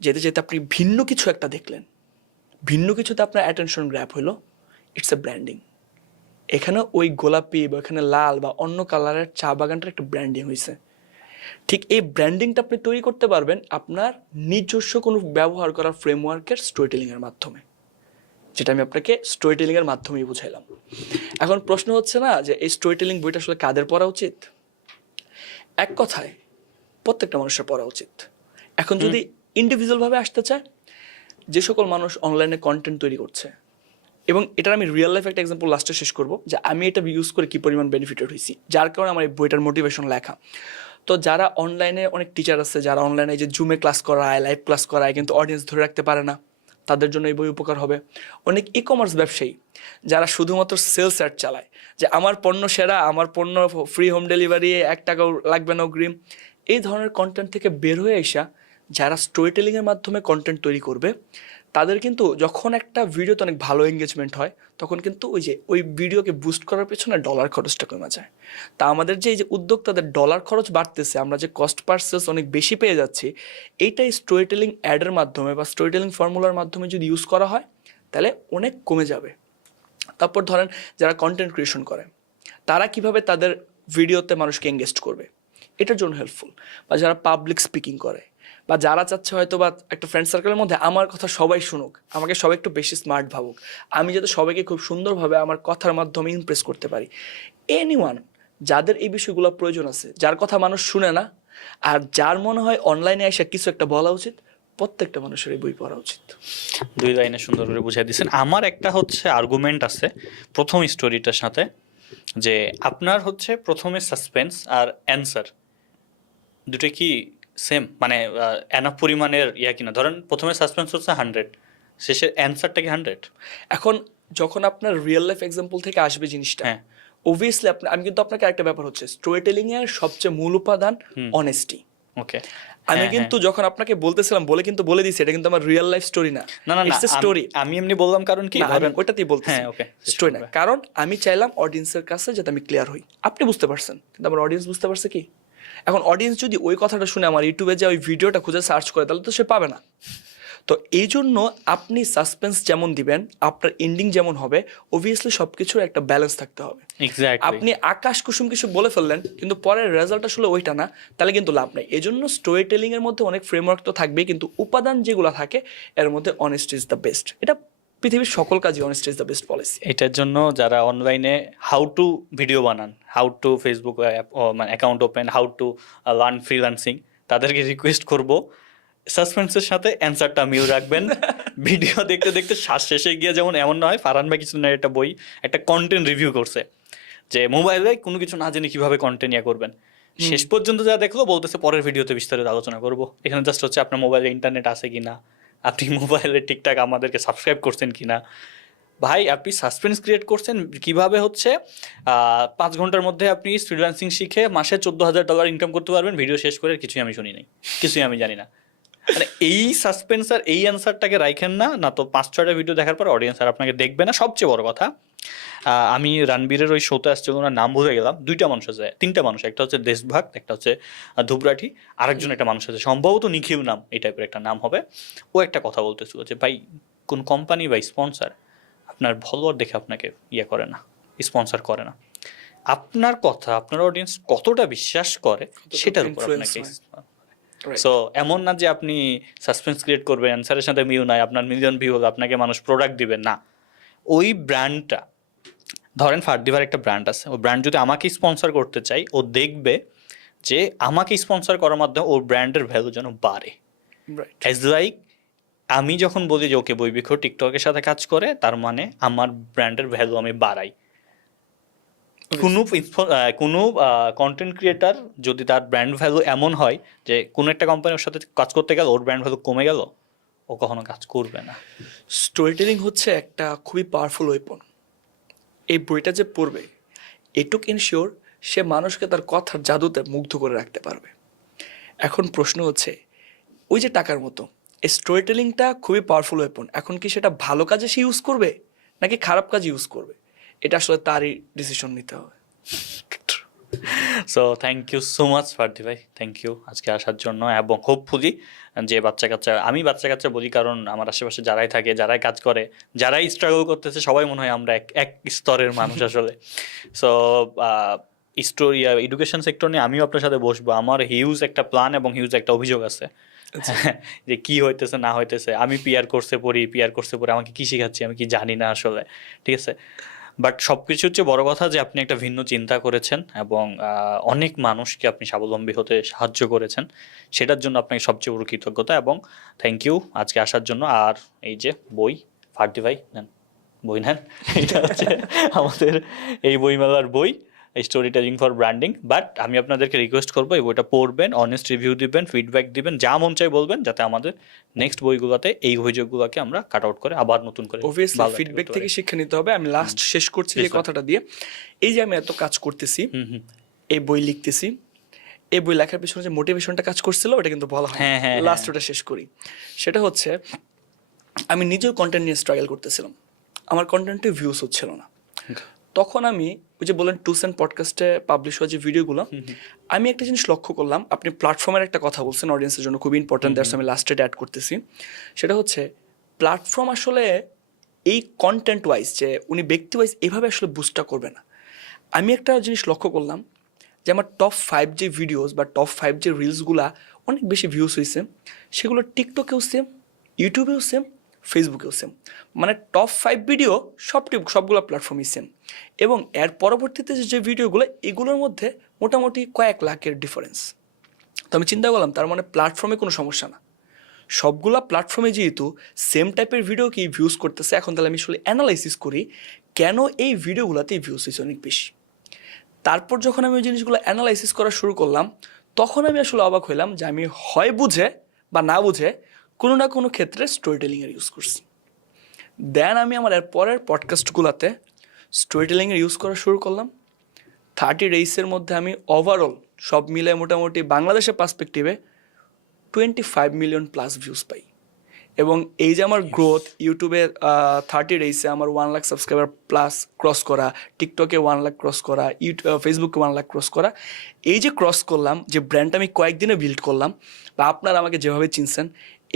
যেতে যেতে আপনি ভিন্ন কিছু একটা দেখলেন, ভিন্ন কিছুতে আপনার অ্যাটেনশন গ্র্যাব হলো, ইটস এ ব্র্যান্ডিং। এখানে ওই গোলাপি বা এখানে লাল বা অন্য কালারের চা বাগানটার একটা ব্র্যান্ডিং হয়েছে। ঠিক এই ব্র্যান্ডিংটা আপনি তৈরি করতে পারবেন আপনার নিজস্ব কোনো ব্যবহার করা ফ্রেমওয়ার্কের স্টোরি টেলিংয়ের মাধ্যমে, যেটা আমি আপনাকে স্টোরি টেলিংয়ের মাধ্যমেই বুঝাইলাম। এখন প্রশ্ন হচ্ছে না যে এই স্টোরি টেলিং বইটা আসলে কাদের পড়া উচিত? এক কথায় প্রত্যেকটা মানুষের পড়া উচিত। এখন যদি ইন্ডিভিজুয়ালভাবে আসতে চায়, যে সকল মানুষ অনলাইনে কন্টেন্ট তৈরি করছে, এবং এটার আমি রিয়েল লাইফ একটা এক্সাম্পল লাস্টে শেষ করবো যে আমি এটা ইউজ করে কী পরিমাণ বেনিফিটেড হয়েছি, যার কারণে আমার এই বইটার মোটিভেশন লেখা। তো যারা অনলাইনে অনেক টিচার আছে, যারা অনলাইনে যে জুমে ক্লাস করায়, লাইভ ক্লাস করায়, কিন্তু অডিয়েন্স ধরে রাখতে পারে না, তাদের জন্য এই বই উপকার হবে। অনেক ই কমার্স ব্যবসায়ী যারা শুধুমাত্র সেলস অ্যাড চালায়, যে আমার পণ্য সেরা, আমার পণ্য ফ্রি হোম ডেলিভারি, 1 টাকাও লাগবে না অগ্রিম, এই ধরনের কন্টেন্ট থেকে বের হয়ে আসা যারা স্টোরি টেলিংয়ের মাধ্যমে কন্টেন্ট তৈরি করবে তাদের কিন্তু যখন একটা ভিডিওতে অনেক ভালো এঙ্গেজমেন্ট হয় তখন কিন্তু ওই ভিডিওকে বুস্ট করার পেছনে ডলার খরচটা কমে যায়। তা আমাদের যে এই যে উদ্যোক্তাদের ডলার খরচ বাড়তেছে, আমরা যে কস্ট পার সেলস অনেক বেশি পেয়ে যাচ্ছি, এইটাই স্টোরি টেলিং অ্যাডের মাধ্যমে বা স্টোরি টেলিং ফর্মুলার মাধ্যমে যদি ইউজ করা হয় তাহলে অনেক কমে যাবে। তারপর ধরেন যারা কন্টেন্ট ক্রিয়েশন করে তারা কিভাবে তাদের ভিডিওতে মানুষকে এঙ্গেজ করবে এটার জন্য হেল্পফুল, বা যারা পাবলিক স্পিকিং করে, বা যারা চাচ্ছে হয়তো বা একটা ফ্রেন্ড সার্কেলের মধ্যে আমার কথা সবাই শুনুক, আমাকে সবাই একটু বেশি স্মার্ট ভাবুক, আমি যাতে সবাইকে খুব সুন্দরভাবে আমার কথার মাধ্যমে ইমপ্রেস করতে পারি। এনিওয়ান যাদের এই বিষয়গুলো প্রয়োজন আছে, যার কথা মানুষ শুনে না, আর যার মনে হয় অনলাইনে এসে কিছু একটা বলা উচিত, প্রত্যেকটা মানুষের এই বই পড়া উচিত। 2 লাইনে সুন্দর করে বুঝাই দিচ্ছেন। আমার একটা হচ্ছে আর্গুমেন্ট আছে প্রথম স্টোরিটার সাথে, যে আপনার হচ্ছে প্রথমে সাসপেন্স আর অ্যান্সার দুটো কি সেম, মানে এনাফ পরিমাণের কিনা? ধরেন প্রথমে সাসপেন্স হচ্ছে 100, শেষের অ্যান্সারটা কি 100? এখন যখন আপনার রিয়েল লাইফ এক্সাম্পল থেকে আসবে জিনিসটা, হ্যাঁ। অবভিয়াসলি আমি কিন্তু আপনাকে একটা ব্যাপার হচ্ছে স্টোরি টেলিং এর সবচেয়ে মূল উপাদান অনেস্টি। ওকে, আমি কিন্তু যখন আপনাকে বলতেছিলাম কিন্তু বলে দিছি এটা কিন্তু আমার রিয়েল লাইফ স্টোরি না, না না না, ইটস এ স্টোরি। আমি এমনি বললাম কারণ কি, আমি ওইটাতেই বলতেছি, হ্যাঁ ওকে, স্টোরি না, কারণ আমি চাইলাম অডিয়েন্সের কাছে যাতে আমি ক্লিয়ার হই। আপনি বুঝতে পারছেন, কিন্তু আমার অডিয়েন্স বুঝতে পারছে কি? এখন অডিয়েন্স যদি ওই কথাটা শুনে আমার ইউটিউবে যে ওই ভিডিওটা খুঁজে সার্চ করে তাহলে তো সে পাবে না। তো এই জন্য আপনি সাসপেন্স যেমন দিবেন, আপনার এন্ডিং যেমন হবে, অবভিয়াসলি সব কিছুর একটা ব্যালেন্স থাকতে হবে। এক্স্যাক্টলি। আপনি আকাশ কুসুম কিছু বলে ফেললেন কিন্তু পরের রেজাল্ট আসলে ওইটা না, তাহলে কিন্তু লাভ নেই। এই জন্য স্টোরি টেলিং এর মধ্যে অনেক ফ্রেমওয়ার্ক তো থাকবেই, কিন্তু উপাদান যেগুলো থাকে এর মধ্যে অনেস্ট ইজ দ্য বেস্ট। এটা পৃথিবীর সকল কাজে honest is the best policy. এটার জন্য যারা অনলাইনে হাউ টু ভিডিও বানান, হাউ টু ফেসবুক মানে account open, how to learn freelancing, তাদেরকে রিকোয়েস্ট করব সাসপেন্সের সাথে অ্যান্সারটা মিল রাখবেন। ভিডিও দেখতে দেখতে শ্বাস শেষে গিয়ে যেমন এমন না হয়। ফারহান ভাই কিছুদিন আগে একটা বই, একটা কন্টেন্ট রিভিউ করছে যে মোবাইলে কোনো কিছু না জেনে কিভাবে কন্টেন্ট করবেন। শেষ পর্যন্ত যা দেখলো বলতেছে পরের ভিডিওতে বিস্তারিত আলোচনা করব। এখানে জাস্ট হচ্ছে আপনার মোবাইলে ইন্টারনেট আছে কিনা, আপনি মোবাইলে ঠিকঠাক আমাদেরকে সাবস্ক্রাইব করছেন কিনা। ভাই আপনি সাসপেন্স ক্রিয়েট করছেন কিভাবে হচ্ছে 5 ঘন্টার মধ্যে আপনি ফ্রিল্যান্সিং শিখে মাসে $14,000 ইনকাম করতে পারবেন, ভিডিও শেষ করে কিছুই আমি শুনি নাই, কিছুই আমি জানি না। মানে এই সাসপেন্স আর এই অ্যান্সারটাকে রাখেন না, না তো 5-6টা ভিডিও দেখার পর অডিয়েন্স আর আপনাকে দেখবে না। সবচেয়ে বড় কথা, আমি রণবীরের ওই শোতে আসছিল, ওনার নাম ভুলে গেলাম, 2টা মানুষ আছে, 3টা মানুষ, একটা হচ্ছে দেশভাগ, একটা হচ্ছে ধুবরাঠি, আরেকজন একটা মানুষ আছে সম্ভবত নিখিল নাম, এই টাইপের একটা নাম হবে। ও একটা কথা বলতেছিল যে ভাই কোন কোম্পানি বা স্পন্সার আপনার ফলোয়ার দেখে আপনাকে করে না, স্পন্সার করে না, আপনার কথা আপনার অডিয়েন্স কতটা বিশ্বাস করে সেটার উপর আপনাকে। সো এমন না যে আপনি সাসপেন্স ক্রিয়েট করবেন, অ্যান্সারের সাথে মিউ নাই, আপনার মিলিয়ন ভিউ হলো, আপনাকে মানুষ প্রোডাক্ট দিবেন না। ওই ব্র্যান্ডটা, ধরেন ফারদিভার একটা ব্র্যান্ড আছে, ওই ব্র্যান্ড যদি আমাকে স্পন্সর করতে চাই, ও দেখবে যে আমাকে স্পন্সর করার মাধ্যমে ওর ব্র্যান্ডের ভ্যালু যেন বাড়ে। অ্যাজ লাইক আমি যখন বলি যে ওকে বৈবিক্ষ টিকটকের সাথে কাজ করে, তার মানে আমার ব্র্যান্ডের ভ্যালু আমি বাড়াই। কোনো কন্টেন্ট ক্রিয়েটার যদি তার ব্র্যান্ড ভ্যালু এমন হয় যে কোনো একটা কোম্পানির সাথে কাজ করতে গেল ওর ব্র্যান্ড ভ্যালু কমে গেল, ও কখনো কাজ করবে না। স্টোরি টেলিং হচ্ছে একটা খুবই পাওয়ারফুল ওয়েপন। এই বইটা যে পড়বে এটুক ইনশিওর সে মানুষকে তার কথার জাদুতে মুগ্ধ করে রাখতে পারবে। এখন প্রশ্ন হচ্ছে ওই যে টাকার মতো এই স্টোরি টেলিংটা খুবই পাওয়ারফুল ওয়েপন, এখন কি সেটা ভালো কাজে সে ইউজ করবে নাকি খারাপ কাজে ইউজ করবে, এটা আসলে তারই ডিসিশন নিতে হবে। So thank you so much ফারদি ভাই, থ্যাংক ইউ আজকে আসার জন্য। এবং হোপফুলি যে বাচ্চা কাচ্চা বলি কারণ আমার আশেপাশে যারাই থাকে, যারাই কাজ করে, যারাই স্ট্রাগল করতেছে, সবাই মনে হয় আমরা এক স্তরের মানুষ আসলে। সো স্টোরি এডুকেশন সেক্টর নিয়ে আমিও আপনার সাথে বসবো। আমার হিউজ একটা প্ল্যান এবং হিউজ একটা অভিযোগ আছে যে কি হইতেছে না হইতেছে। আমি পিআর কোর্সে পড়ি, আমাকে কি শেখাচ্ছি আমি কি জানি না আসলে, ঠিক আছে। বাট সব কিছু হচ্ছে বড় কথা যে আপনি একটা ভিন্ন চিন্তা করেছেন এবং অনেক মানুষকে আপনি স্বাবলম্বী হতে সাহায্য করেছেন, সেটার জন্য আপনাকে সবচেয়ে বড় কৃতজ্ঞতা এবং থ্যাংক ইউ আজকে আসার জন্য। আর এই যে বই, ফারদি ভাই নেন, বই নেন, এটা হচ্ছে আমাদের এই বইমেলার বই, story telling for branding. But আমি আপনাদেরকে রিকোয়েস্ট করবো এই বইটা পড়বেন, অনেস্ট রিভিউ দিবেন, ফিডব্যাক দিবেন, যা মন চাই বলবেন, যাতে আমাদের নেক্সট বইগুলোতে এই অভিযোগগুলোকে আমরা কাট আউট করে আবার নতুন করে অবভিয়াসলি ফিডব্যাক থেকে শিক্ষা নিতে হবে। আমি লাস্ট শেষ করছি যে কথাটা দিয়ে, এই যে আমি এত কাজ করতেছি, এই বই লিখতেছি, এই বই লেখার পিছনে যে মোটিভেশনটা কাজ করছিল ওটা কিন্তু বলা হয় হ্যাঁ, হ্যাঁ, লাস্ট ওটা শেষ করি। সেটা হচ্ছে আমি নিজেও কন্টেন্ট নিয়ে স্ট্রাগল করতেছিলাম, আমার কন্টেন্টে ভিউস হচ্ছিল না। তখন আমি ওই যে বললেন টু সেন্ট পডকাস্টে পাবলিশ হওয়া যে ভিডিওগুলো, আমি একটা জিনিস লক্ষ্য করলাম, আপনি প্ল্যাটফর্মের একটা কথা বলছেন অডিয়েন্সের জন্য খুব ইম্পর্টেন্ট, দ্যাটস আমি লাস্টে অ্যাড করতেছি। সেটা হচ্ছে প্ল্যাটফর্ম আসলে এই কন্টেন্ট ওয়াইজ যে উনি ব্যক্তি ওয়াইজ এভাবে আসলে বুস্টটা করবে না। আমি একটা জিনিস লক্ষ্য করলাম যে আমার টপ 5 যে ভিডিওস বা টপ 5 যে রিলসগুলা অনেক বেশি ভিউস হয়েছে, সেগুলো টিকটকেও সেম, ইউটিউবেও সেম, ফেসবুকেও সেম। মানে টপ 5 ভিডিও সবগুলো প্ল্যাটফর্মই সেম। এবং এর পরবর্তীতে যে ভিডিওগুলো এগুলোর মধ্যে মোটামুটি কয়েক লাখের ডিফারেন্স। তো আমি চিন্তা করলাম তার মানে প্ল্যাটফর্মে কোনো সমস্যা না, সবগুলা প্ল্যাটফর্মে যেহেতু সেম টাইপের ভিডিওকেই ভিউজ করতেছে, এখন তাহলে আমি আসলে অ্যানালাইসিস করি কেন এই ভিডিওগুলোতেই ভিউজ হয়েছে অনেক বেশি। তারপর যখন আমি ওই জিনিসগুলো অ্যানালাইসিস করা শুরু করলাম, তখন আমি আসলে অবাক হইলাম যে আমি হয় বুঝে বা না বুঝে কোনো না কোনো ক্ষেত্রে স্টোরি টেলিংয়ের ইউজ করছি। দেন আমি আমার এর পরের পডকাস্টগুলোতে স্টোরি টেলিংয়ের ইউজ করা শুরু করলাম। 30 ডেইসের মধ্যে আমি ওভারঅল সব মিলে মোটামুটি বাংলাদেশের পার্সপেক্টিভে 25 মিলিয়ন প্লাস ভিউজ পাই। এবং এই যে আমার গ্রোথ ইউটিউবে 30 ডেইসে আমার 1 লাখ সাবস্ক্রাইবার প্লাস ক্রস করা, টিকটকে 1 লাখ ক্রস করা, ফেসবুকে 1 লাখ ক্রস করা, এই যে ক্রস করলাম, যে ব্র্যান্ডটা আমি কয়েকদিনে বিল্ড করলাম, বা আপনারা আমাকে যেভাবে চিনছেন,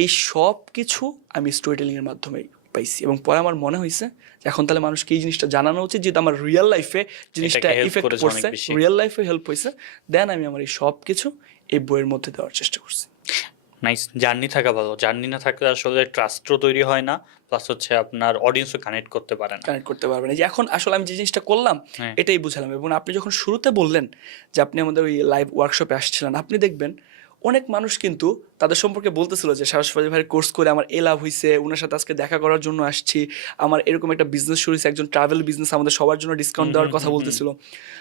এই সব কিছু আমি স্টোরি টেলিংয়ের মাধ্যমে পাইছি। এবং পরে আমার মনে হয়েছে যে এখন তাহলে মানুষকে এই জিনিসটা জানানো উচিত, যেহেতু আমার রিয়েল লাইফে জিনিসটা এটাকে help ইফেক্ট করেছে অনেক করছে, বেশি। রিয়েল লাইফে হেল্প হয়েছে। দেন আমি আমার এই সব কিছু এই বইয়ের মধ্যে দেওয়ার চেষ্টা করছি। নাইস, জার্নি থাকা ভালো, জার্নি না থাকলে আসলে ট্রাস্টও তৈরি হয় না, প্লাস হচ্ছে আপনার অডিয়েন্সও কানেক্ট করতে পারে না। কানেক্ট করতে পারবেন। এই যে এখন আসলে আমি যে জিনিসটা করলাম হ্যাঁ। এটাই বুঝালাম। এবং আপনি যখন শুরুতে বললেন যে আপনি আমাদের ওই লাইভ ওয়ার্কশপে আসছিলেন, আপনি দেখবেন অনেক মানুষ কিন্তু তাদের সম্পর্কে বলতেছিল যে সাহস ফাজি ভাইয়ের কোর্স করে আমার এ লাভ হয়েছে, ওনার সাথে আজকে দেখা করার জন্য আসছি, আমার এরকম একটা বিজনেস শুরু হয়েছে, একজন ট্রাভেল বিজনেস আমাদের সবার জন্য ডিসকাউন্ট দেওয়ার কথা বলতেছিল।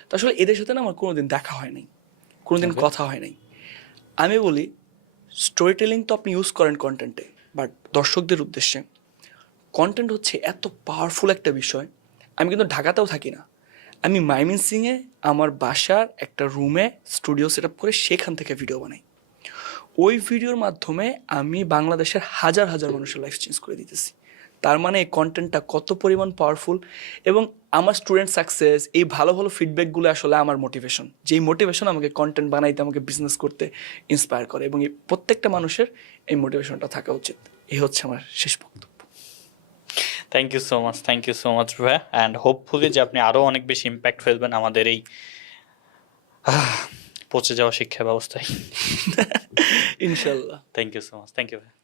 তো আসলে এদের সাথে না আমার কোনোদিন দেখা হয় নাই, কোনোদিন কথা হয় নাই। আমি বলি স্টোরি টেলিং তো আপনি ইউজ করেন কন্টেন্টে, বাট দর্শকদের উদ্দেশ্যে কন্টেন্ট হচ্ছে এত পাওয়ারফুল একটা বিষয়। আমি কিন্তু ঢাকাতেও থাকি না, আমি ময়মনসিংহে আমার বাসার একটা রুমে স্টুডিও সেট আপ করে সেখান থেকে ভিডিও বানাই। ওই ভিডিওর মাধ্যমে আমি বাংলাদেশের হাজার হাজার মানুষের লাইফ চেঞ্জ করে দিতেছি। তার মানে এই কন্টেন্টটা কত পরিমাণ পাওয়ারফুল। এবং আমার স্টুডেন্ট সাকসেস, এই ভালো ভালো ফিডব্যাকগুলো আসলে আমার মোটিভেশন, যেই মোটিভেশন আমাকে কন্টেন্ট বানাইতে, আমাকে বিজনেস করতে ইন্সপায়ার করে। এবং এই প্রত্যেকটা মানুষের এই মোটিভেশনটা থাকা উচিত। এই হচ্ছে আমার শেষ বক্তব্য। থ্যাংক ইউ সো মাচ ভাইয়া, অ্যান্ড হোপফুলি যে আপনি আরও অনেক বেশি ইম্প্যাক্ট ফেলবেন আমাদের এই পচে যাওয়া শিক্ষা ব্যবস্থায়। ইনশাল্লাহ। Thank you so much, thank you ভাইয়া।